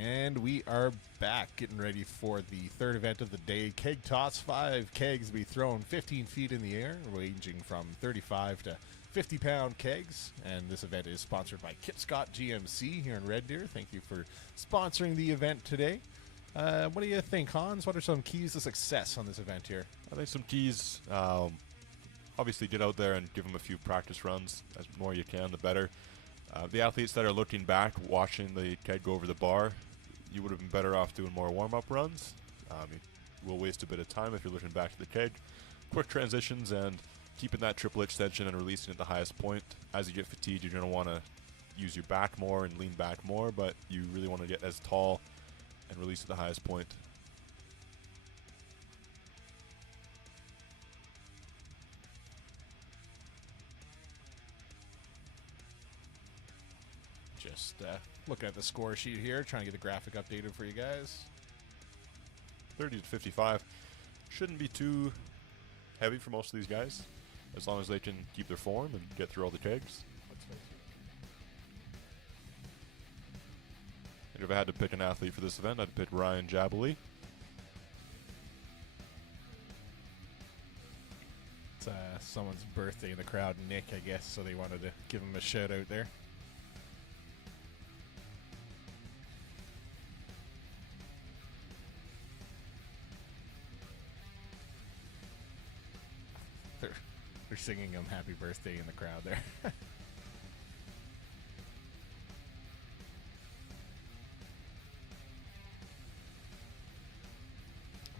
And we are back, getting ready for the third event of the day. Keg toss, 5 kegs to be thrown 15 feet in the air, ranging from 35 to 50-pound kegs. And this event is sponsored by Kip Scott GMC here in Red Deer. Thank you for sponsoring the event today. What do you think, Hans? What are some keys to success on this event here? I think some keys, obviously get out there and give them a few practice runs. As more you can, the better. The athletes that are looking back, watching the keg go over the bar, you would have been better off doing more warm-up runs. You will waste a bit of time if you're looking back to the keg. Quick transitions and keeping that triple extension and releasing at the highest point. As you get fatigued, you're going to want to use your back more and lean back more, but you really want to get as tall and release at the highest point. Just looking at the score sheet here, trying to get the graphic updated for you guys. 30 to 55. Shouldn't be too heavy for most of these guys, as long as they can keep their form and get through all the kegs. And if I had to pick an athlete for this event, I'd pick Ryan Jabley. It's someone's birthday in the crowd, Nick, I guess, so they wanted to give him a shout out there. They're singing him happy birthday in the crowd there. I'm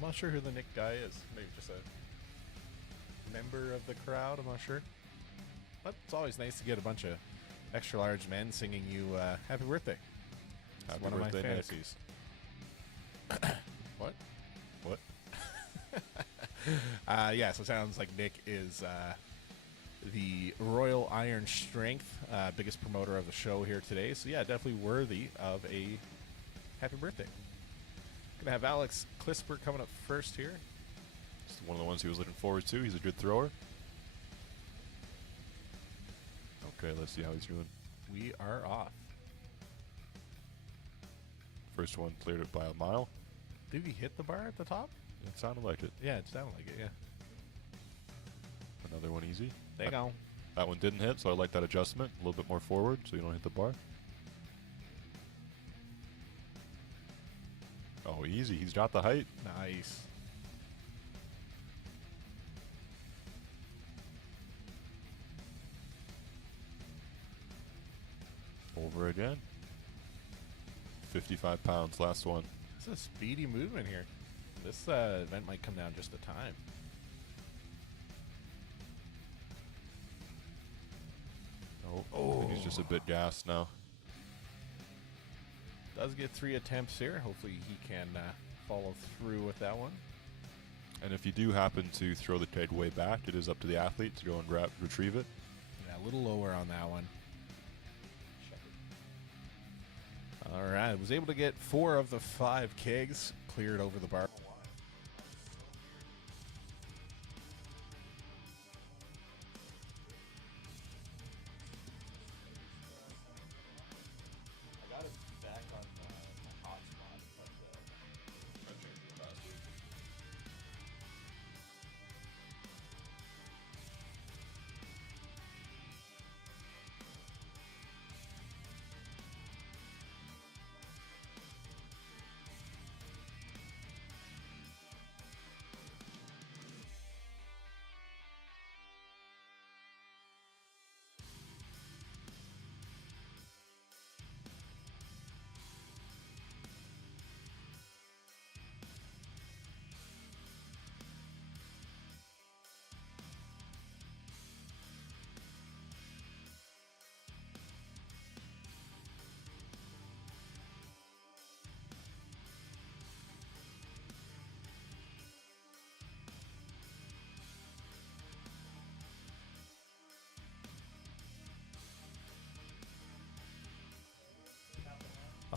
not sure who the Nick guy is. Maybe just a member of the crowd. I'm not sure. But it's always nice to get a bunch of extra large men singing you happy birthday. It's Happy one birthday, of my Nick. fantasies. What? What? Yeah, so it sounds like Nick is the Royal Iron Strength, biggest promoter of the show here today. So yeah, definitely worthy of a happy birthday. Gonna have Alex Clisper coming up first here. It's one of the ones he was looking forward to. He's a good thrower. Okay, let's see how he's doing. We are off. First one cleared it by a mile. Did he hit the bar at the top? It sounded like it. Yeah, it sounded like it, yeah. Another one easy. There you go. That one didn't hit, so I like that adjustment. A little bit more forward so you don't hit the bar. Oh, easy. He's got the height. Nice. Over again. 55 pounds, last one. It's a speedy movement here. This event might come down just a time. Oh, I think he's just a bit gassed now. Does get 3 attempts here. Hopefully he can follow through with that one. And if you do happen to throw the keg way back, it is up to the athlete to go and retrieve it. Yeah, a little lower on that one. All right, was able to get 4 of the 5 kegs cleared over the bar. I got it back on my hotspot, but I changed it last week.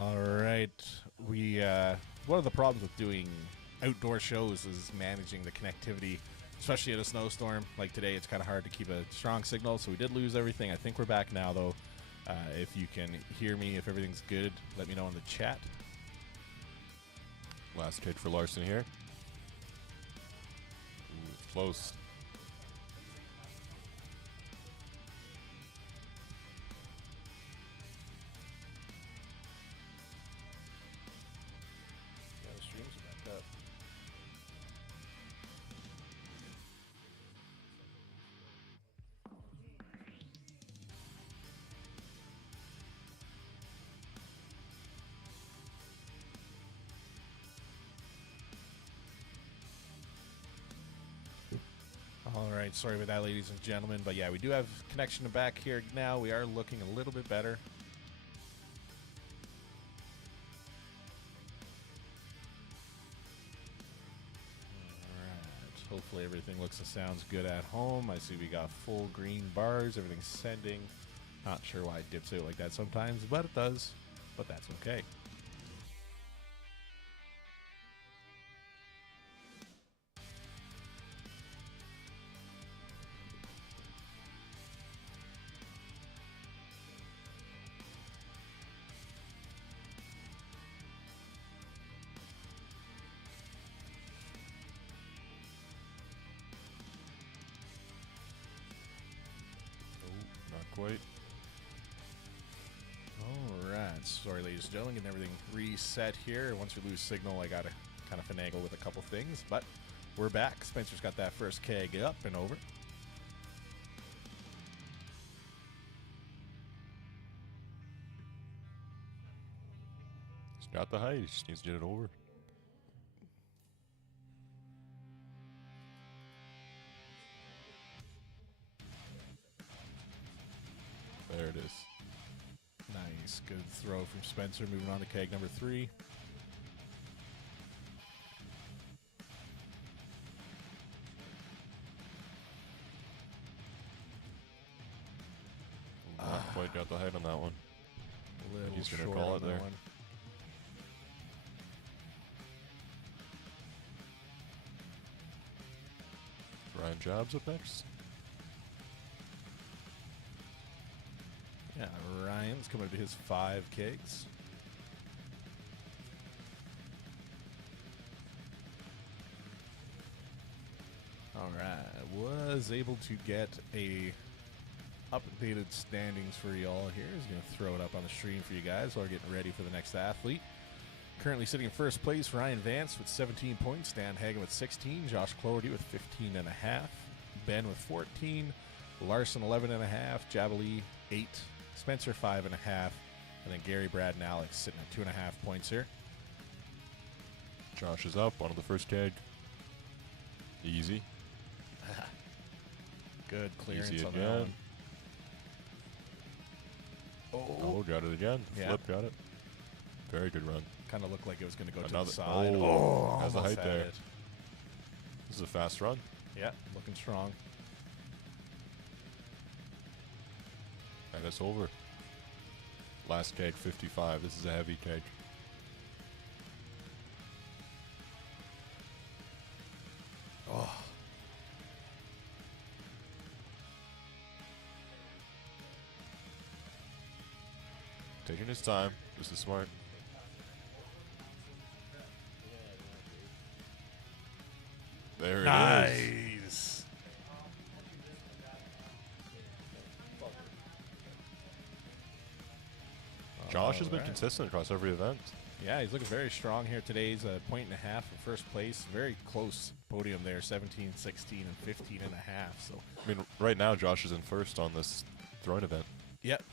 All right. One of the problems with doing outdoor shows is managing the connectivity, especially in a snowstorm. Like today, it's kind of hard to keep a strong signal, so we did lose everything. I think we're back now, though. If you can hear me, if everything's good, let me know in the chat. Last hit for Larson here. Ooh, it's close. Yeah, the streams are back up. All right, sorry about that, ladies and gentlemen, but yeah, we do have connection back here now. We are looking a little bit better. All right, hopefully everything looks and sounds good at home. I see we got full green bars, everything's sending. Not sure why it dips out like that sometimes, but it does, but that's okay. Quite. All right, sorry, ladies and gentlemen, getting everything reset here. Once we lose signal, I gotta kind of finagle with a couple things, but we're back. Spencer's got that first keg up and over. He's got the height. He just needs to get it over. There it is. Nice, good throw from Spencer. Moving on to keg number 3. Not quite got the height on that one. Little He's gonna short call on it that there. one. Ryan Jobs up next. Yeah, Ryan's coming to his 5 kegs. All right, was able to get a updated standings for y'all here. He's going to throw it up on the stream for you guys while we're getting ready for the next athlete. Currently sitting in first place, Ryan Vance with 17 points, Dan Hagen with 16, Josh Cloherty with 15 and a half, Ben with 14, Larson 11 and a half, Jabalee 8, Spencer 5 and a half, and then Gary, Brad, and Alex sitting at 2.5 points here. Josh is up on the first keg. Easy. Good clearance Easy on that again. one. Oh, got it again. Yeah. Flip, got it. Very good run. Kind of looked like it was going to go to Another- the side. oh, has the almost height had there. it. This is a fast run. Yeah, looking strong. And it's over. Last keg, 55. This is a heavy keg. Oh. Taking his time. This is smart. There it is. Nice. Josh has been Alright. consistent across every event. Yeah, he's looking very strong here today. He's a point and a half in first place. Very close podium there, 17, 16, and 15 and a half. So, I mean, right now Josh is in first on this throwing event. yep.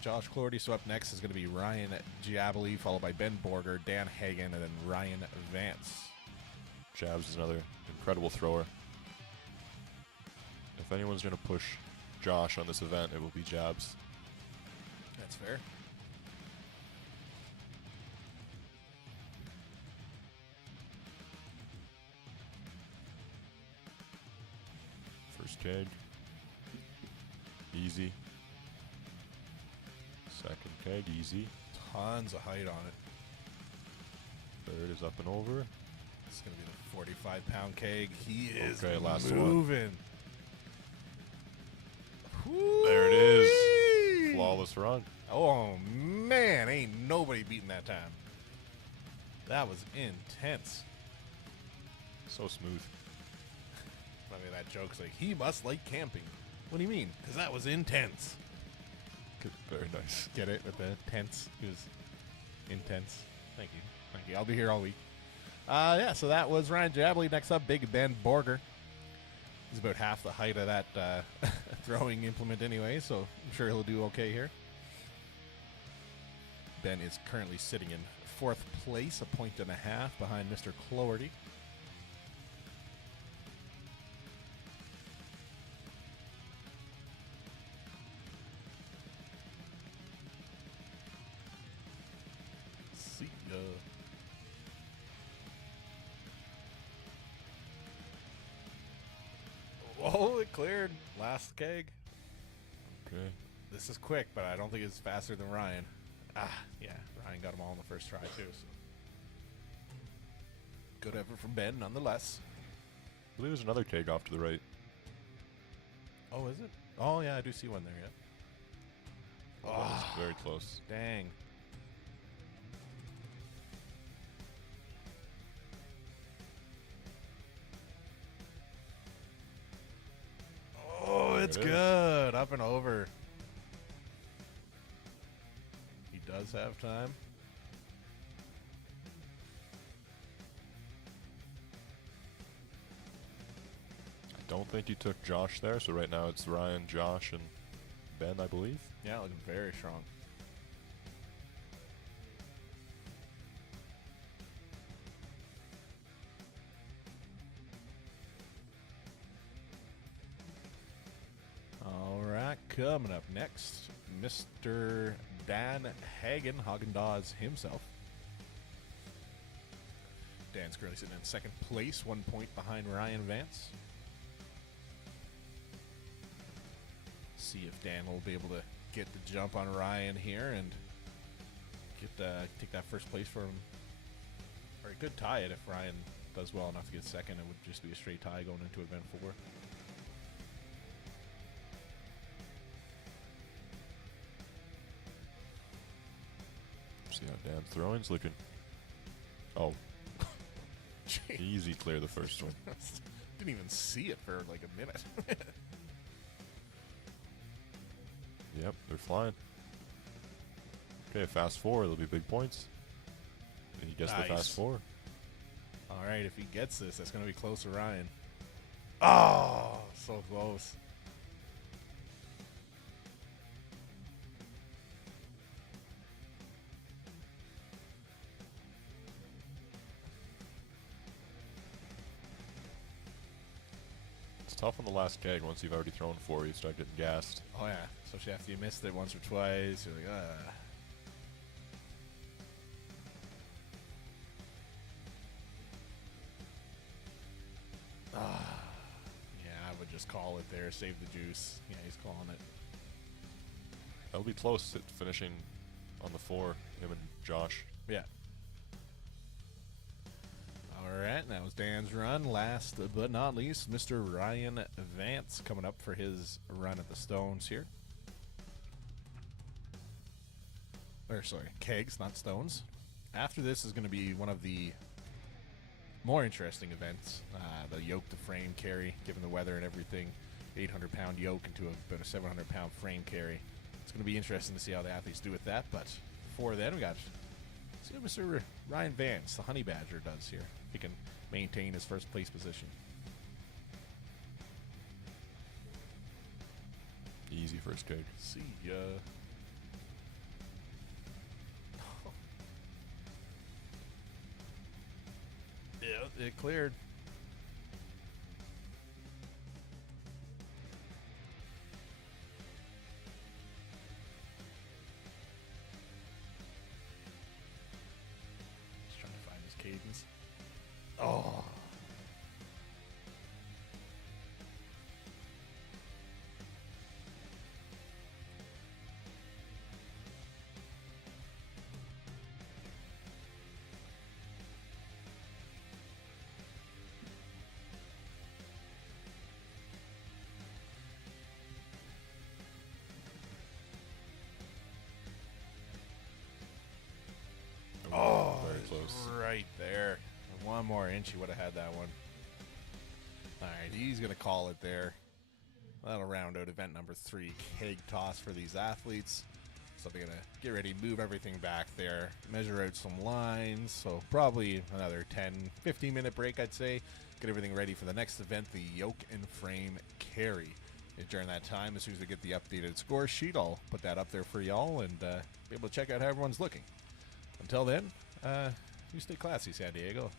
Josh Cloherty. So up next is going to be Ryan Jabalee, followed by Ben Borger, Dan Hagen, and then Ryan Vance. Jabs is another incredible thrower. If anyone's going to push Josh on this event, it will be Jabs. That's fair. First keg. Easy. Second keg, easy. Tons of height on it. Third is up and over. It's going to be the 45-pound keg. He is Okay, last one. moving. There it is. Flawless run. Oh, man. Ain't nobody beating that time. That was intense. So smooth. I mean, that joke's like, he must like camping. What do you mean? Because that was intense. Good, very nice. Get it with the tense? He was intense. Thank you. Thank you. I'll be here all week. Yeah, so that was Ryan Jabley. Next up, Big Ben Borger. He's about half the height of that throwing implement anyway, so I'm sure he'll do okay here. Ben is currently sitting in 4th place, a point and a half behind Mr. Cloherty. See ya. Oh, it cleared. Last keg. Okay. This is quick, but I don't think it's faster than Ryan. Yeah, Ryan got them all in the first try, too. So. Good effort from Ben, nonetheless. I believe there's another keg off to the right. Oh, is it? Oh, yeah, I do see one there, yeah. Oh, that's very close. Dang. Oh, it's There it is. good. Up and over. He does have time. I don't think he took Josh there, so right now it's Ryan, Josh, and Ben, I believe. Yeah, looking very strong. All right, coming up next, Mr. Dan Hagen, Haagen-Dazs himself. Dan's currently sitting in 2nd place, 1 point behind Ryan Vance. See if Dan will be able to get the jump on Ryan here and take that first place for him. Or he could tie it if Ryan does well enough to get 2nd. It would just be a straight tie going into event 4. See how Dan's throwing's looking. Oh, easy clear the first one. Didn't even see it for like a minute. Yep, they're flying. Okay, fast 4, there'll be big points. And he gets the Nice. fast 4. All right, if he gets this, that's going to be close to Ryan. Oh, so close. It's tough on the last keg. Once you've already thrown 4, you start getting gassed. Oh, yeah. Especially after you missed it once or twice. You're like, Yeah, I would just call it there. Save the juice. Yeah, he's calling it. That'll be close at finishing on the 4, him and Josh. Yeah. All right, that was Dan's run. Last but not least, Mr. Ryan Vance coming up for his run at the Stones here. Or, sorry, kegs, not stones. After this is going to be one of the more interesting events. The yoke to frame carry, given the weather and everything. 800-pound yoke into about a 700-pound frame carry. It's going to be interesting to see how the athletes do with that. But before then, we got see what Mr. Ryan Vance, the Honey Badger, does here. If he can maintain his first place position. Easy first keg. See ya. Yeah, it cleared. Just trying to find his cadence. Oh. Right there. One more inch, he would have had that one. All right, he's going to call it there. That'll round out event number 3, keg toss for these athletes. So they're going to get ready, move everything back there, measure out some lines. So probably another 10, 15-minute break, I'd say. Get everything ready for the next event, the Yoke and Frame Carry. And during that time, as soon as we get the updated score sheet, I'll put that up there for y'all and be able to check out how everyone's looking. Until then, you stay classy, San Diego.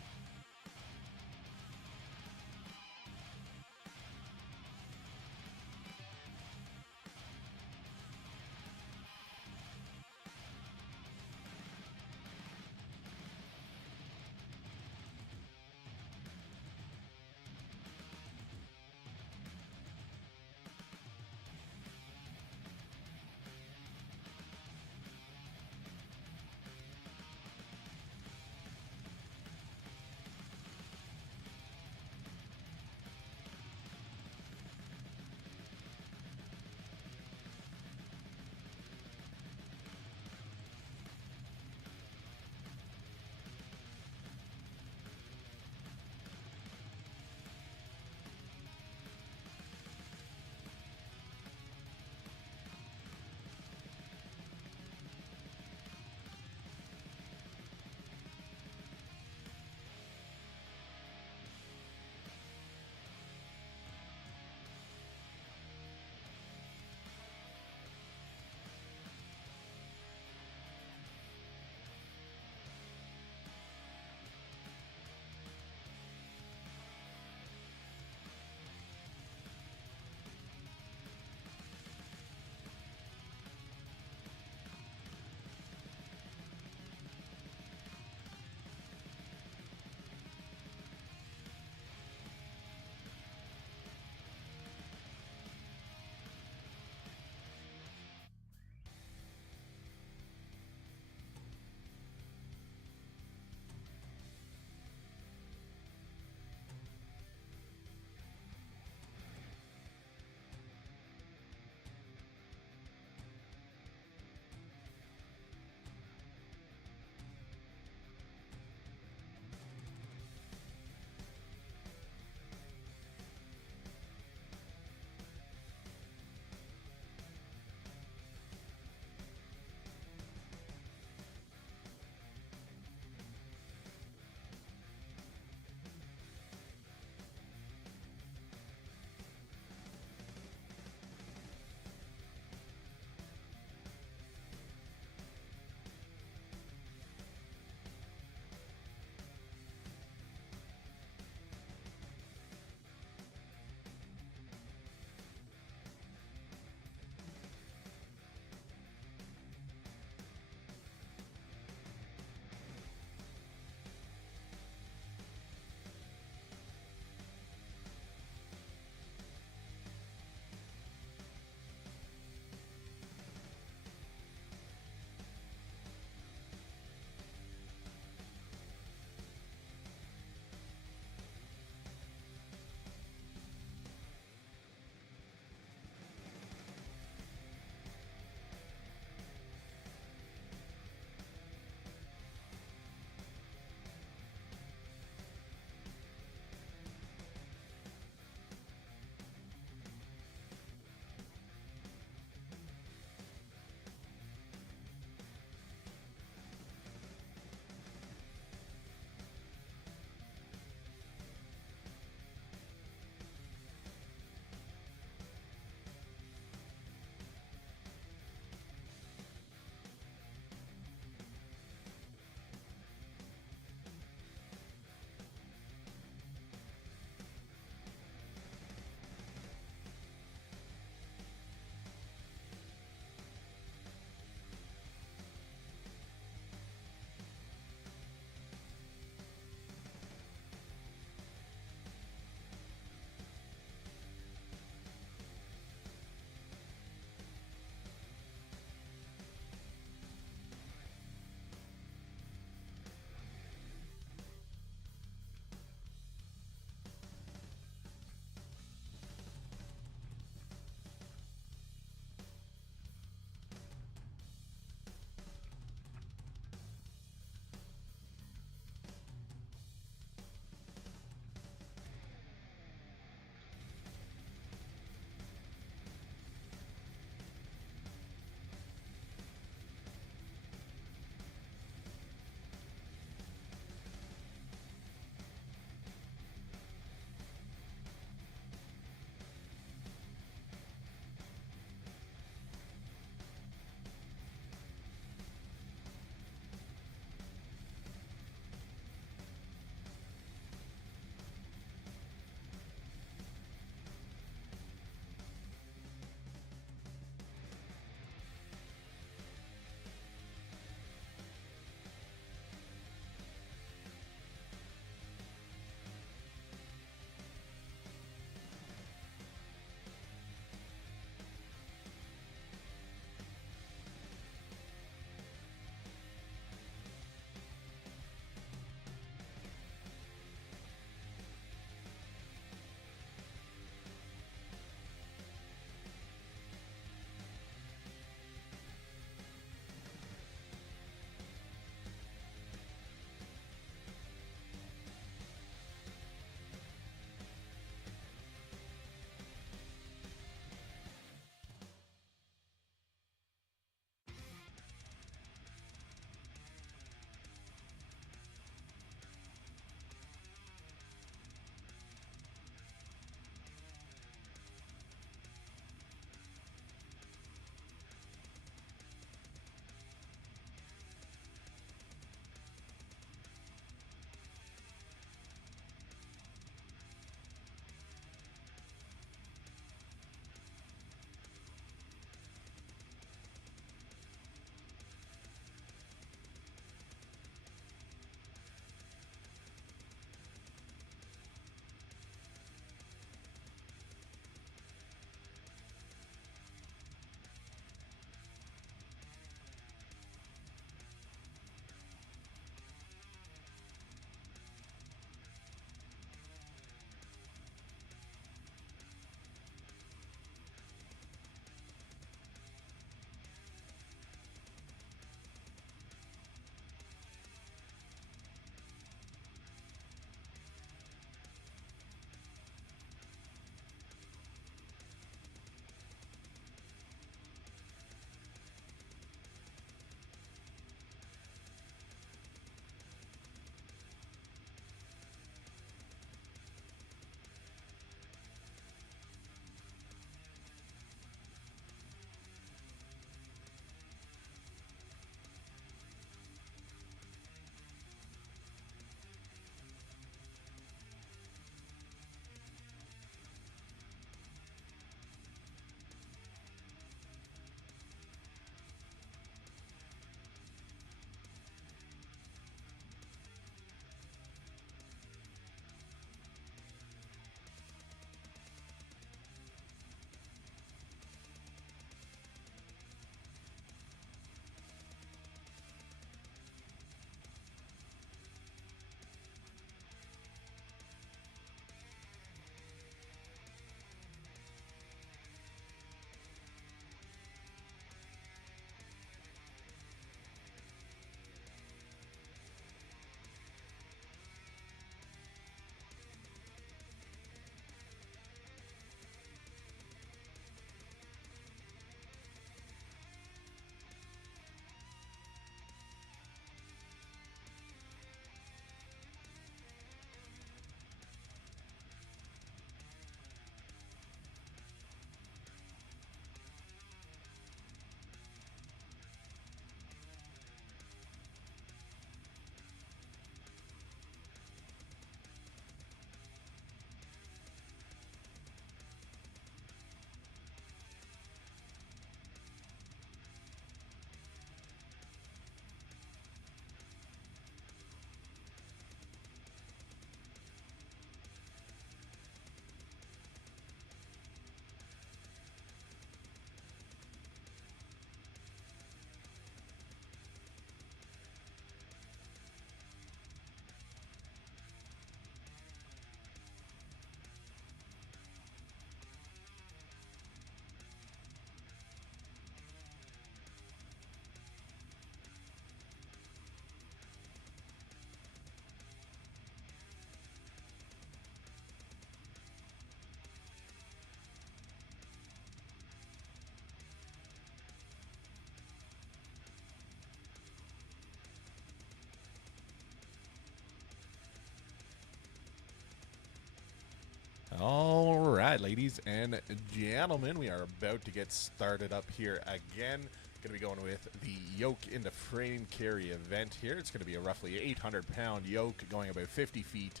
right, ladies and gentlemen, we are about to get started up here again. Going to be going with the Yoke into frame carry event here. It's going to be a roughly 800-pound yoke going about 50 feet,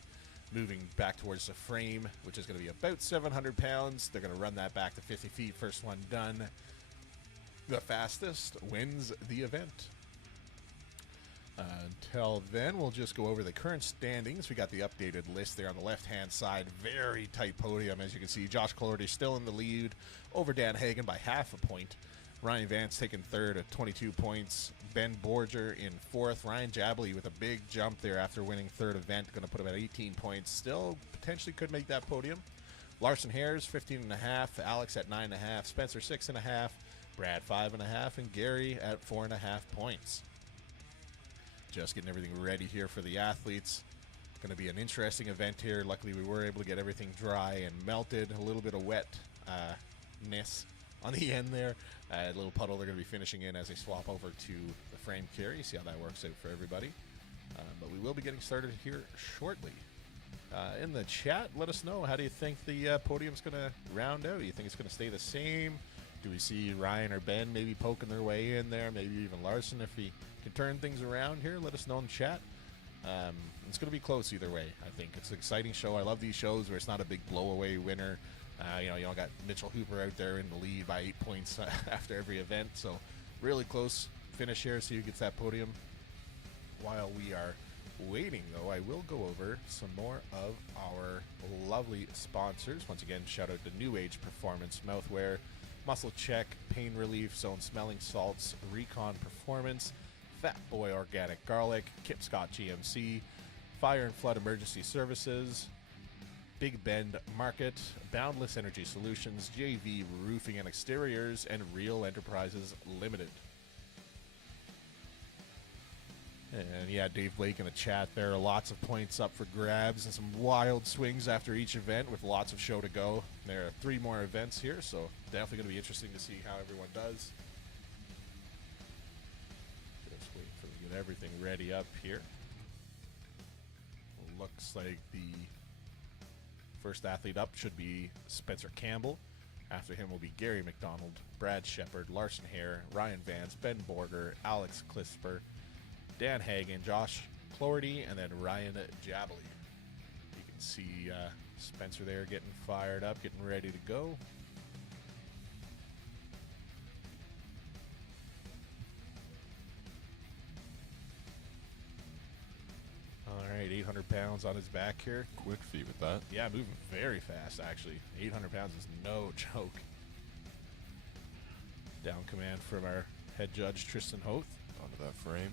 moving back towards the frame, which is going to be about 700 pounds. They're going to run that back to 50 feet. First one done. The fastest wins the event. Until then, we'll just go over the current standings. We got the updated list there on the left-hand side. Very tight podium, as you can see. Josh Clordy still in the lead over Dan Hagen by half a point. Ryan Vance taking third at 22 points. Ben Borger in fourth. Ryan Jabley with a big jump there after winning third event. Going to put him at 18 points. Still potentially could make that podium. Larson Hares 15.5. Alex at 9.5. Spencer 6.5. Brad 5.5. And Gary at 4.5 points. Just getting everything ready here for the athletes. Going to be an interesting event here. Luckily, we were able to get everything dry and melted. A little bit of wetness on the end there. A little puddle they're going to be finishing in as they swap over to the frame carry. See how that works out for everybody. But we will be getting started here shortly. In the chat, let us know, how do you think the podium's going to round out? Do you think it's going to stay the same? Do we see Ryan or Ben maybe poking their way in there? Maybe even Larson if he can turn things around here. Let us know in the chat. It's going to be close either way, I think. It's an exciting show. I love these shows where it's not a big blow-away winner. You got Mitchell Hooper out there in the lead by 8 points after every event. So really close finish here. See who gets that podium. While we are waiting, though, I will go over some more of our lovely sponsors. Once again, shout out to New Age Performance Mouthwear, Muscle Check, Pain Relief, Zone Smelling Salts, Recon Performance, Fat Boy Organic Garlic, Kip Scott GMC, Fire and Flood Emergency Services, Big Bend Market, Boundless Energy Solutions, JV Roofing and Exteriors, and Real Enterprises Limited. And yeah, Dave Blake in the chat there. Lots of points up for grabs and some wild swings after each event with lots of show to go. There are 3 more events here, so definitely going to be interesting to see how everyone does. Just wait for them to get everything ready up here. Looks like the first athlete up should be Spencer Campbell. After him will be Gary McDonald, Brad Shepard, Larson Hare, Ryan Vance, Ben Borger, Alex Clisper, Dan Hagen, Josh Clordy, and then Ryan Jabley. You can see Spencer there getting fired up, getting ready to go. All right, 800 pounds on his back here. Quick feet with that. Yeah, moving very fast, actually. 800 pounds is no joke. Down command from our head judge, Tristan Hoth. Onto that frame.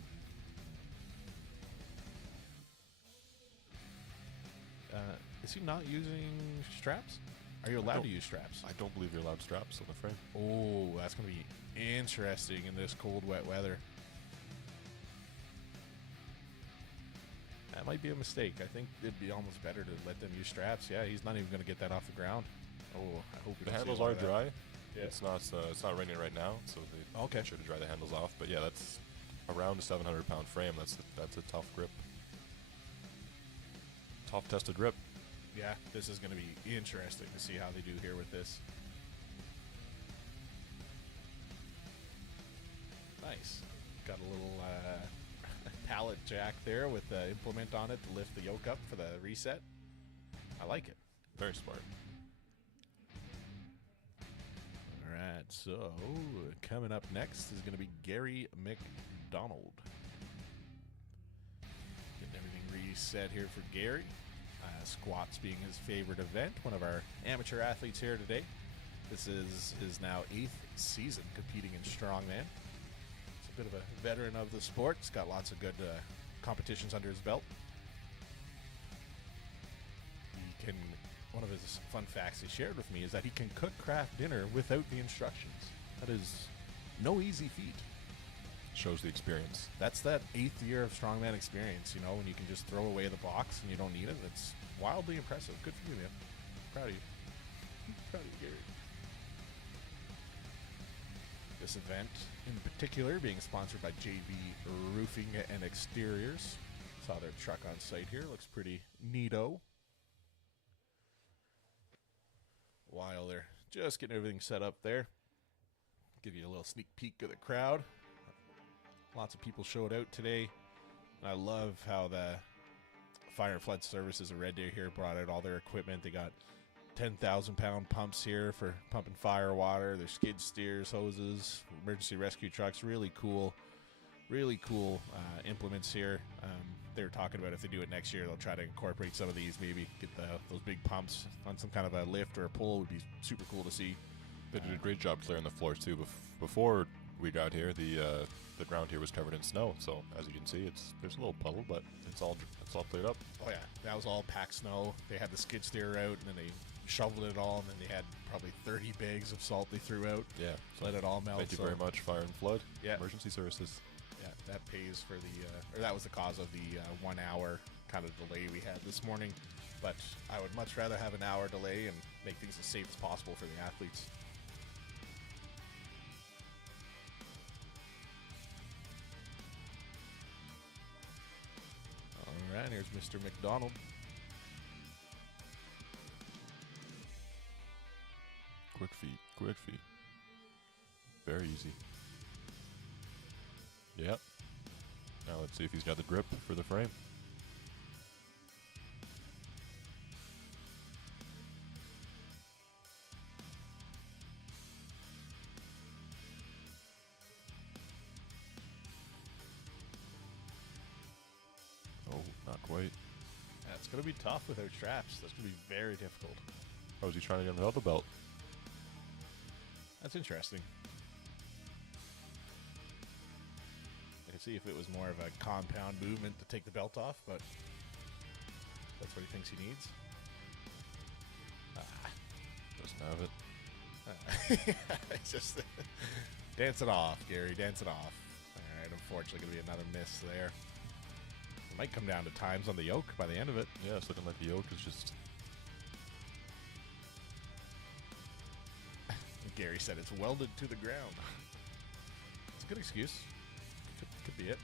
Is he not using straps? Are you allowed to use straps? I don't believe you're allowed straps on the frame. Oh, that's going to be interesting in this cold, wet weather. That might be a mistake. I think it'd be almost better to let them use straps. Yeah, he's not even going to get that off the ground. Oh, I hope the handles are dry. Yeah. It's not raining right now, so they make sure to dry the handles off. But yeah, that's around a 700-pound frame. That's a tough grip. Tough tested grip. Yeah, this is going to be interesting to see how they do here with this. Nice. Got a little pallet jack there with the implement on it to lift the yoke up for the reset. I like it. Very smart. All right, so coming up next is going to be Gary McDonald. Getting everything reset here for Gary. Squats being his favorite event. One of our amateur athletes here today. This is his now 8th season competing in strongman. He's a bit of a veteran of the sport. He's got lots of good competitions under his belt. One of his fun facts he shared with me is that he can cook craft dinner without the instructions. That is no easy feat. Shows the experience. That's that 8th year of strongman experience, when you can just throw away the box and you don't need it. It's wildly impressive. Good for you, man. Proud of you. Proud of you, Gary. This event in particular being sponsored by JV Roofing and Exteriors. Saw their truck on site here. Looks pretty neato. Just getting everything set up there. Give you a little sneak peek of the crowd. Lots of people showed out today. And I love how the Fire and Flood Services of Red Deer here brought out all their equipment. They got 10,000 pound pumps here for pumping fire water. There's skid steers, hoses, emergency rescue trucks. Really cool implements here. They were talking about if they do it next year, they'll try to incorporate some of these, maybe get those big pumps on some kind of a lift or a pole. Would be super cool to see. They did a great job clearing the floors too. Before we got here, the ground here was covered in snow. So as you can see, there's a little puddle, but it's all cleared up. Oh yeah, that was all packed snow. They had the skid steer out, and then they shoveled it all, and then they had probably 30 bags of salt they threw out. Yeah, let it all melt. Thank you very much, Fire and Flood. Yeah, emergency services. Yeah, that pays for the, or that was the cause of the 1 hour kind of delay we had this morning. But I would much rather have an hour delay and make things as safe as possible for the athletes. All right, here's Mr. McDonald. Quick feet. Very easy. Yep. Now let's see if he's got the grip for the frame. Oh, not quite. That's going to be tough without straps. That's going to be very difficult. How is he trying to get without the belt? That's interesting. I could see if it was more of a compound movement to take the belt off, but that's what he thinks he needs. Doesn't have it. It's just dance it off, Gary. Dance it off. All right, unfortunately, going to be another miss there. It might come down to times on the yoke by the end of it. Yeah, it's looking like the yoke is just... Gary said it's welded to the ground. It's a good excuse. Could be it.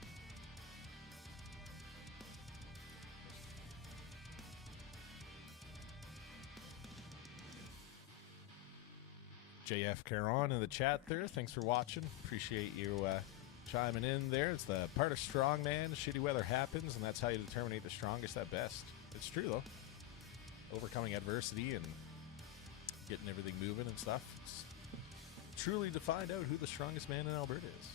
JF Caron in the chat there. Thanks for watching. Appreciate you chiming in there. It's the part of strongman. Shitty weather happens, and that's how you determine the strongest at best. It's true, though. Overcoming adversity and getting everything moving and stuff. It's truly to find out who the strongest man in Alberta is.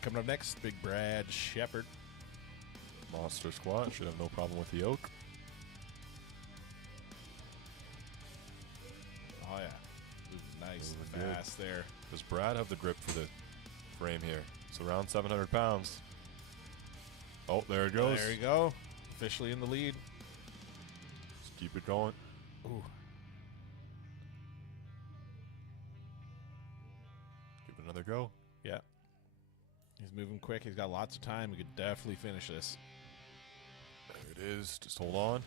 Coming up next, Big Brad Shepard. Monster squat. Should have no problem with the yoke. Oh, yeah. Moving nice and fast there. Does Brad have the grip for the frame here? It's around 700 pounds. Oh, there it goes. There you go. Officially in the lead. Just keep it going. Ooh. Give it another go. Yeah. He's moving quick. He's got lots of time. We could definitely finish this. There it is. Just hold on.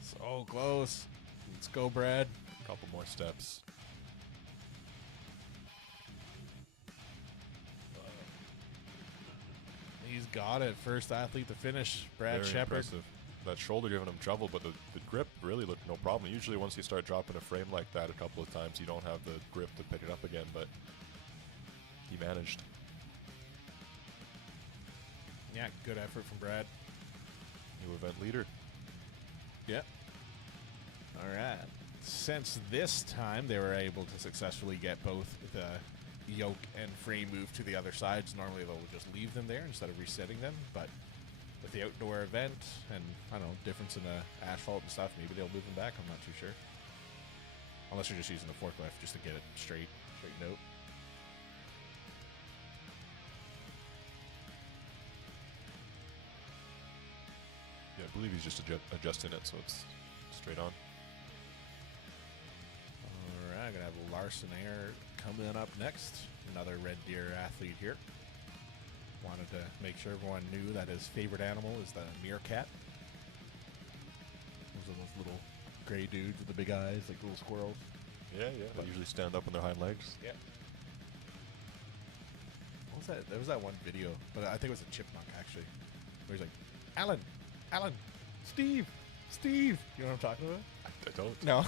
So close. Let's go, Brad. A couple more steps. He's got it. First athlete to finish. Brad Very Shepard. impressive. That shoulder giving him trouble, but the grip really looked no problem. Usually once you start dropping a frame like that a couple of times, you don't have the grip to pick it up again, but he managed. Yeah, good effort from Brad. New event leader. Yep. All right. Since this time, they were able to successfully get both the yoke and frame moved to the other sides. Normally, they'll just leave them there instead of resetting them, but with the outdoor event and, I don't know, difference in the asphalt and stuff, maybe they'll move them back. I'm not too sure. Unless you're just using the forklift just to get it straightened out. believe he's just adjusting it so it's straight on. Alright, gonna have Larson here coming up next. Another Red Deer athlete here. Wanted to make sure everyone knew that his favorite animal is the meerkat. Those are those little gray dudes with the big eyes, like little squirrels. Yeah. They usually stand up on their hind legs. Yeah. What was that? There was that one video, but I think it was a chipmunk actually, where he's like, Alan, Steve. You know what I'm talking about? I don't. No.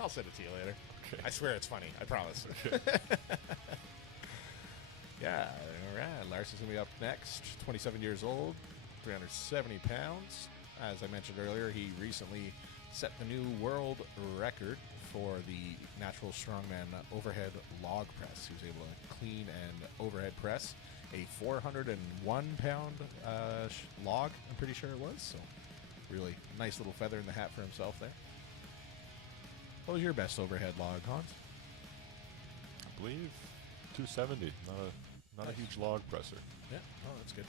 I'll send it to you later. Okay. I swear it's funny. I promise. Okay. Yeah, all right. Larson's going to be up next. 27 years old, 370 pounds. As I mentioned earlier, he recently set the new world record for the natural strongman overhead log press. He was able to clean and overhead press a 401-pound log, I'm pretty sure it was. So really nice little feather in the hat for himself there. What was your best overhead log, Hans? I believe 270. Not a huge log presser. Yeah. Oh, that's good.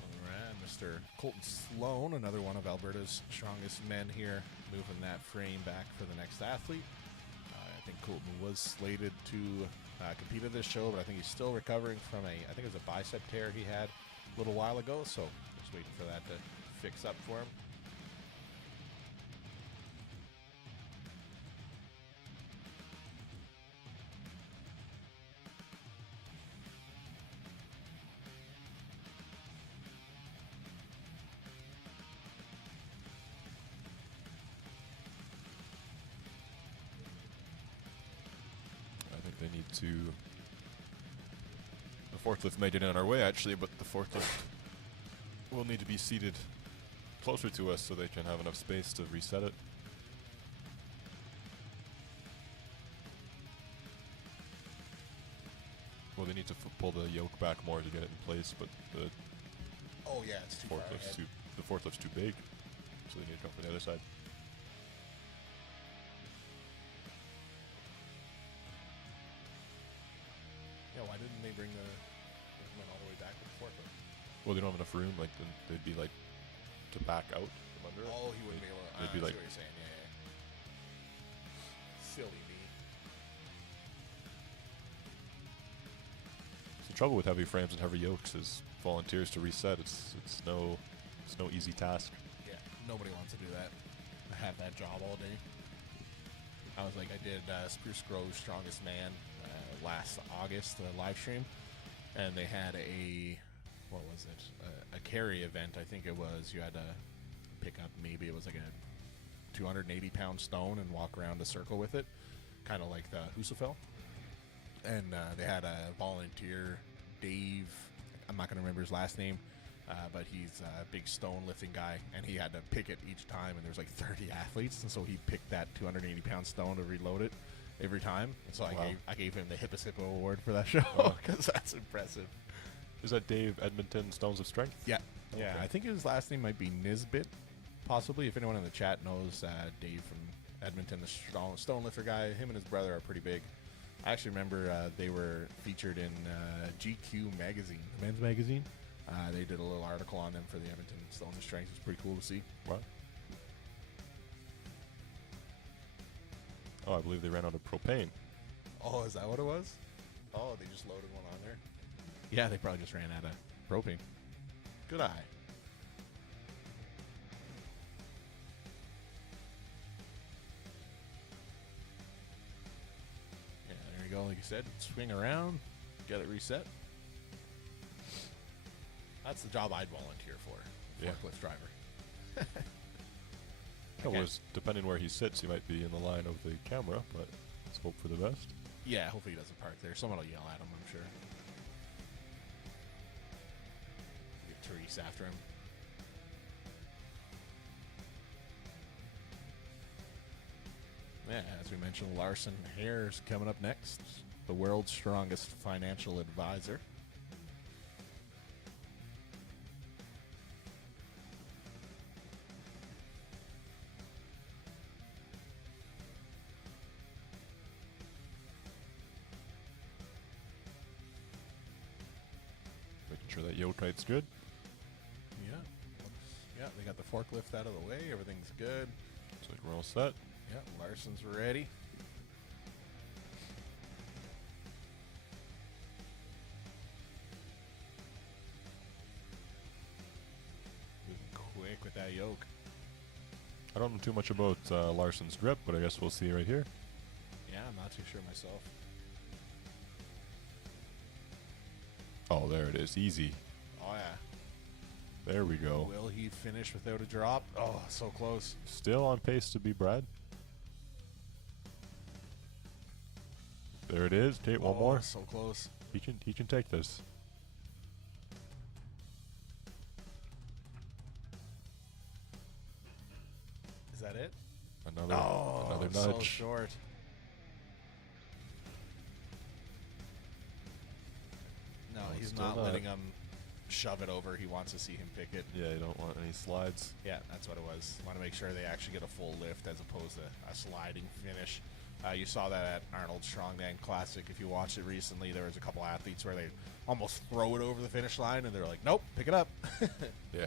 All right, Mr. Colton Sloan, another one of Alberta's strongest men here, moving that frame back for the next athlete. I think Colton was slated to compete at this show, but I think he's still recovering from I think it was a bicep tear he had a little while ago, so just waiting for that to fix up for him. They need to. The forklift made it in our way actually, but the forklift will need to be seated closer to us so they can have enough space to reset it. Well, they need to pull the yoke back more to get it in place, but the Oh yeah, it's too far ahead. the forklift's too big, so they need to come from the other side. Yeah, why didn't they bring the went all the way back with the forklift? Well, they don't have enough room. Like they'd be like to back out from under. Oh, he wouldn't be able to. They'd be I like see what you're saying. Yeah. Silly me. The trouble with heavy frames and heavy yokes is volunteers to reset. It's no easy task. Yeah, nobody wants to do that. I have that job all day. I was like, I did Spruce Grove's Strongest Man last August, the live stream, and they had what was it? A carry event, I think it was. You had to pick up, maybe it was like a 280-pound stone and walk around a circle with it, kind of like the Husafel. And they had a volunteer, Dave, I'm not going to remember his last name, but he's a big stone lifting guy, and he had to pick it each time, and there's like 30 athletes, and so he picked that 280-pound stone to reload it every time. And so I gave him the Hippos Hippo award for that show, because that's impressive. Is that Dave Edmonton Stones of Strength? Yeah. Okay. Yeah, I think his last name might be Nisbet, possibly. If anyone in the chat knows Dave from Edmonton, the stone lifter guy, him and his brother are pretty big. I actually remember they were featured in GQ magazine, the men's magazine. They did a little article on them for the Edmonton Stone of Strength. It's pretty cool to see. What? Oh, I believe they ran out of propane. Oh, is that what it was? Oh, they just loaded one on there? Yeah, they probably just ran out of propane. Good eye. Yeah, there you go. Like you said, swing around, get it reset. That's the job I'd volunteer for. Forklift driver. Okay. Depending where he sits, he might be in the line of the camera, but let's hope for the best. Yeah, hopefully he doesn't park there. Someone will yell at him, I'm sure. Get Therese after him. Yeah, as we mentioned, Larson Hare's coming up next. The world's strongest financial advisor. Sure that Yoke height's good. Yeah. Yeah, they got the forklift out of the way. Everything's good. Looks like we're all set. Yeah, Larson's ready. Moving quick with that yoke. I don't know too much about Larson's grip, but I guess we'll see right here. Yeah, I'm not too sure myself. Oh, there it is. Easy. Oh, yeah. There we go. Will he finish without a drop? Oh, so close. Still on pace to be Brad. There it is. Take one more. So close. He can take this. Is that it? Another so nudge. short. No, he's still not not. letting him shove it over. He wants to see him pick it. Yeah, you don't want any slides. Yeah, that's what it was. Want to make sure they actually get a full lift as opposed to a sliding finish. You saw that at Arnold Strongman Classic. If you watched it recently, there was a couple athletes where they almost throw it over the finish line, and they're like, nope, pick it up. Yeah.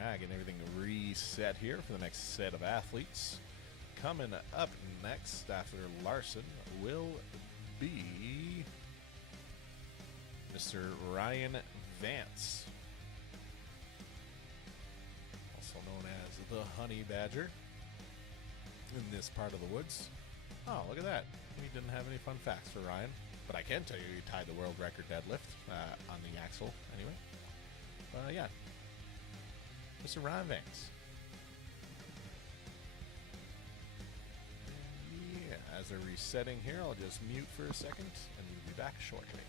All right, getting everything reset here for the next set of athletes. Coming up next after Larson will be Mr. Ryan Vance, also known as the Honey Badger in this part of the woods. Oh, look at that. We didn't have any fun facts for Ryan, but I can tell you he tied the world record deadlift on the axle anyway. Yeah, Mr. Ryan Vance. Yeah, as they're resetting here, I'll just mute for a second and we'll be back shortly.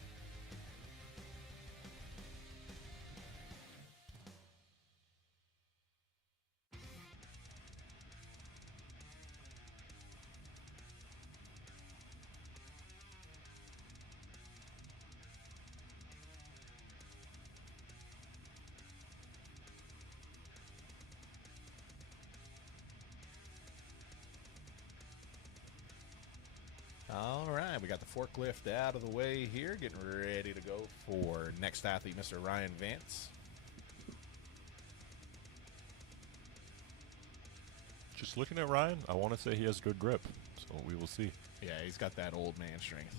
All right, we got the forklift out of the way here, getting ready to go for next athlete, Mr. Ryan Vance. Just looking at Ryan, I want to say he has good grip, so we will see. Yeah, he's got that old man strength.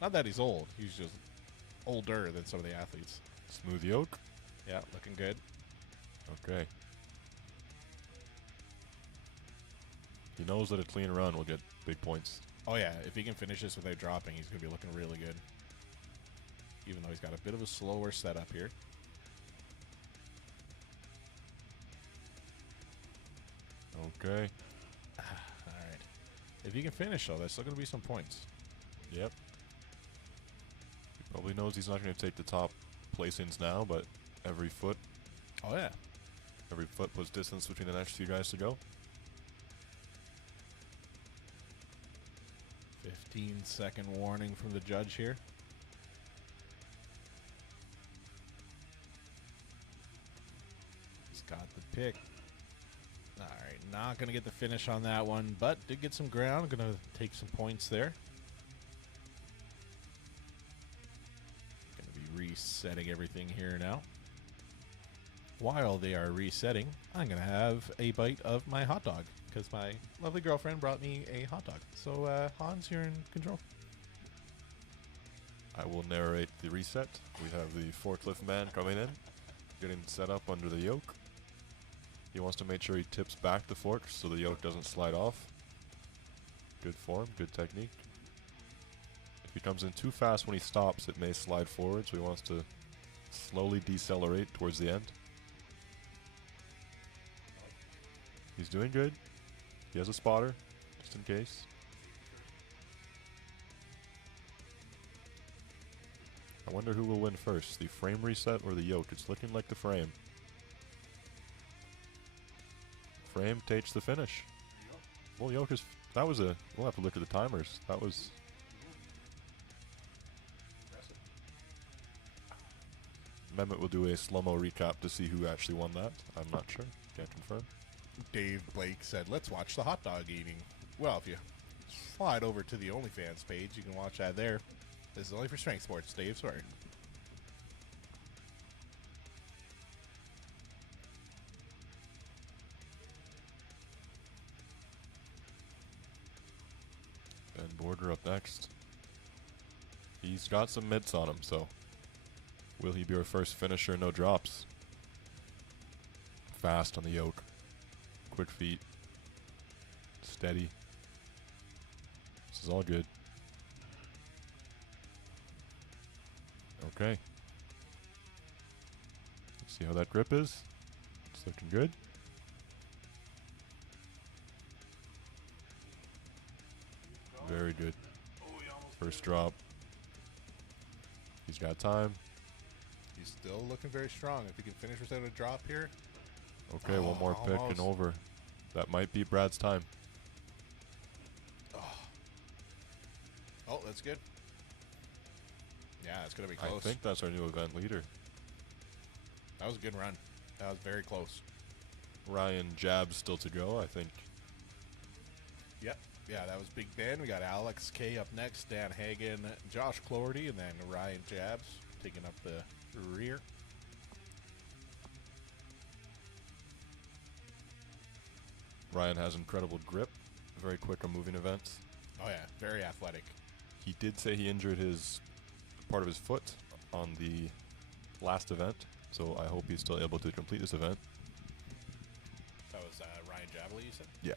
Not that he's old, he's just older than some of the athletes. Smooth yoke. Yeah, looking good. Okay. He knows that a clean run will get big points. Oh yeah, if he can finish this without dropping, he's going to be looking really good. Even though he's got a bit of a slower setup here. Okay. Alright. If he can finish, though, there's still going to be some points. Yep. He probably knows he's not going to take the top placings now, but every foot Oh yeah. puts distance between the next few guys to go. 15-second warning from the judge here. He's got the pick. Alright, not going to get the finish on that one, but did get some ground. Going to take some points there. Going to be resetting everything here now. While they are resetting, I'm going to have a bite of my hot dog because my lovely girlfriend brought me a hot dog. So, Hans, you're in control. I will narrate the reset. We have the forklift man coming in, getting set up under the yoke. He wants to make sure he tips back the fork so the yoke doesn't slide off. Good form, good technique. If he comes in too fast when he stops, it may slide forward, so he wants to slowly decelerate towards the end. He's doing good. He has a spotter, just in case. I wonder who will win first, the frame reset or the yoke. It's looking like the frame. Frame takes the finish. Well, yoke is... That was a... We'll have to look at the timers. That was... Mehmet will do a slow-mo recap to see who actually won that. I'm not sure. Can't confirm. Dave Blake said, let's watch the hot dog eating. Well, if you slide over to the OnlyFans page, you can watch that there. This is only for strength sports, Dave. Sorry. Ben Border up next. He's got some mitts on him, so will he be our first finisher? No drops. Fast on the yoke. Quick feet. Steady. This is all good. Okay. Let's see how that grip is. It's looking good. Very good. First drop. He's got time. He's still looking very strong. If he can finish without a drop here. Okay, one more pick almost. and over. That might be Brad's time. Oh, that's good. Yeah, it's going to be close. I think that's our new event leader. That was a good run. That was very close. Ryan Jabs still to go, I think. Yep. Yeah, that was Big Ben. We got Alex K up next, Dan Hagen, Josh Clorty, and then Ryan Jabs taking up the rear. Ryan has incredible grip, very quick on moving events. Oh yeah, very athletic. He did say he injured his part of his foot on the last event, so I hope he's still able to complete this event. That was Ryan Jabley, you said? Yeah.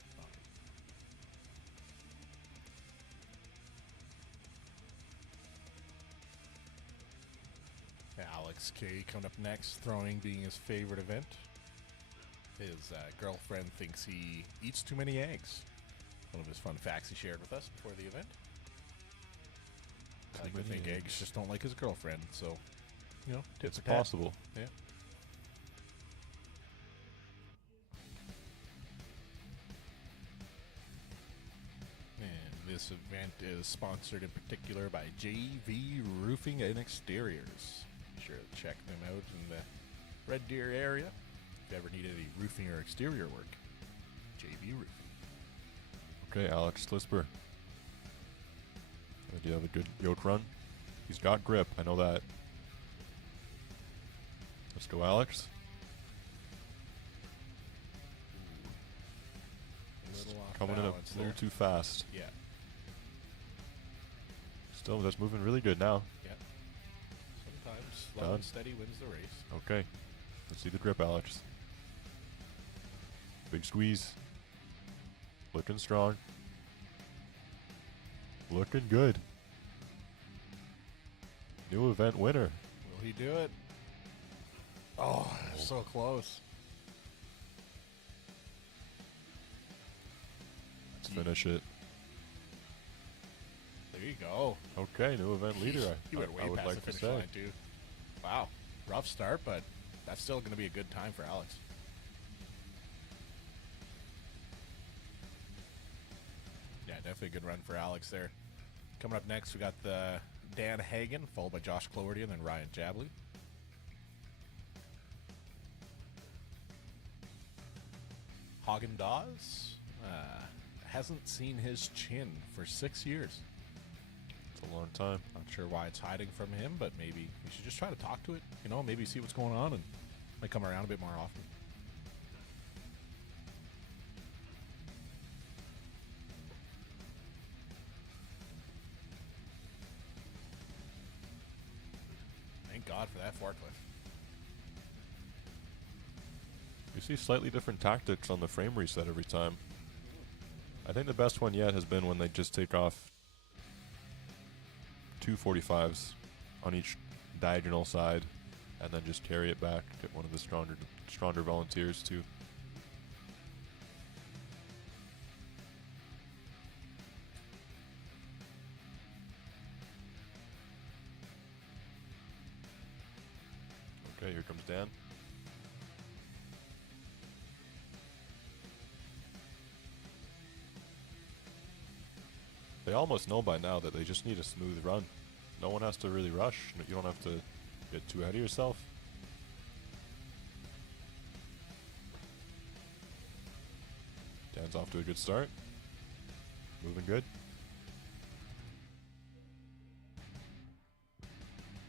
Alex K coming up next, throwing being his favorite event. His girlfriend thinks he eats too many eggs. One of his fun facts he shared with us before the event. I like to think eggs just don't like his girlfriend, so, you know, It's possible. Yeah. And this event is sponsored in particular by JV Roofing and Exteriors. Be sure to check them out in the Red Deer area. If you ever need any roofing or exterior work, JV Roofing. Okay, Alex Slisper. Do you have a good yoke run? He's got grip, I know that. Let's go, Alex. A little off Coming in a balance little there. too fast. Yeah. Still, that's moving really good now. Yeah. Sometimes slow and steady wins the race. Okay. Let's see the grip, Alex. Big squeeze. Looking strong. Looking good. New event winner. Will he do it? Oh, so close. Let's finish it. There you go. Okay, new event leader. He went way I would past like the to finish say. line, too. Wow. Rough start, but that's still going to be a good time for Alex. Yeah, definitely a good run for Alex there. Coming up next, we got the Dan Hagen, followed by Josh Cloherty, and then Ryan Jabley. Hagen Dawes hasn't seen his chin for 6 years. It's a long time. Not sure why it's hiding from him, but maybe we should just try to talk to it. You know, maybe see what's going on and might come around a bit more often. Thank God for that forklift. You see slightly different tactics on the frame reset every time. I think the best one yet has been when they just take off 2 45s on each diagonal side and then just carry it back. Get one of the stronger volunteers too. Okay, here comes Dan. They almost know by now that they just need a smooth run. No one has to really rush. You don't have to get too ahead of yourself. Dan's off to a good start. Moving good.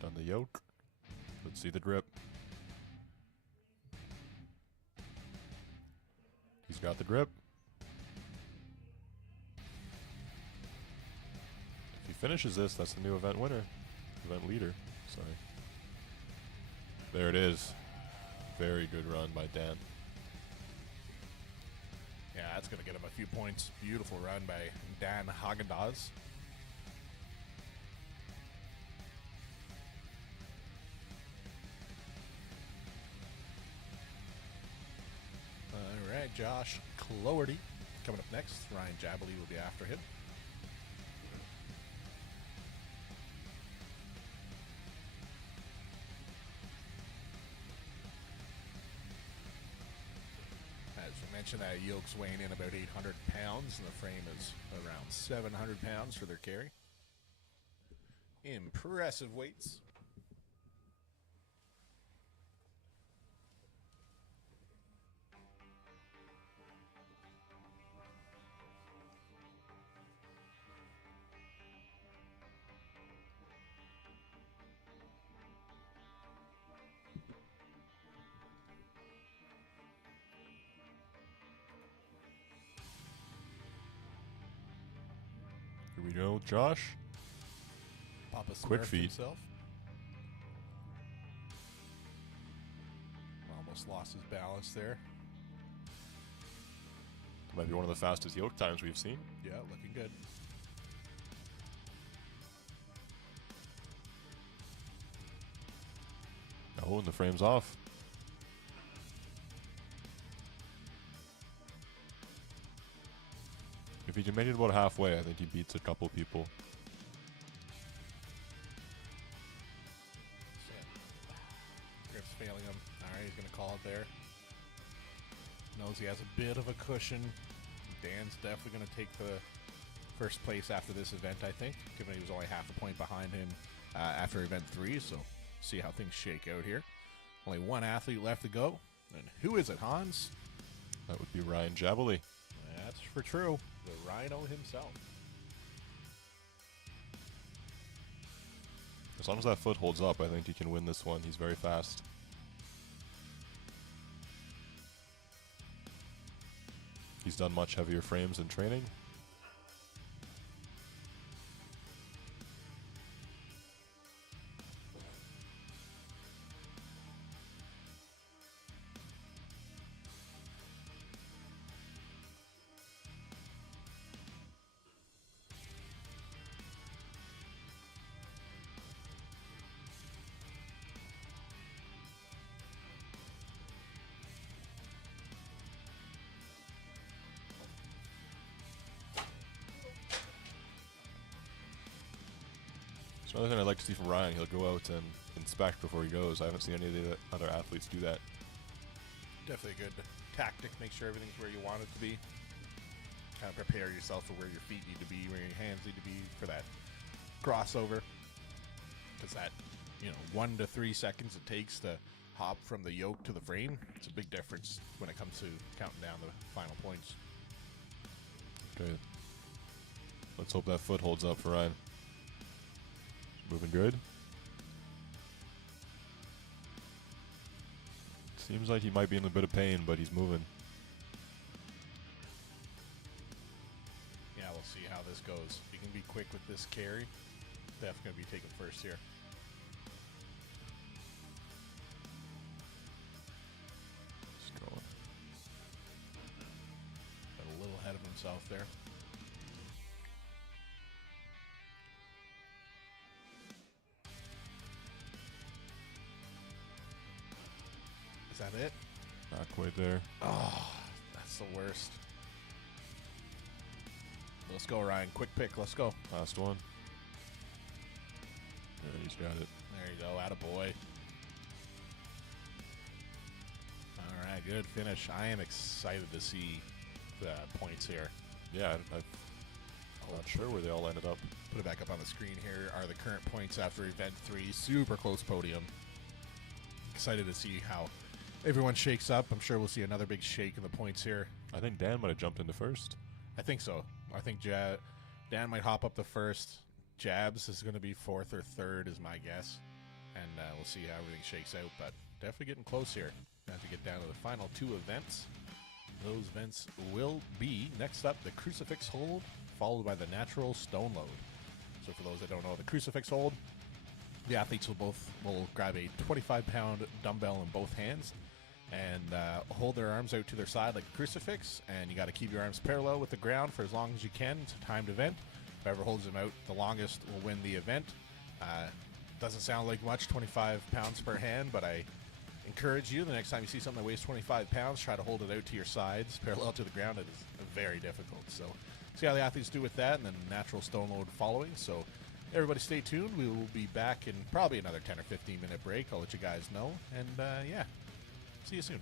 Done the yoke. Let's see the drip. He's got the drip. If he finishes this, that's the new event winner. Event leader, sorry. There it is. Very good run by Dan. Yeah, that's going to get him a few points. Beautiful run by Dan Hagendaz. All right, Josh Cloherty coming up next. Ryan Jabley will be after him. As we mentioned, that Yoke's weighing in about 800 pounds, and the frame is around 700 pounds for their carry. Impressive weights. Here we go, Josh. Papa Quick Smurf feet. himself. Almost lost his balance there. Might be one of the fastest yoke times we've seen. Yeah, looking good. Oh, and the frame's off. If he can make it about halfway, I think he beats a couple people. Grip's failing him. Alright, he's going to call it there. Knows he has a bit of a cushion. Dan's definitely going to take the first place after this event, I think, given he was only half a point behind him after event 3, so see how things shake out here. Only one athlete left to go. And who is it, Hans? That would be Ryan Jabley. That's for true. The Rhino himself. As long as that foot holds up, I think he can win this one. He's very fast. He's done much heavier frames in training. So another thing I'd like to see from Ryan, he'll go out and inspect before he goes. I haven't seen any of the other athletes do that. Definitely a good tactic. Make sure everything's where you want it to be. Kind of prepare yourself for where your feet need to be, where your hands need to be for that crossover. Because that, 1 to 3 seconds it takes to hop from the yoke to the frame, it's a big difference when it comes to counting down the final points. Okay. Let's hope that foot holds up for Ryan. Moving good. Seems like he might be in a bit of pain, but he's moving. Yeah, we'll see how this goes. If you can be quick with this carry, Steph's going to be taken first here. Just going. Got a little ahead of himself there. Is that it? Not quite there. Oh, that's the worst. Let's go, Ryan. Quick pick. Let's go. Last one. Yeah, he's got it. There you go. Attaboy. All right, good finish. I am excited to see the points here. Yeah, I'm not sure where they all ended up. Put it back up on the screen here are the current points after event 3. Super close podium. Excited to see how everyone shakes up, I'm sure we'll see another big shake in the points here. I think Dan might have jumped into first. I think so. I think Dan might hop up the first. Jabs is going to be fourth or third is my guess. And we'll see how everything shakes out. But definitely getting close here as we get down to the final two events. Those events will be, next up, the Crucifix hold, followed by the natural stone load. So for those that don't know, the Crucifix hold, the athletes will grab a 25-pound dumbbell in both hands and hold their arms out to their side like a crucifix, and you got to keep your arms parallel with the ground for as long as you can. It's a timed event. Whoever holds them out the longest will win the event. Doesn't sound like much, 25 pounds per hand, but I encourage you, the next time you see something that weighs 25 pounds, try to hold it out to your sides, parallel to the ground. It is very difficult. So see how the athletes do with that, and then natural stone load following. So everybody stay tuned. We will be back in probably another 10 or 15 minute break. I'll let you guys know. And yeah, see you soon.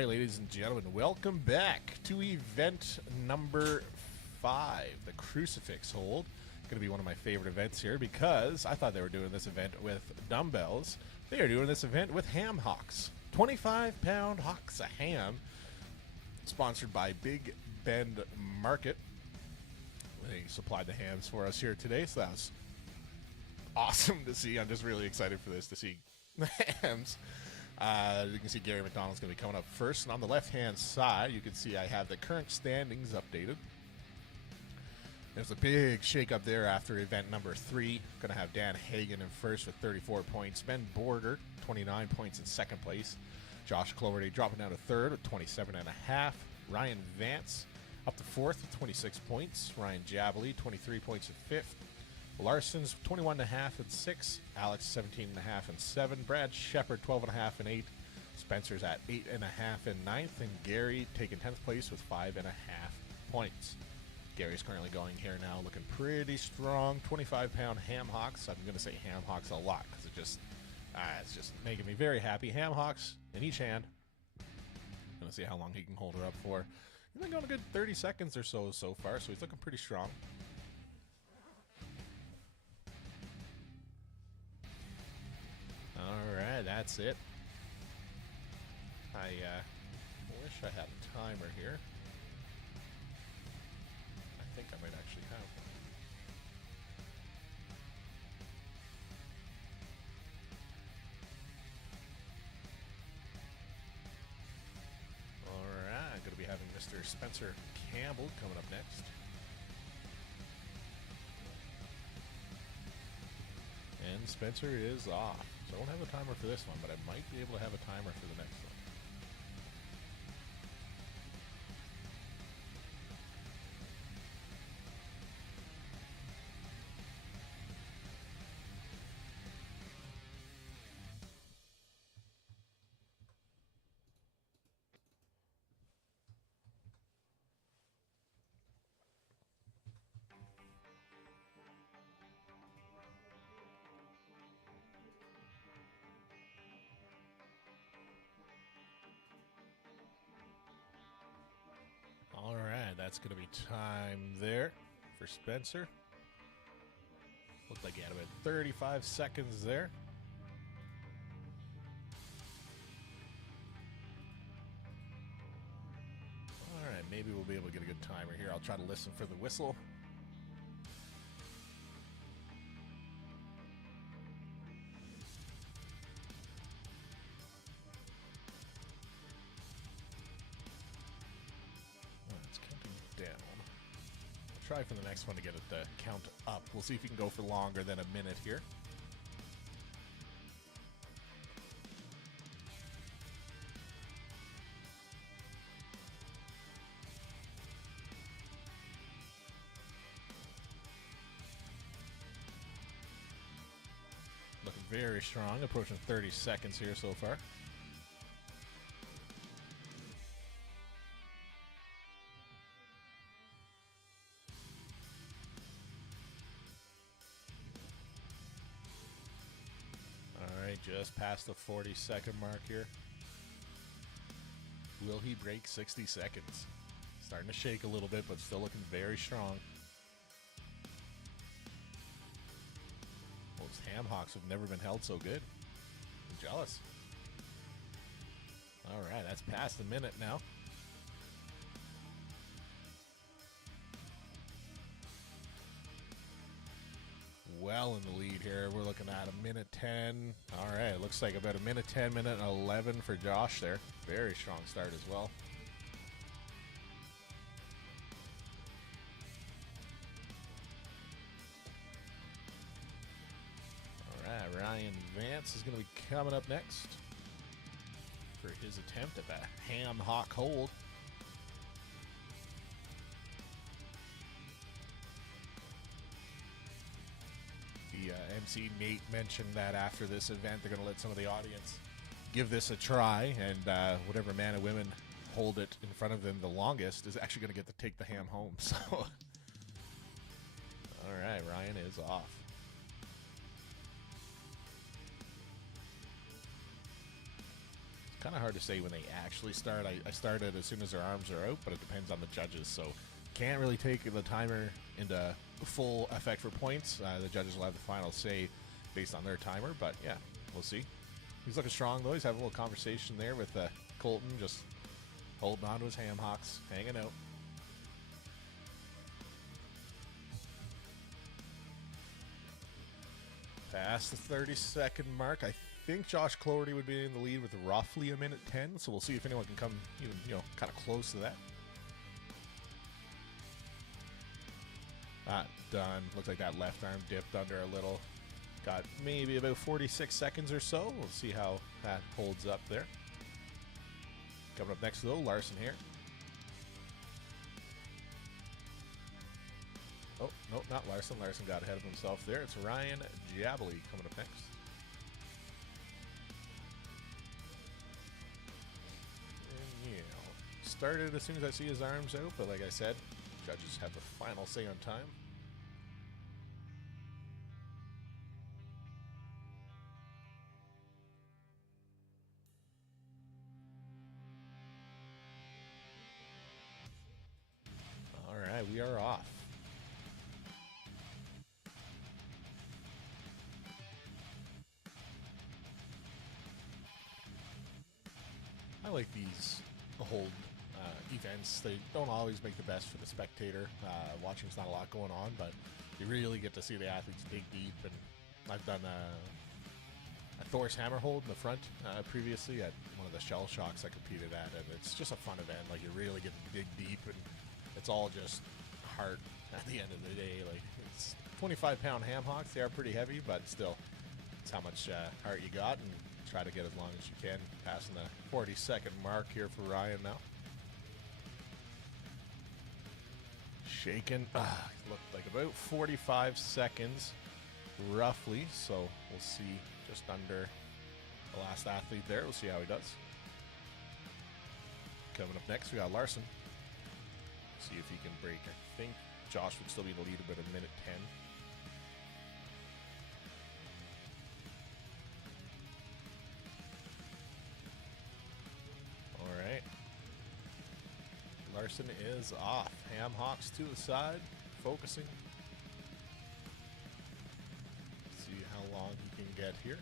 right, ladies and gentlemen, welcome back to event number 5, the Crucifix hold. Going to be one of my favorite events here because I thought they were doing this event with dumbbells. They are doing this event with ham hocks. 25-pound hocks of ham, sponsored by Big Bend Market. They supplied the hams for us here today, so that was awesome to see. I'm just really excited for this, to see the hams. You can see Gary McDonald's going to be coming up first. And on the left-hand side, you can see I have the current standings updated. There's a big shake-up there after event number 3. Going to have Dan Hagen in first with 34 points. Ben Borger, 29 points in second place. Josh Cloverday dropping down to third with 27.5. Ryan Vance up to fourth with 26 points. Ryan Javeley, 23 points in fifth. Larson's 21.5 and 6. Alex 17.5 and 7. Brad Shepard 12.5 and 8. Spencer's at 8.5 and 9th. And Gary taking 10th place with 5.5 points. Gary's currently going here now, looking pretty strong. 25-pound ham hocks. I'm going to say ham hocks a lot because it's just making me very happy. Ham hocks in each hand. Going to see how long he can hold her up for. He's been going a good 30 seconds or so far, so he's looking pretty strong. Alright, that's it. I wish I had a timer here. I think I might actually have one. Alright, I'm going to be having Mr. Spencer Campbell coming up next. And Spencer is off. So I don't have a timer for this one, but I might be able to have a timer for the next one. Alright, that's going to be time there for Spencer. Looked like he had about 35 seconds there. Alright, maybe we'll be able to get a good timer here. I'll try to listen for the whistle. Try for the next one to get it to count up. We'll see if you can go for longer than a minute here. Looking very strong, approaching 30 seconds here so far. Just past the 40-second mark here. Will he break 60 seconds? Starting to shake a little bit, but still looking very strong. Those ham hocks have never been held so good. I'm jealous. All right, that's past the minute now. Well in the lead here. We're looking at a minute 10. All right, it looks like about a minute 10, minute 11 for Josh there. Very strong start as well. All right, Ryan Vance is going to be coming up next for his attempt at that ham hock hold. MC Nate mentioned that after this event, they're going to let some of the audience give this a try, and whatever man and women hold it in front of them the longest is actually going to get to take the ham home. So, all right, Ryan is off. Kind of hard to say when they actually start. I started as soon as their arms are out, but it depends on the judges, so can't really take the timer into full effect for points. The judges will have the final say based on their timer, but yeah, we'll see. He's looking strong, though. He's having a little conversation there with Colton, just holding on to his ham hocks, hanging out. Past the 30-second mark. I think Josh Cloherty would be in the lead with roughly a minute 10, so we'll see if anyone can come even, kind of close to that. Done. Looks like that left arm dipped under a little. Got maybe about 46 seconds or so. We'll see how that holds up there. Coming up next, though, Larson here. Oh, no, not Larson. Larson got ahead of himself there. It's Ryan Jabley coming up next. And, started as soon as I see his arms out, but like I said, judges have the final say on time. All right, we are off. I like these hold events. They don't always make the best for the spectator. Watching's not a lot going on, but you really get to see the athletes dig deep. And I've done a Thor's hammer hold in the front previously at one of the shell shocks I competed at, and it's just a fun event. Like, you really get to dig deep, and it's all just heart at the end of the day. Like, it's 25-pound ham hocks. They are pretty heavy, but still, it's how much heart you got, and try to get as long as you can. Passing the 40-second mark here for Ryan now. Shaken. Looked like about 45 seconds, roughly. So we'll see just under the last athlete there. We'll see how he does. Coming up next, we got Larson. See if he can break. I think Josh would still be in the lead about a minute 10. Larson is off. Ham hocks to the side, focusing. See how long he can get here.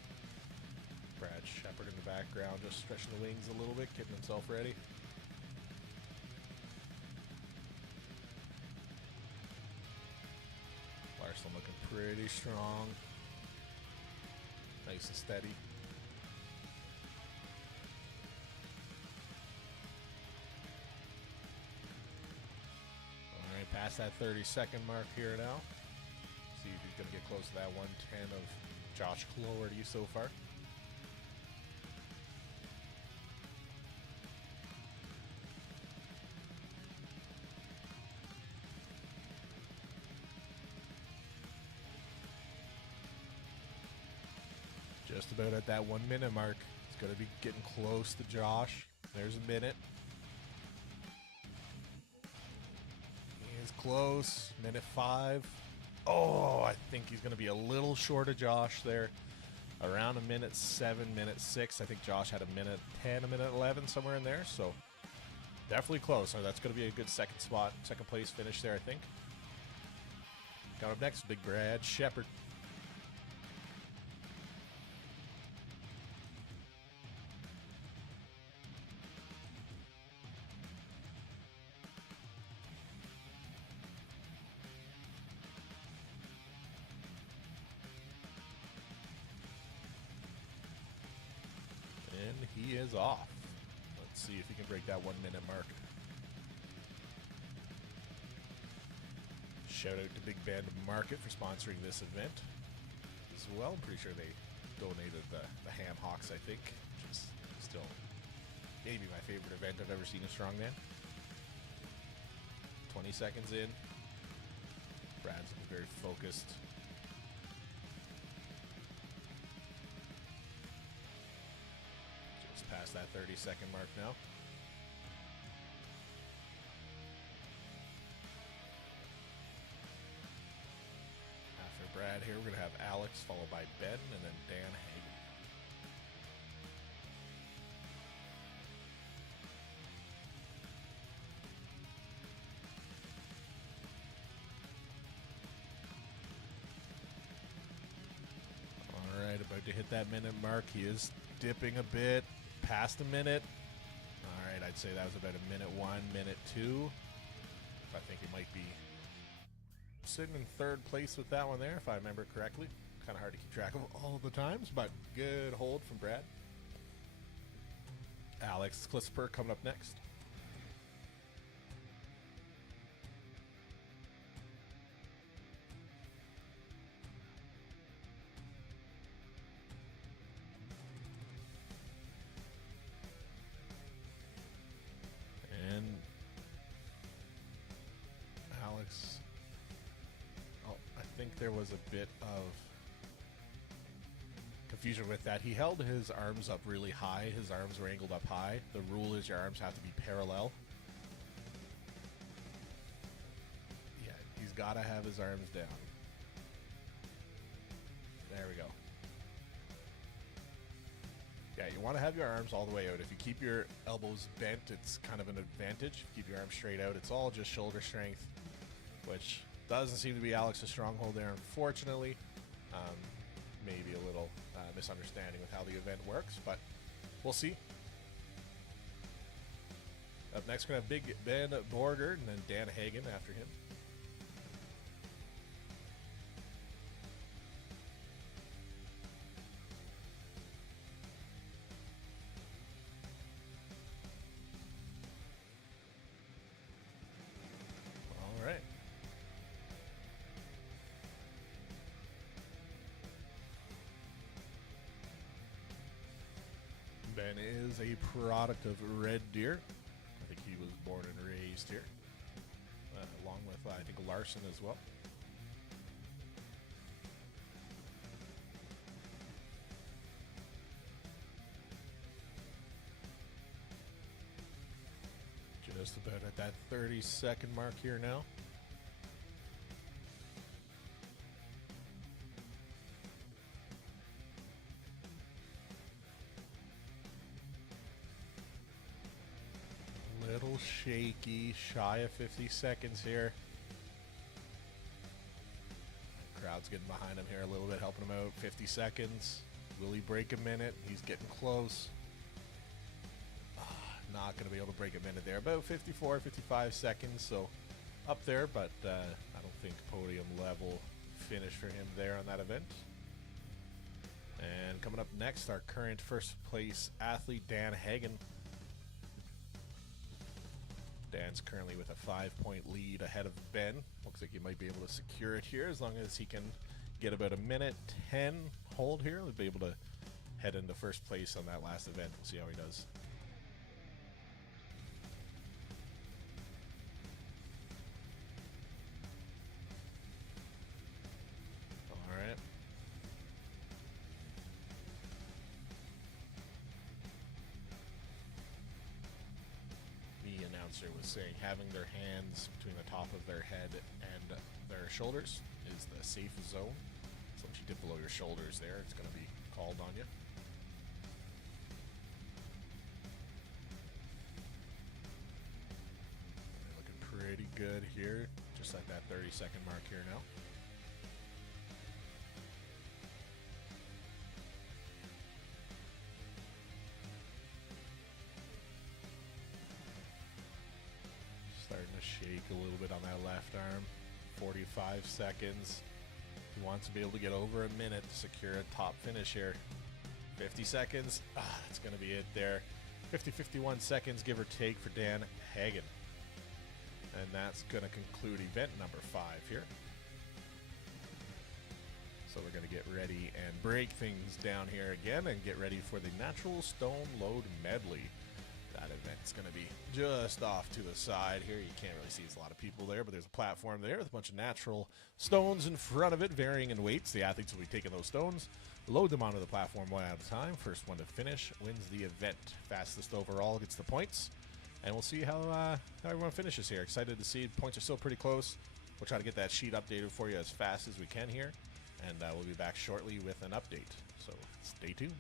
Brad Shepard in the background, just stretching the wings a little bit, getting himself ready. Larson looking pretty strong. Nice and steady. Past that 30-second mark here now. See if he's going to get close to that 110 of Josh Cloherty so far. Just about at that 1 minute mark. It's going to be getting close to Josh. There's a minute. Close. Minute 5. Oh, I think he's going to be a little short of Josh there. Around a minute 7, minute 6. I think Josh had a minute 10, a minute 11, somewhere in there. So definitely close. So that's going to be a good second spot, second place finish there, I think. Got up next, Big Brad Shepard. He is off. Let's see if he can break that 1 minute mark. Shout out to Big Band Market for sponsoring this event as well. I'm pretty sure they donated the ham hocks, I think, which is still maybe my favorite event I've ever seen a strongman. 20 seconds in. Brad's very focused. Past that 30-second mark now. After Brad here, we're going to have Alex, followed by Ben, and then Dan Hagen. hit that minute mark. He is dipping a bit past a minute. All right, I'd say that was about a minute 1, minute 2. I think he might be sitting in third place with that one there, if I remember correctly. Kind of hard to keep track of all the times, but good hold from Brad. Alex Clisper coming up next. And Alex, I think there was a bit of confusion with that. He held his arms up really high. His arms were angled up high. The rule is your arms have to be parallel. Yeah, he's got to have his arms down. There we go. Yeah, you want to have your arms all the way out. If you keep your elbows bent, it's kind of an advantage. If you keep your arms straight out, it's all just shoulder strength, which doesn't seem to be Alex's stronghold there, unfortunately. Maybe a little misunderstanding with how the event works, but we'll see. Up next, we're going to have Big Ben Borger and then Dan Hagen after him. All right. Ben is a product of Red Deer. I think he was born and raised here, along with, I think, Larson as well. Just about at that 30-second mark here now. Little shaky, shy of 50 seconds here. Crowd's getting behind him here a little bit, helping him out. 50 seconds. Will he break a minute? He's getting close. Not going to be able to break a minute there. About 54, 55 seconds, so up there, but I don't think podium level finish for him there on that event. And coming up next, our current first place athlete, Dan Hagen. Dan's currently with a 5-point lead ahead of Ben. Looks like he might be able to secure it here as long as he can get about a minute 10 hold here. He'll be able to head into first place on that last event. We'll see how he does. All right. The announcer was saying having their hands between the top of their head and their shoulders is the safe zone. So once you dip below your shoulders there, it's going to be called on you. Looking pretty good here, just at that 30-second mark here now. Starting to shake a little bit on that left arm. 45 seconds. He wants to be able to get over a minute to secure a top finish here. 50 seconds. That's going to be it there. 51 seconds, give or take, for Dan Hagen. And that's going to conclude event number 5 here. So we're going to get ready and break things down here again and get ready for the natural stone load medley. That event's going to be just off to the side here. You can't really see there's a lot of people there, but there's a platform there with a bunch of natural stones in front of it, varying in weights. The athletes will be taking those stones, load them onto the platform one at a time. First one to finish wins the event. Fastest overall gets the points, and we'll see how everyone finishes here. Excited to see. Points are still pretty close. We'll try to get that sheet updated for you as fast as we can here, and we'll be back shortly with an update. So stay tuned.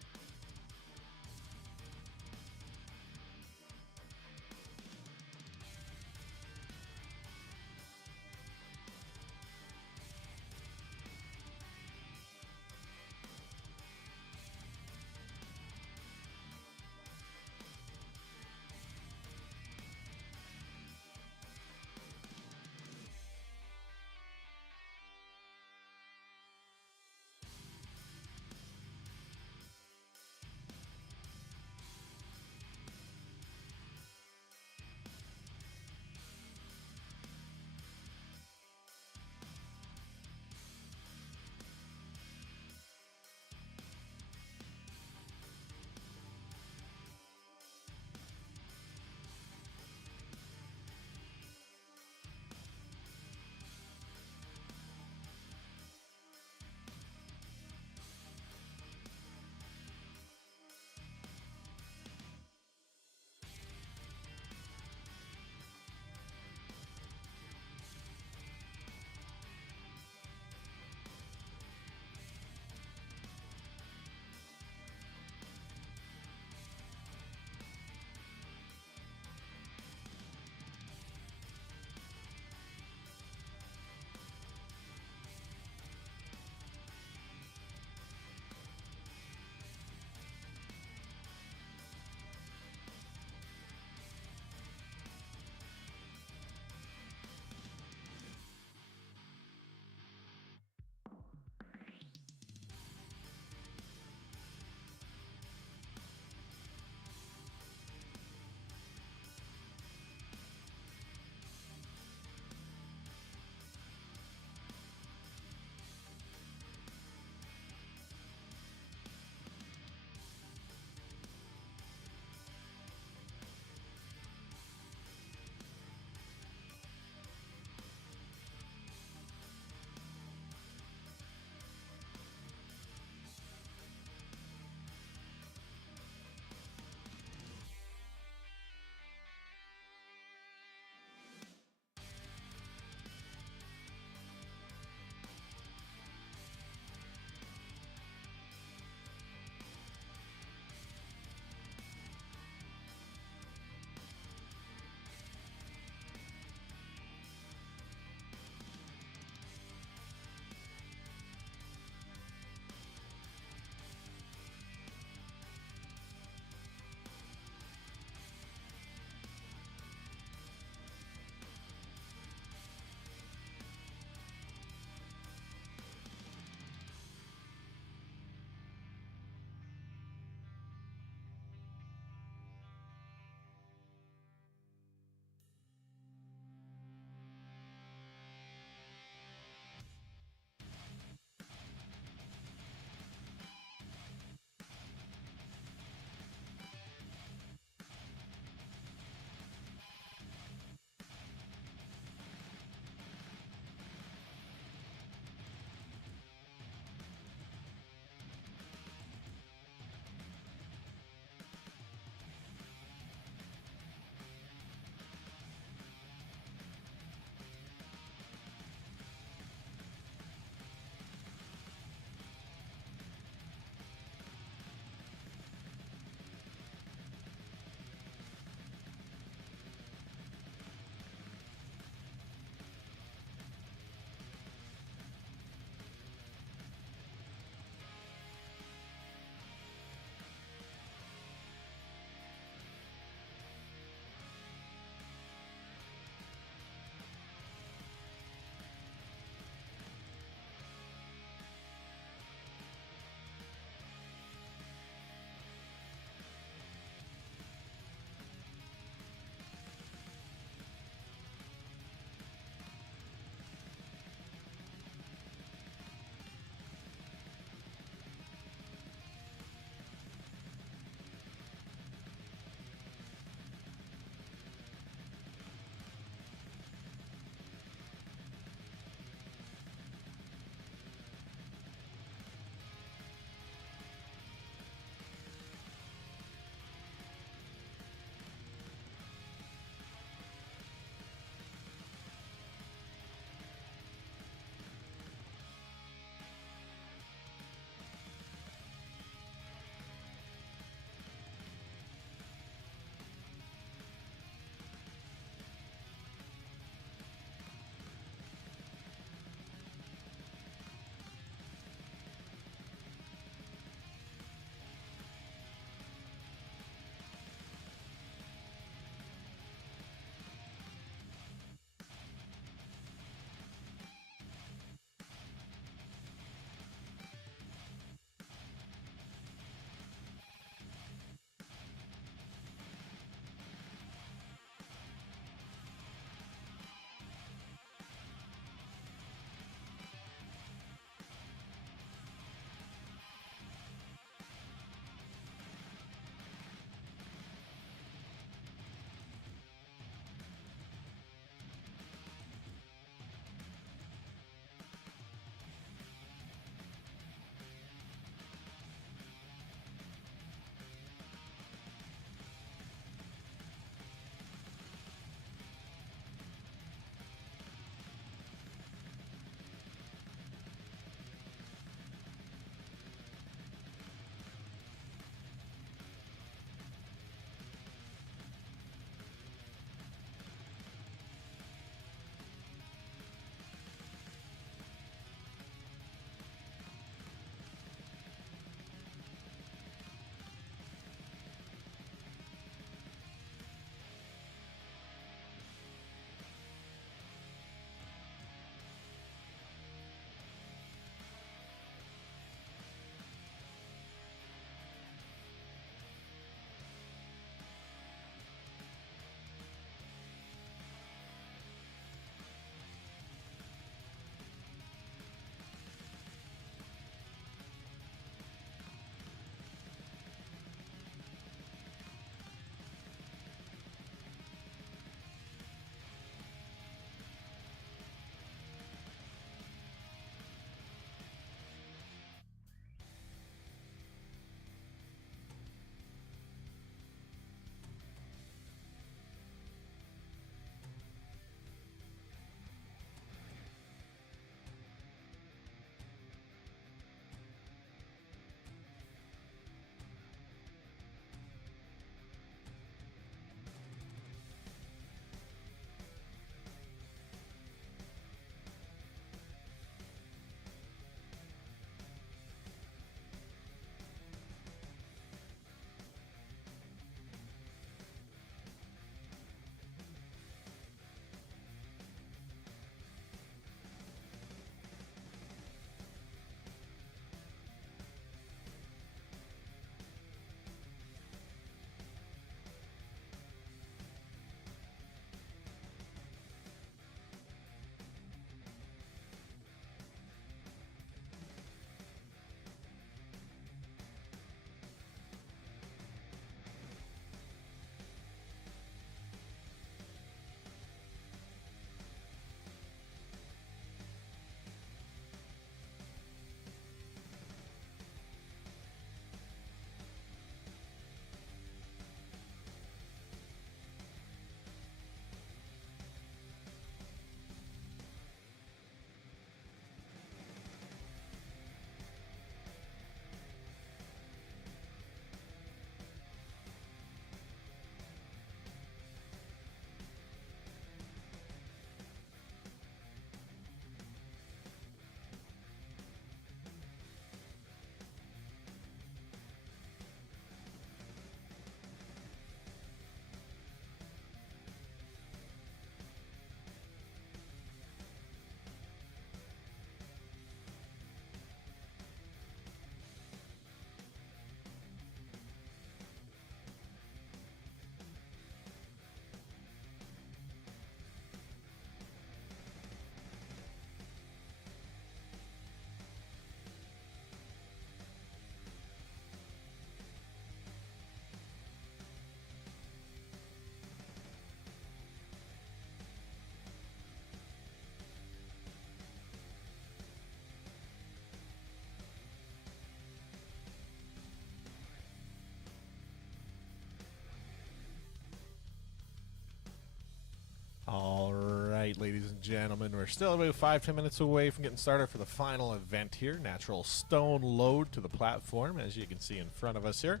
ladies and gentlemen. We're still about 5-10 minutes away from getting started for the final event here. Natural stone load to the platform, as you can see in front of us here.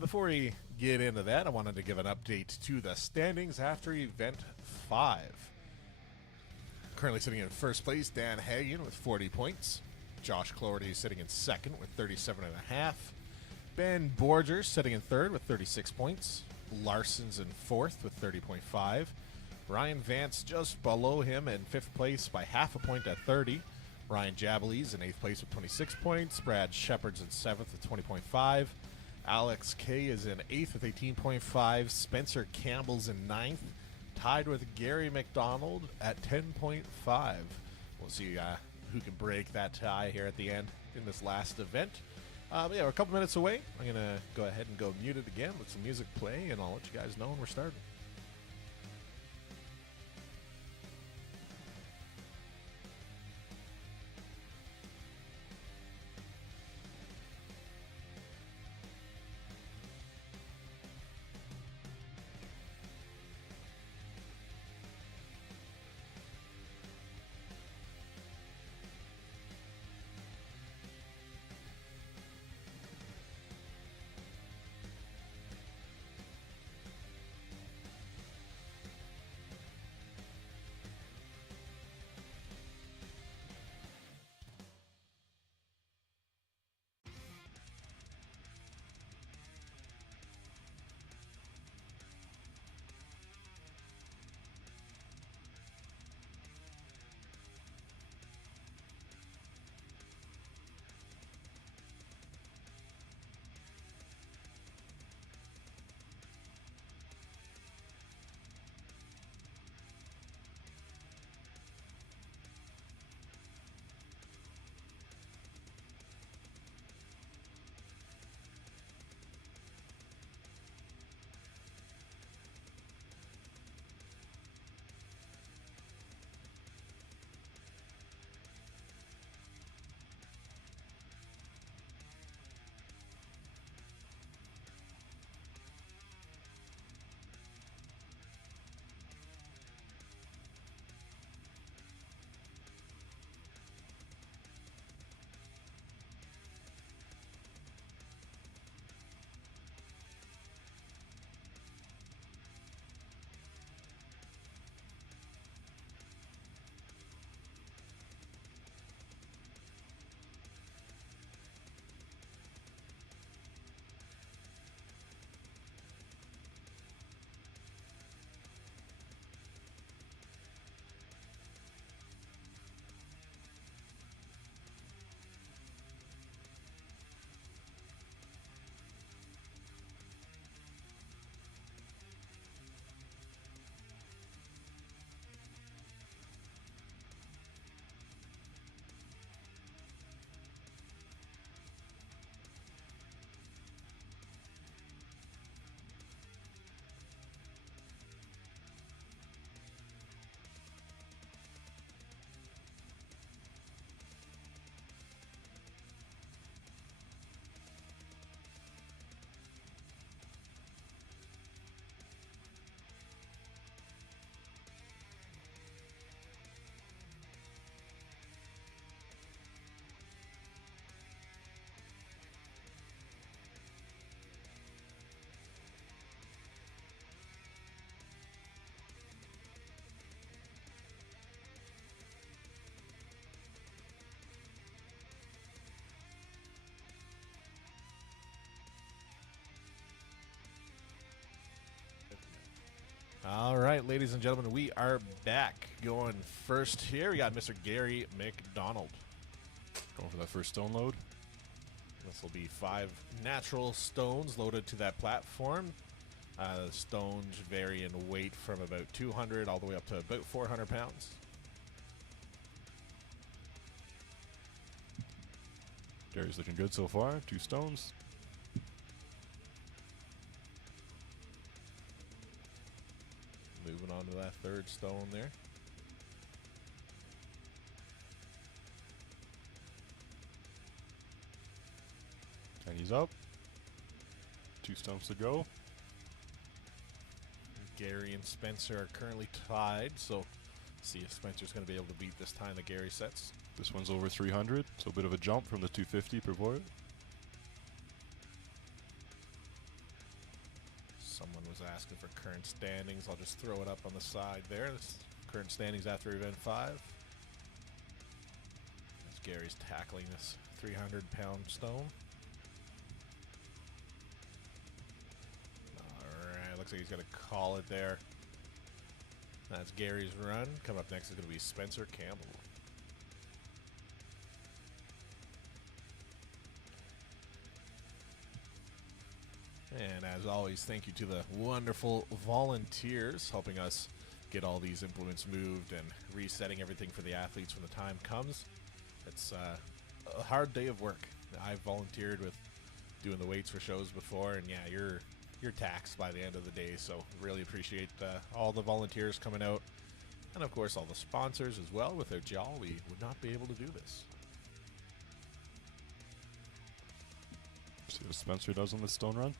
Before we get into that, I wanted to give an update to the standings after Event 5. Currently sitting in first place, Dan Hagen with 40 points. Josh Cloherty sitting in second with 37.5. Ben Borger sitting in third with 36 points. Larson's in fourth with 30.5. Ryan Vance just below him in fifth place by half a point at 30. Ryan Jabalee's in eighth place with 26 points. Brad Shepard's in seventh with 20.5. Alex K is in eighth with 18.5. Spencer Campbell's in ninth, tied with Gary McDonald at 10.5. We'll see who can break that tie here at the end in this last event. But yeah, we're a couple minutes away. I'm going to go ahead and go mute it again, let some music play, and I'll let you guys know when we're starting. All right, ladies and gentlemen, we are back. Going first here, we got Mr. Gary McDonald. Going for that first stone load. This will be 5 natural stones loaded to that platform. The stones vary in weight from about 200 all the way up to about 400 pounds. Gary's looking good so far. 2 stones. Moving on to that third stone there. Kenny's up. 2 stones to go. Gary and Spencer are currently tied, so See if Spencer's going to be able to beat this time that Gary sets. This one's over 300, so a bit of a jump from the 250 per void. Someone was asking for current standings. I'll just throw it up on the side there. This current standings after event 5. As Gary's tackling this 300-pound stone. Alright, looks like he's going to call it there. That's Gary's run. Coming up next is going to be Spencer Campbell. And as always, thank you to the wonderful volunteers helping us get all these implements moved and resetting everything for the athletes when the time comes. It's a hard day of work. I've volunteered with doing the weights for shows before, and yeah, you're taxed by the end of the day, so really appreciate all the volunteers coming out, and of course all the sponsors as well. Without y'all, we would not be able to do this. See what Spencer does on this stone run.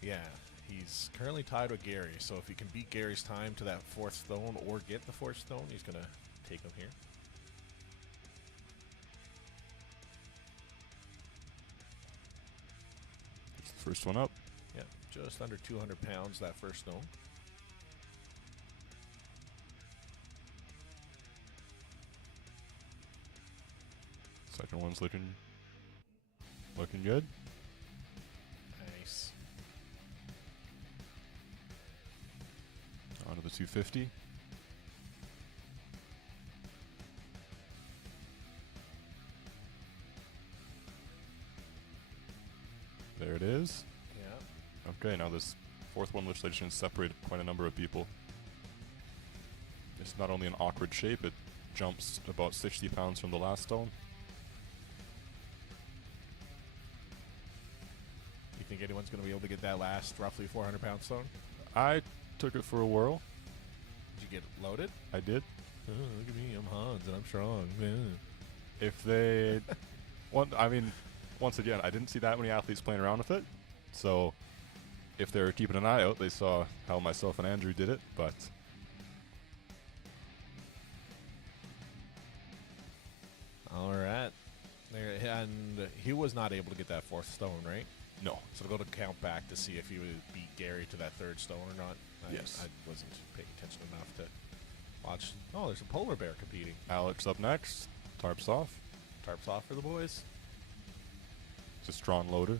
Yeah, he's currently tied with Gary, so if he can beat Gary's time to that 4th stone or get the 4th stone, he's going to take him here. First one up. Yeah, just under 200 pounds, that first stone. Second one's looking good. Nice. On to the 250. There it is. Yeah. Okay, now this 4th one looks like it's going to separate quite a number of people. It's not only an awkward shape, it jumps about 60 pounds from the last stone. You think anyone's going to be able to get that last roughly 400-pound stone? I took it for a whirl. Did you get loaded? I did. Oh, look at me, I'm Hans and I'm strong. Yeah. If they... once again, I didn't see that many athletes playing around with it. So if they were keeping an eye out, they saw how myself and Andrew did it, but... All right. There, and he was not able to get that 4th stone, right? No. So to go to count back to see if he would beat Gary to that 3rd stone or not. Yes. I wasn't paying attention enough to watch. Oh, there's a polar bear competing. Alex up next. Tarps off. Tarps off for the boys. It's a strong loader.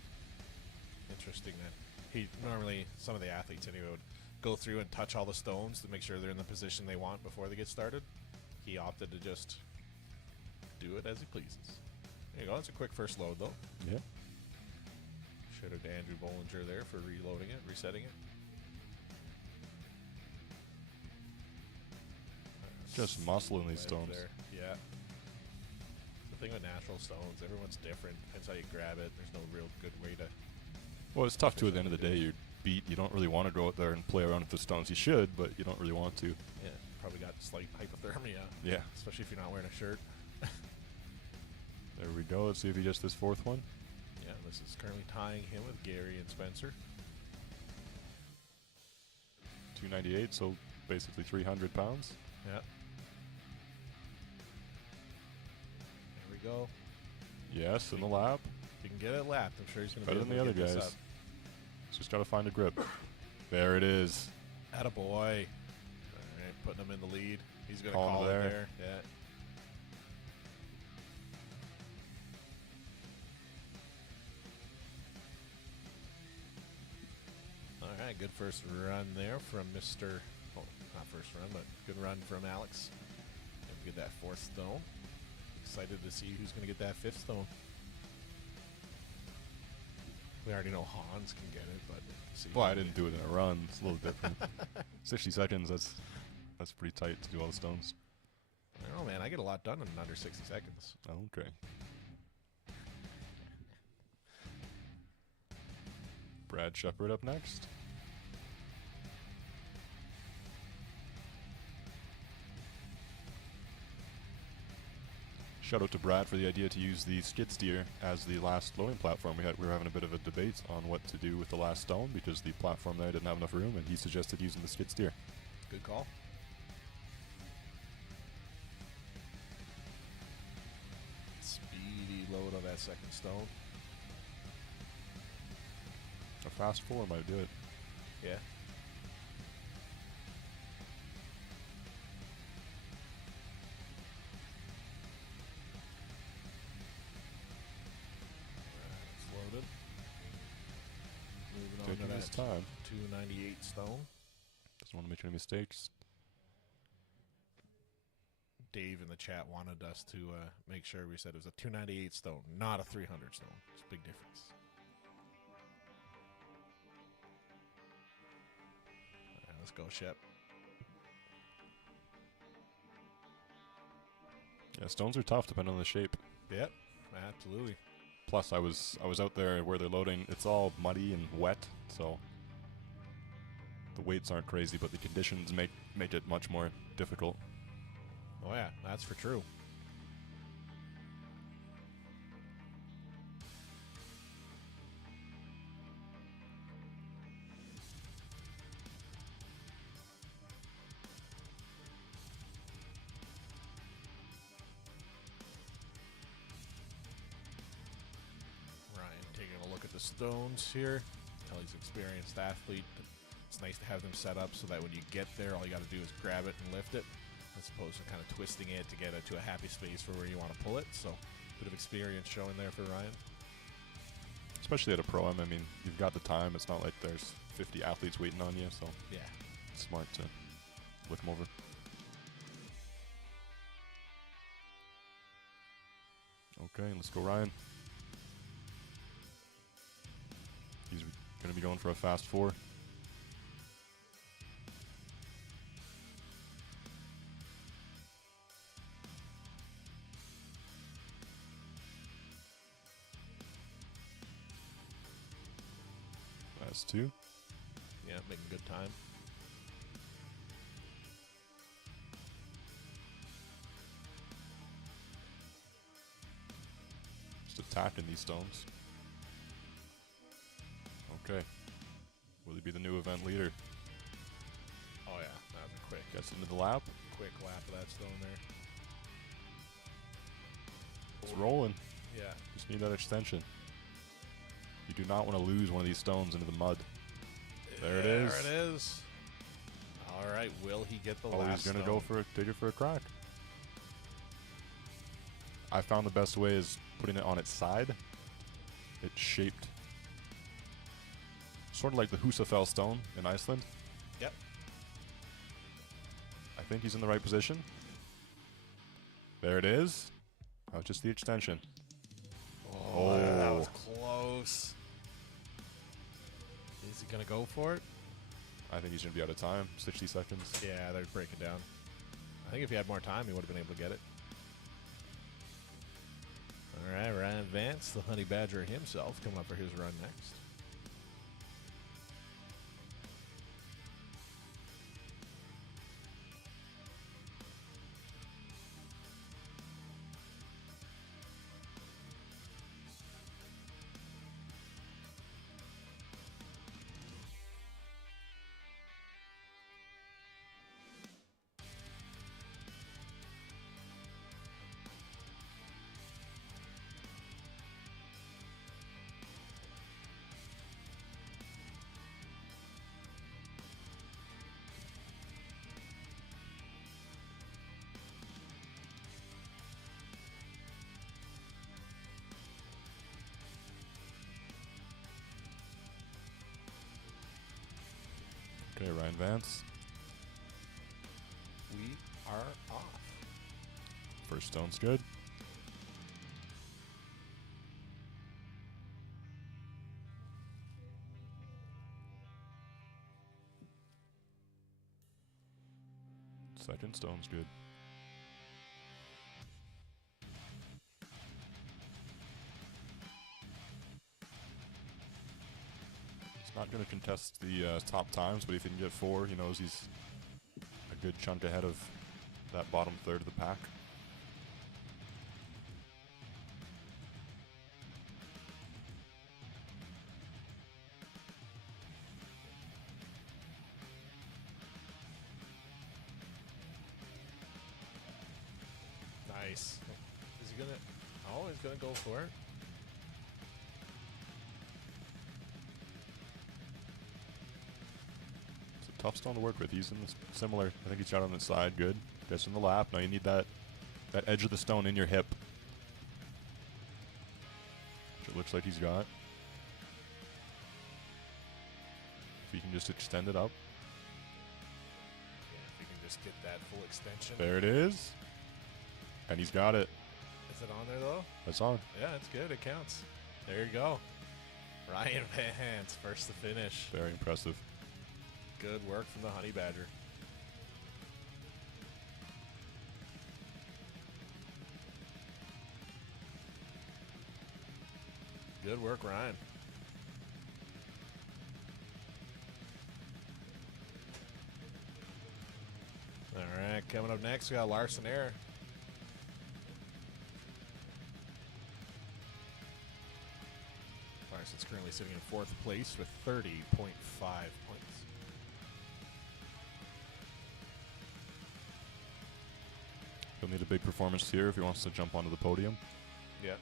Interesting that he normally, some of the athletes anyway, would go through and touch all the stones to make sure they're in the position they want before they get started. He opted to just do it as he pleases. There you go. That's a quick first load, though. Yeah. Shout out to Andrew Bollinger there for reloading it, resetting it. Just muscle in these stones. There. Yeah. The thing with natural stones, everyone's different. Depends how you grab it. There's no real good way to... Well, it's tough too at the end of the day. You're beat. You don't really want to go out there and play around with the stones. You should, but you don't really want to. Yeah, probably got slight hypothermia. Yeah. Especially if you're not wearing a shirt. There we go. Let's see if he gets this 4th one. Yeah, this is currently tying him with Gary and Spencer. 298, so basically 300 pounds. Yeah. There we go. Yes, in the lap. If you can get it lapped, I'm sure he's going to be Better able than the to other get this guys. up. Just got to find a grip. There it is. Attaboy. All right, putting him in the lead. He's going to Calling call it it there. there. Yeah. All right, good first run there from Mr. Oh, not first run, but good run from Alex. And get that 4th stone. Excited to see who's going to get that 5th stone. We already know Hans can get it, but see. Well, I didn't do it in a run. It's a little different. 60 seconds, that's pretty tight to do all the stones. I don't know, man. I get a lot done in under 60 seconds. Okay. Brad Shepard up next. Shout out to Brad for the idea to use the skid steer as the last loading platform. We were having a bit of a debate on what to do with the last stone because the platform there didn't have enough room, and he suggested using the skid steer. Good call. that second stone. A fast 4 might do it. Yeah. It's loaded. Moving on Taking to his that time. 298 stone. Doesn't want to make any mistakes. Dave in the chat wanted us to make sure we said it was a 298 stone, not a 300 stone. It's a big difference. All right, let's go, Shep. Yeah, stones are tough depending on the shape. Yep, absolutely. Plus, I was out there where they're loading. It's all muddy and wet, so the weights aren't crazy, but the conditions make it much more difficult. Oh yeah, that's for true. Ryan taking a look at the stones here. Tell he's an experienced athlete. It's nice to have them set up so that when you get there, all you got to do is grab it and lift it, as opposed to kind of twisting it to get it to a happy space for where you want to pull it. So, bit of experience showing there for Ryan. Especially at a pro-am, I mean, you've got the time. It's not like there's 50 athletes waiting on you, so Yeah. it's smart to look them over. Okay, let's go, Ryan. He's going to be going for a fast 4. Fast 2. Yeah, making good time. Just attacking these stones. Okay. Will he be the new event leader? Oh yeah, that was a quick Gets into the lap. lap of that stone there. It's rolling. Yeah. Just need that extension. You do not want to lose one of these stones into the mud. There it is. There it is. All right, will he get the Oh, last he's going to stone? go for take it for a crack. I found the best way is putting it on its side. It's shaped sort of like the Husafell stone in Iceland. Yep. I think he's in the right position. There it is. Oh, just the extension. Oh, that was close. Is he going to go for it? I think he's going to be out of time. 60 seconds. Yeah, they're breaking down. I think if he had more time, he would have been able to get it. All right, Ryan Vance, the Honey Badger himself, coming up for his run next. Okay, Ryan Vance. We are off. First stone's good. Second stone's good. He's not going to contest the top times, but if he can get 4, he knows he's a good chunk ahead of that bottom third of the pack. Nice. Is he gonna? Oh, he's gonna go for it. Tough stone to work with. He's in this similar. I think he's got on the side. Good. Gets in the lap. Now you need that edge of the stone in your hip. Which it looks like he's got. If you can just extend it up. Yeah, if you can just get that full extension. There it is. And he's got it. Is it on there though? That's on. Yeah, it's good. It counts. There you go. Ryan Vance, first to finish. Very impressive. Good work from the Honey Badger. Good work, Ryan. All right, coming up next, we got Larson Air. Larson's currently sitting in 4th place with 30.5 points. He'll need a big performance here if he wants to jump onto the podium. Yeah.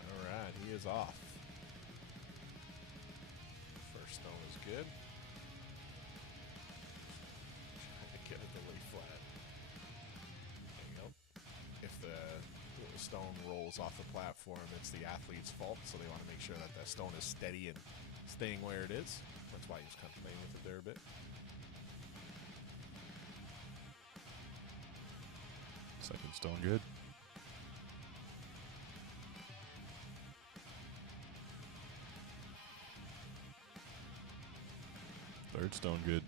All right, he is off. First stone is good. Trying to get it to lay flat. There you go. If the stone rolls off the platform, it's the athlete's fault, so they want to make sure that that stone is steady and staying where it is. That's why he's kind of playing with it there a bit. Second stone good. Third stone good.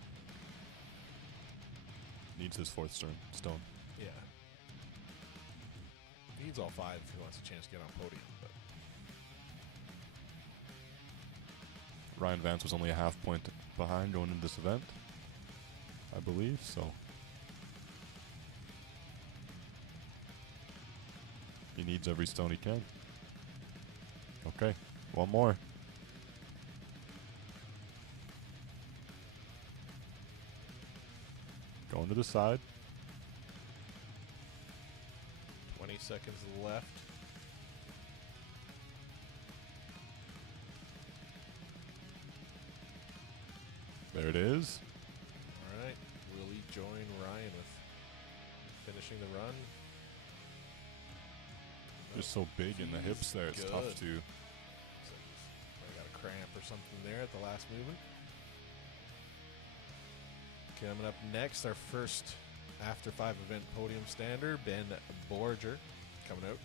Needs his 4th stone. Yeah. Needs all 5 if he wants a chance to get on podium. But Ryan Vance was only a half point behind going into this event, I believe, so he needs every stone he can. Okay, one more. Going to the side. 20 seconds left. There it is. All right. Will he join Ryan with finishing the run? Just so big in the hips there, it's tough Good. to. So I got a cramp or something there at the last movement. Coming up next, our first after 5 event podium stander, Ben Borger, coming out.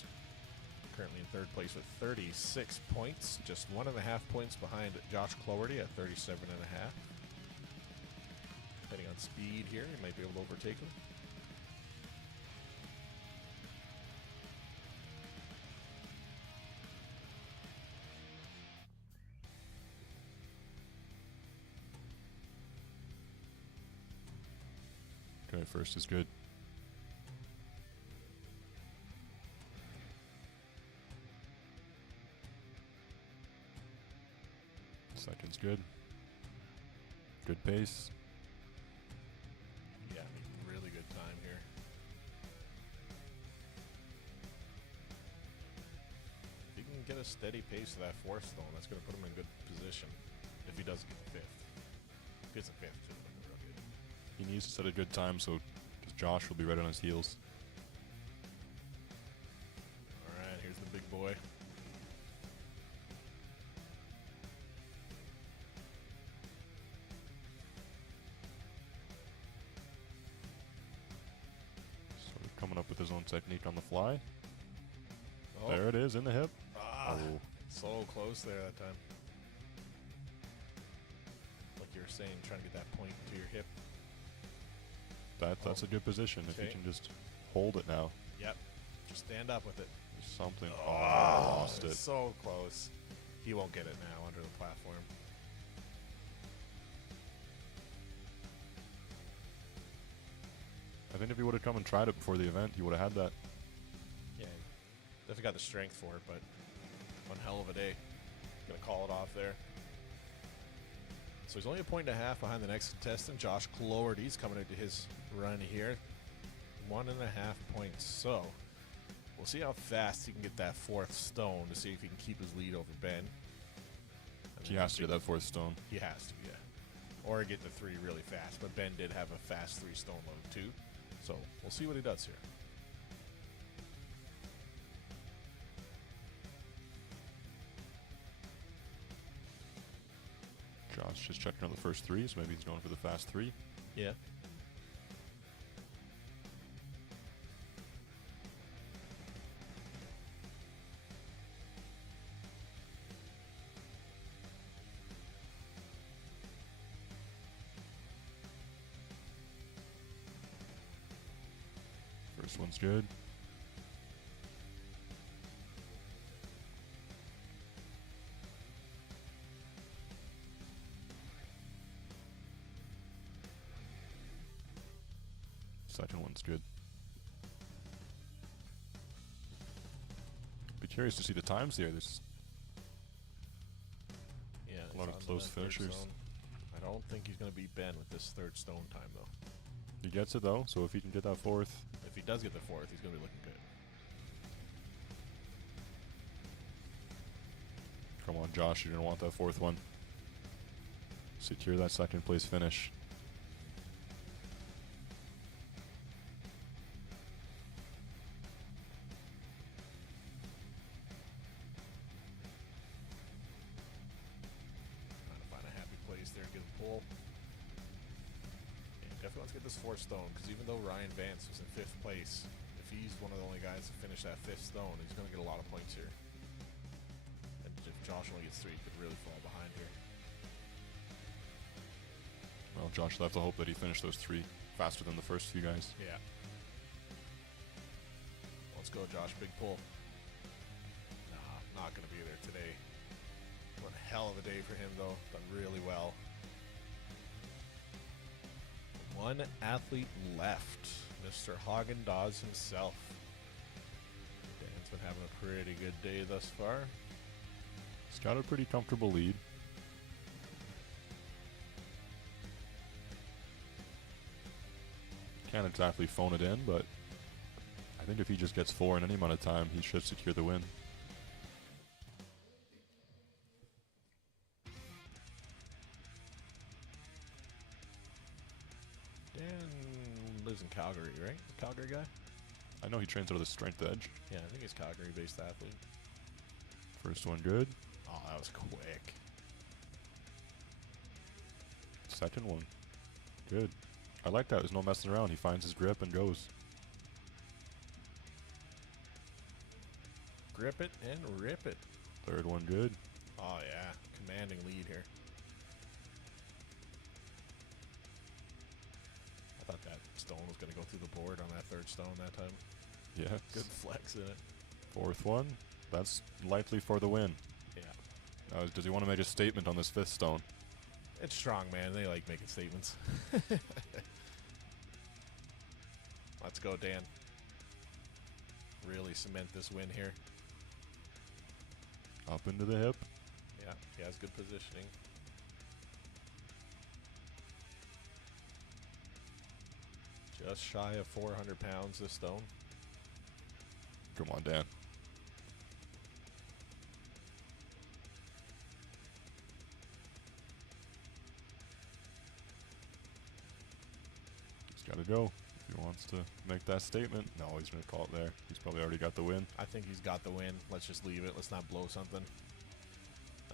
Currently in 3rd place with 36 points, just 1.5 points behind Josh Cloherty at 37.5. Depending on speed here, he might be able to overtake him. Okay, first is good. Second's good. Good pace. Yeah, really good time here. If he can get a steady pace of that 4th stone, that's going to put him in good position. If he does get the 5th. If he gets a 5th, it's gonna be real good. He needs to set a good time so because Josh will be right on his heels. All right, here's the big boy. Sort of coming up with his own technique on the fly. Oh. There it is in the hip. Ah, Oh. so close there that time. Like you were saying, trying to get that point to your hip. That's a good position if you Okay. can just hold it now. Yep. Just stand up with it. Something. Oh, lost it. So close. He won't get it now under the platform. I think if he would have come and tried it before the event, he would have had that. Yeah, definitely got the strength for it, but one hell of a day. Gonna call it off there. So he's only a point and a half behind the next contestant, Josh Cloherty's coming out to his run here. 1.5 points. So we'll see how fast he can get that fourth stone to see if he can keep his lead over Ben. He has to get that fourth stone. He has to, yeah. Or get the 3 really fast. But Ben did have a fast 3 stone load too. So we'll see what he does here. Josh just checking on the first 3, so maybe he's going for the fast 3. Yeah. First one's good. Second one's good. Be curious to see the times here. There's Yeah, a lot of he's on close the third finishers. stone. I don't think he's going to beat Ben with this 3rd stone time, though. He gets it though, so if he can get that fourth, If he does get the 4th, he's going to be looking good. come on, Josh, you're gonna want that fourth one. Secure that second place finish. Trying to find a happy place there, get a pull. Yeah, definitely wants to get this 4th stone, because even though Ryan Vance was in 5th place, if he's one of the only guys to finish that 5th stone, he's going to get a lot of points here. And if Josh only gets 3, he could really fall behind here. Well, Josh will have to hope that he finished those 3 faster than the first few guys. Yeah. Let's go, Josh. Big pull. Nah, not going to be there today. One hell of a day for him, though. Done really well. One athlete left. Mr. Haagen-Dazs himself. Dan's been having a pretty good day thus far. He's got a pretty comfortable lead. Can't exactly phone it in, but I think if he just gets 4 in any amount of time, he should secure the win. Dan lives in Calgary, right? Calgary guy? I know he trains out of the Strength Edge. Yeah, I think he's Calgary-based athlete. First one good. Oh, that was quick. Second one good. I like that. There's no messing around. He finds his grip and goes. Grip it and rip it. Third one good. Oh, yeah. Commanding lead here. I thought that stone was going to go through the board on that 3rd stone that time. Yeah. Good flex in it. Fourth one. That's likely for the win. Yeah. Does he want to make a statement on this 5th stone? It's strong, man. They like making statements. Let's go, Dan. Really cement this win here. Up into the hip. Yeah, he has good positioning. Just shy of 400 pounds, this stone. Come on, Dan. He's got to go if he wants to make that statement. No, he's going to call it there. He's probably already got the win. I think he's got the win. Let's just leave it. Let's not blow something.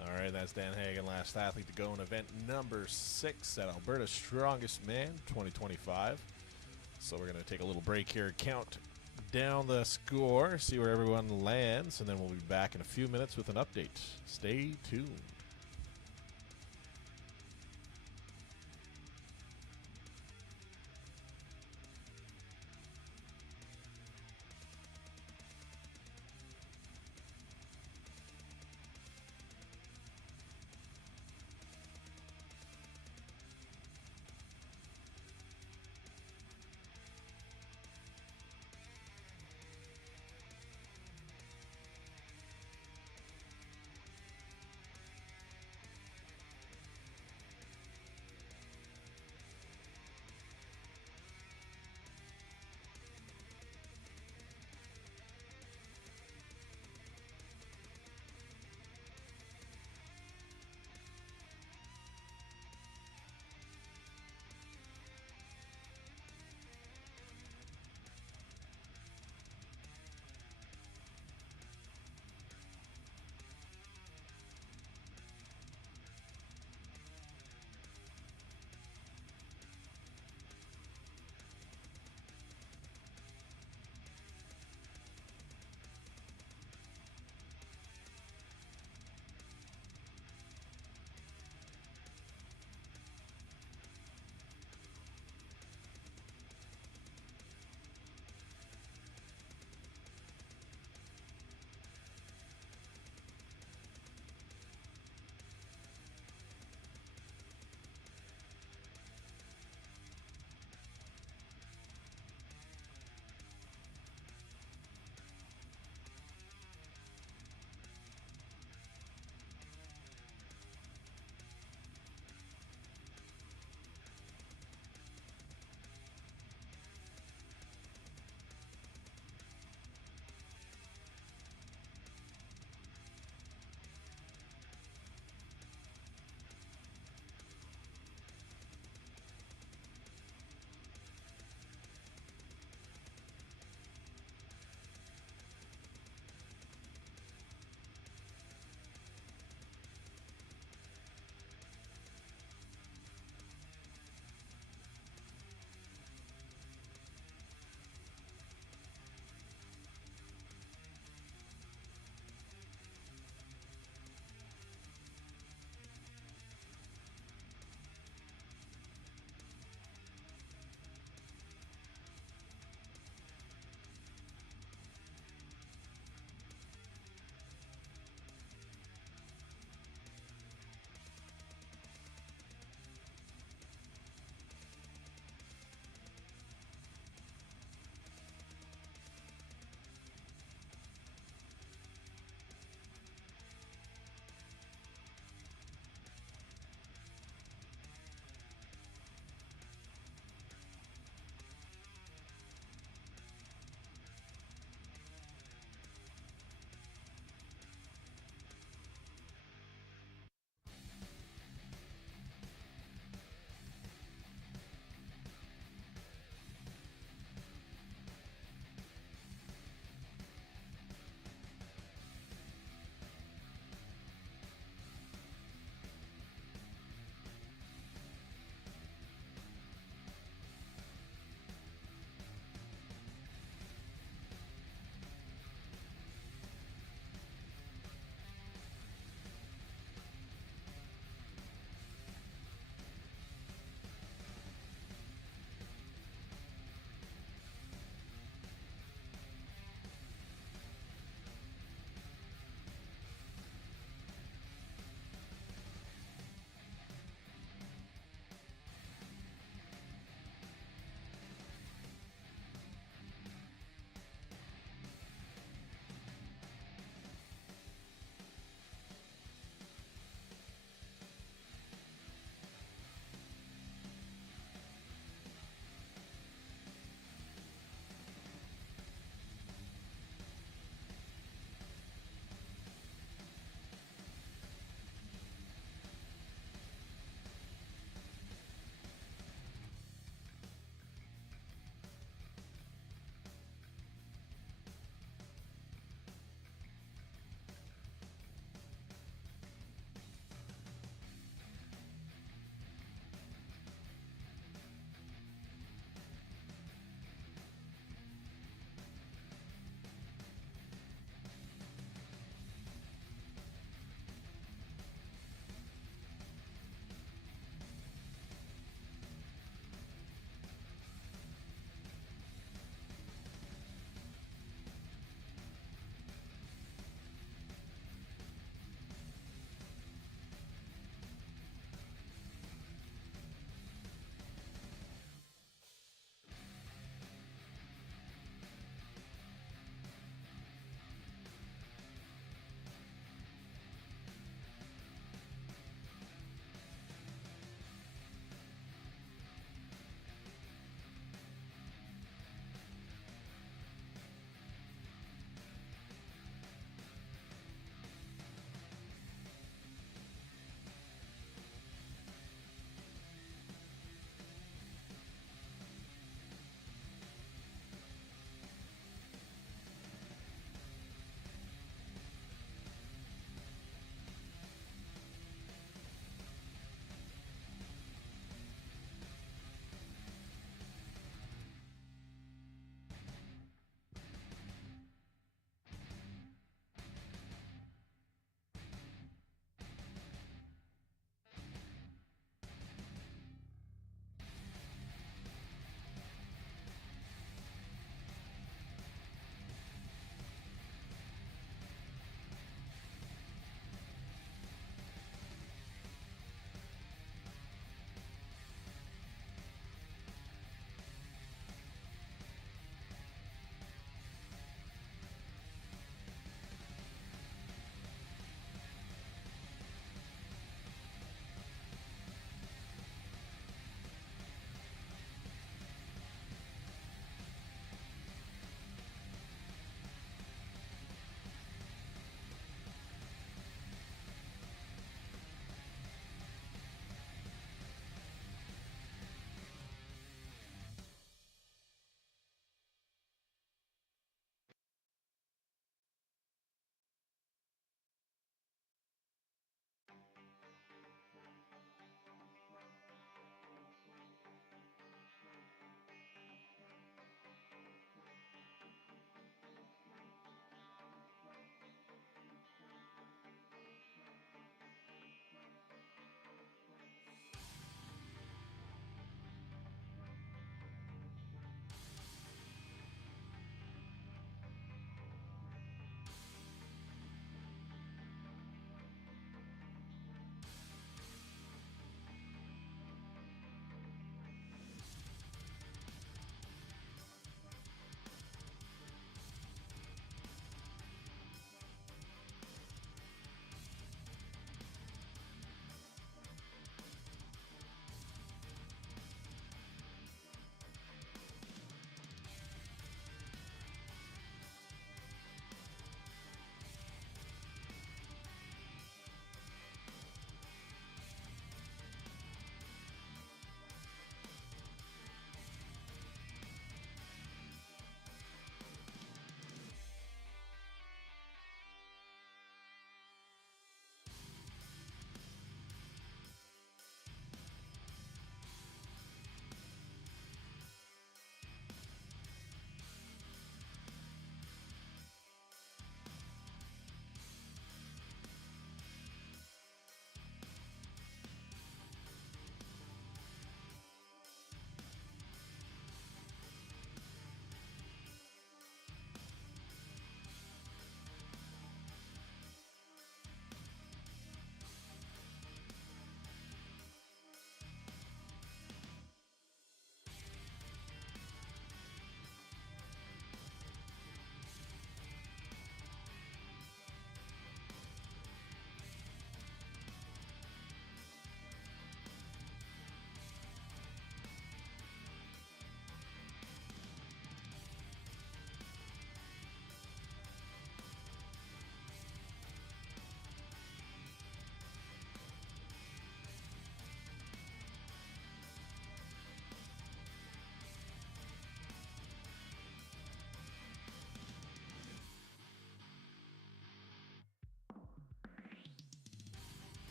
All right, that's Dan Hagen, last athlete to go in event number 6 at Alberta's Strongest Man 2025. So we're going to take a little break here, count down the score, see where everyone lands, and then we'll be back in a few minutes with an update. Stay tuned.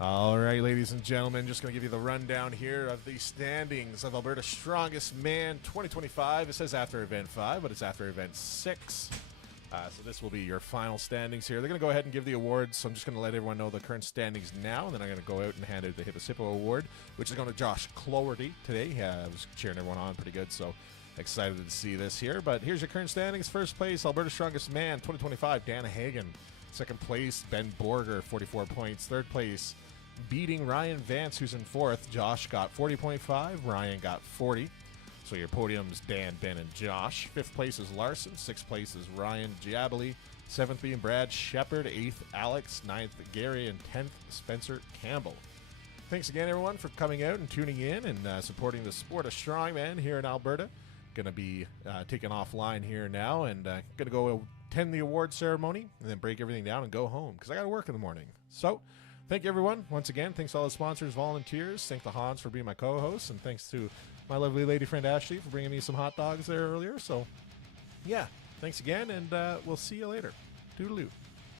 All right, ladies and gentlemen, just going to give you the rundown here of the standings of Alberta's Strongest Man 2025. It says after event 5, but it's after event 6. So this will be your final standings here. They're going to go ahead and give the awards, so I'm just going to let everyone know the current standings now, and then I'm going to go out and hand out the Hippo Award, which is going to Josh Cloherty today. I was cheering everyone on pretty good, so excited to see this here. But here's your current standings. First place, Alberta's Strongest Man 2025, Dan Hagen. Second place, Ben Borger, 44 points. Third place, beating Ryan Vance, who's in fourth. Josh got 40.5. Ryan got 40. So your podiums, Dan, Ben, and Josh. Fifth place is Larson. Sixth place is Ryan Giaboli. Seventh being Brad Shepard. Eighth, Alex. Ninth, Gary. And 10th, Spencer Campbell. Thanks again, everyone, for coming out and tuning in and supporting the sport of strongman here in Alberta. Going to be taking offline here now and going to go attend the award ceremony and then break everything down and go home because I got to work in the morning. So thank you, everyone. Once again, thanks to all the sponsors, volunteers. Thank the Hans for being my co-host, and thanks to my lovely lady friend Ashley for bringing me some hot dogs there earlier. So, yeah, thanks again, and we'll see you later. Toodaloo.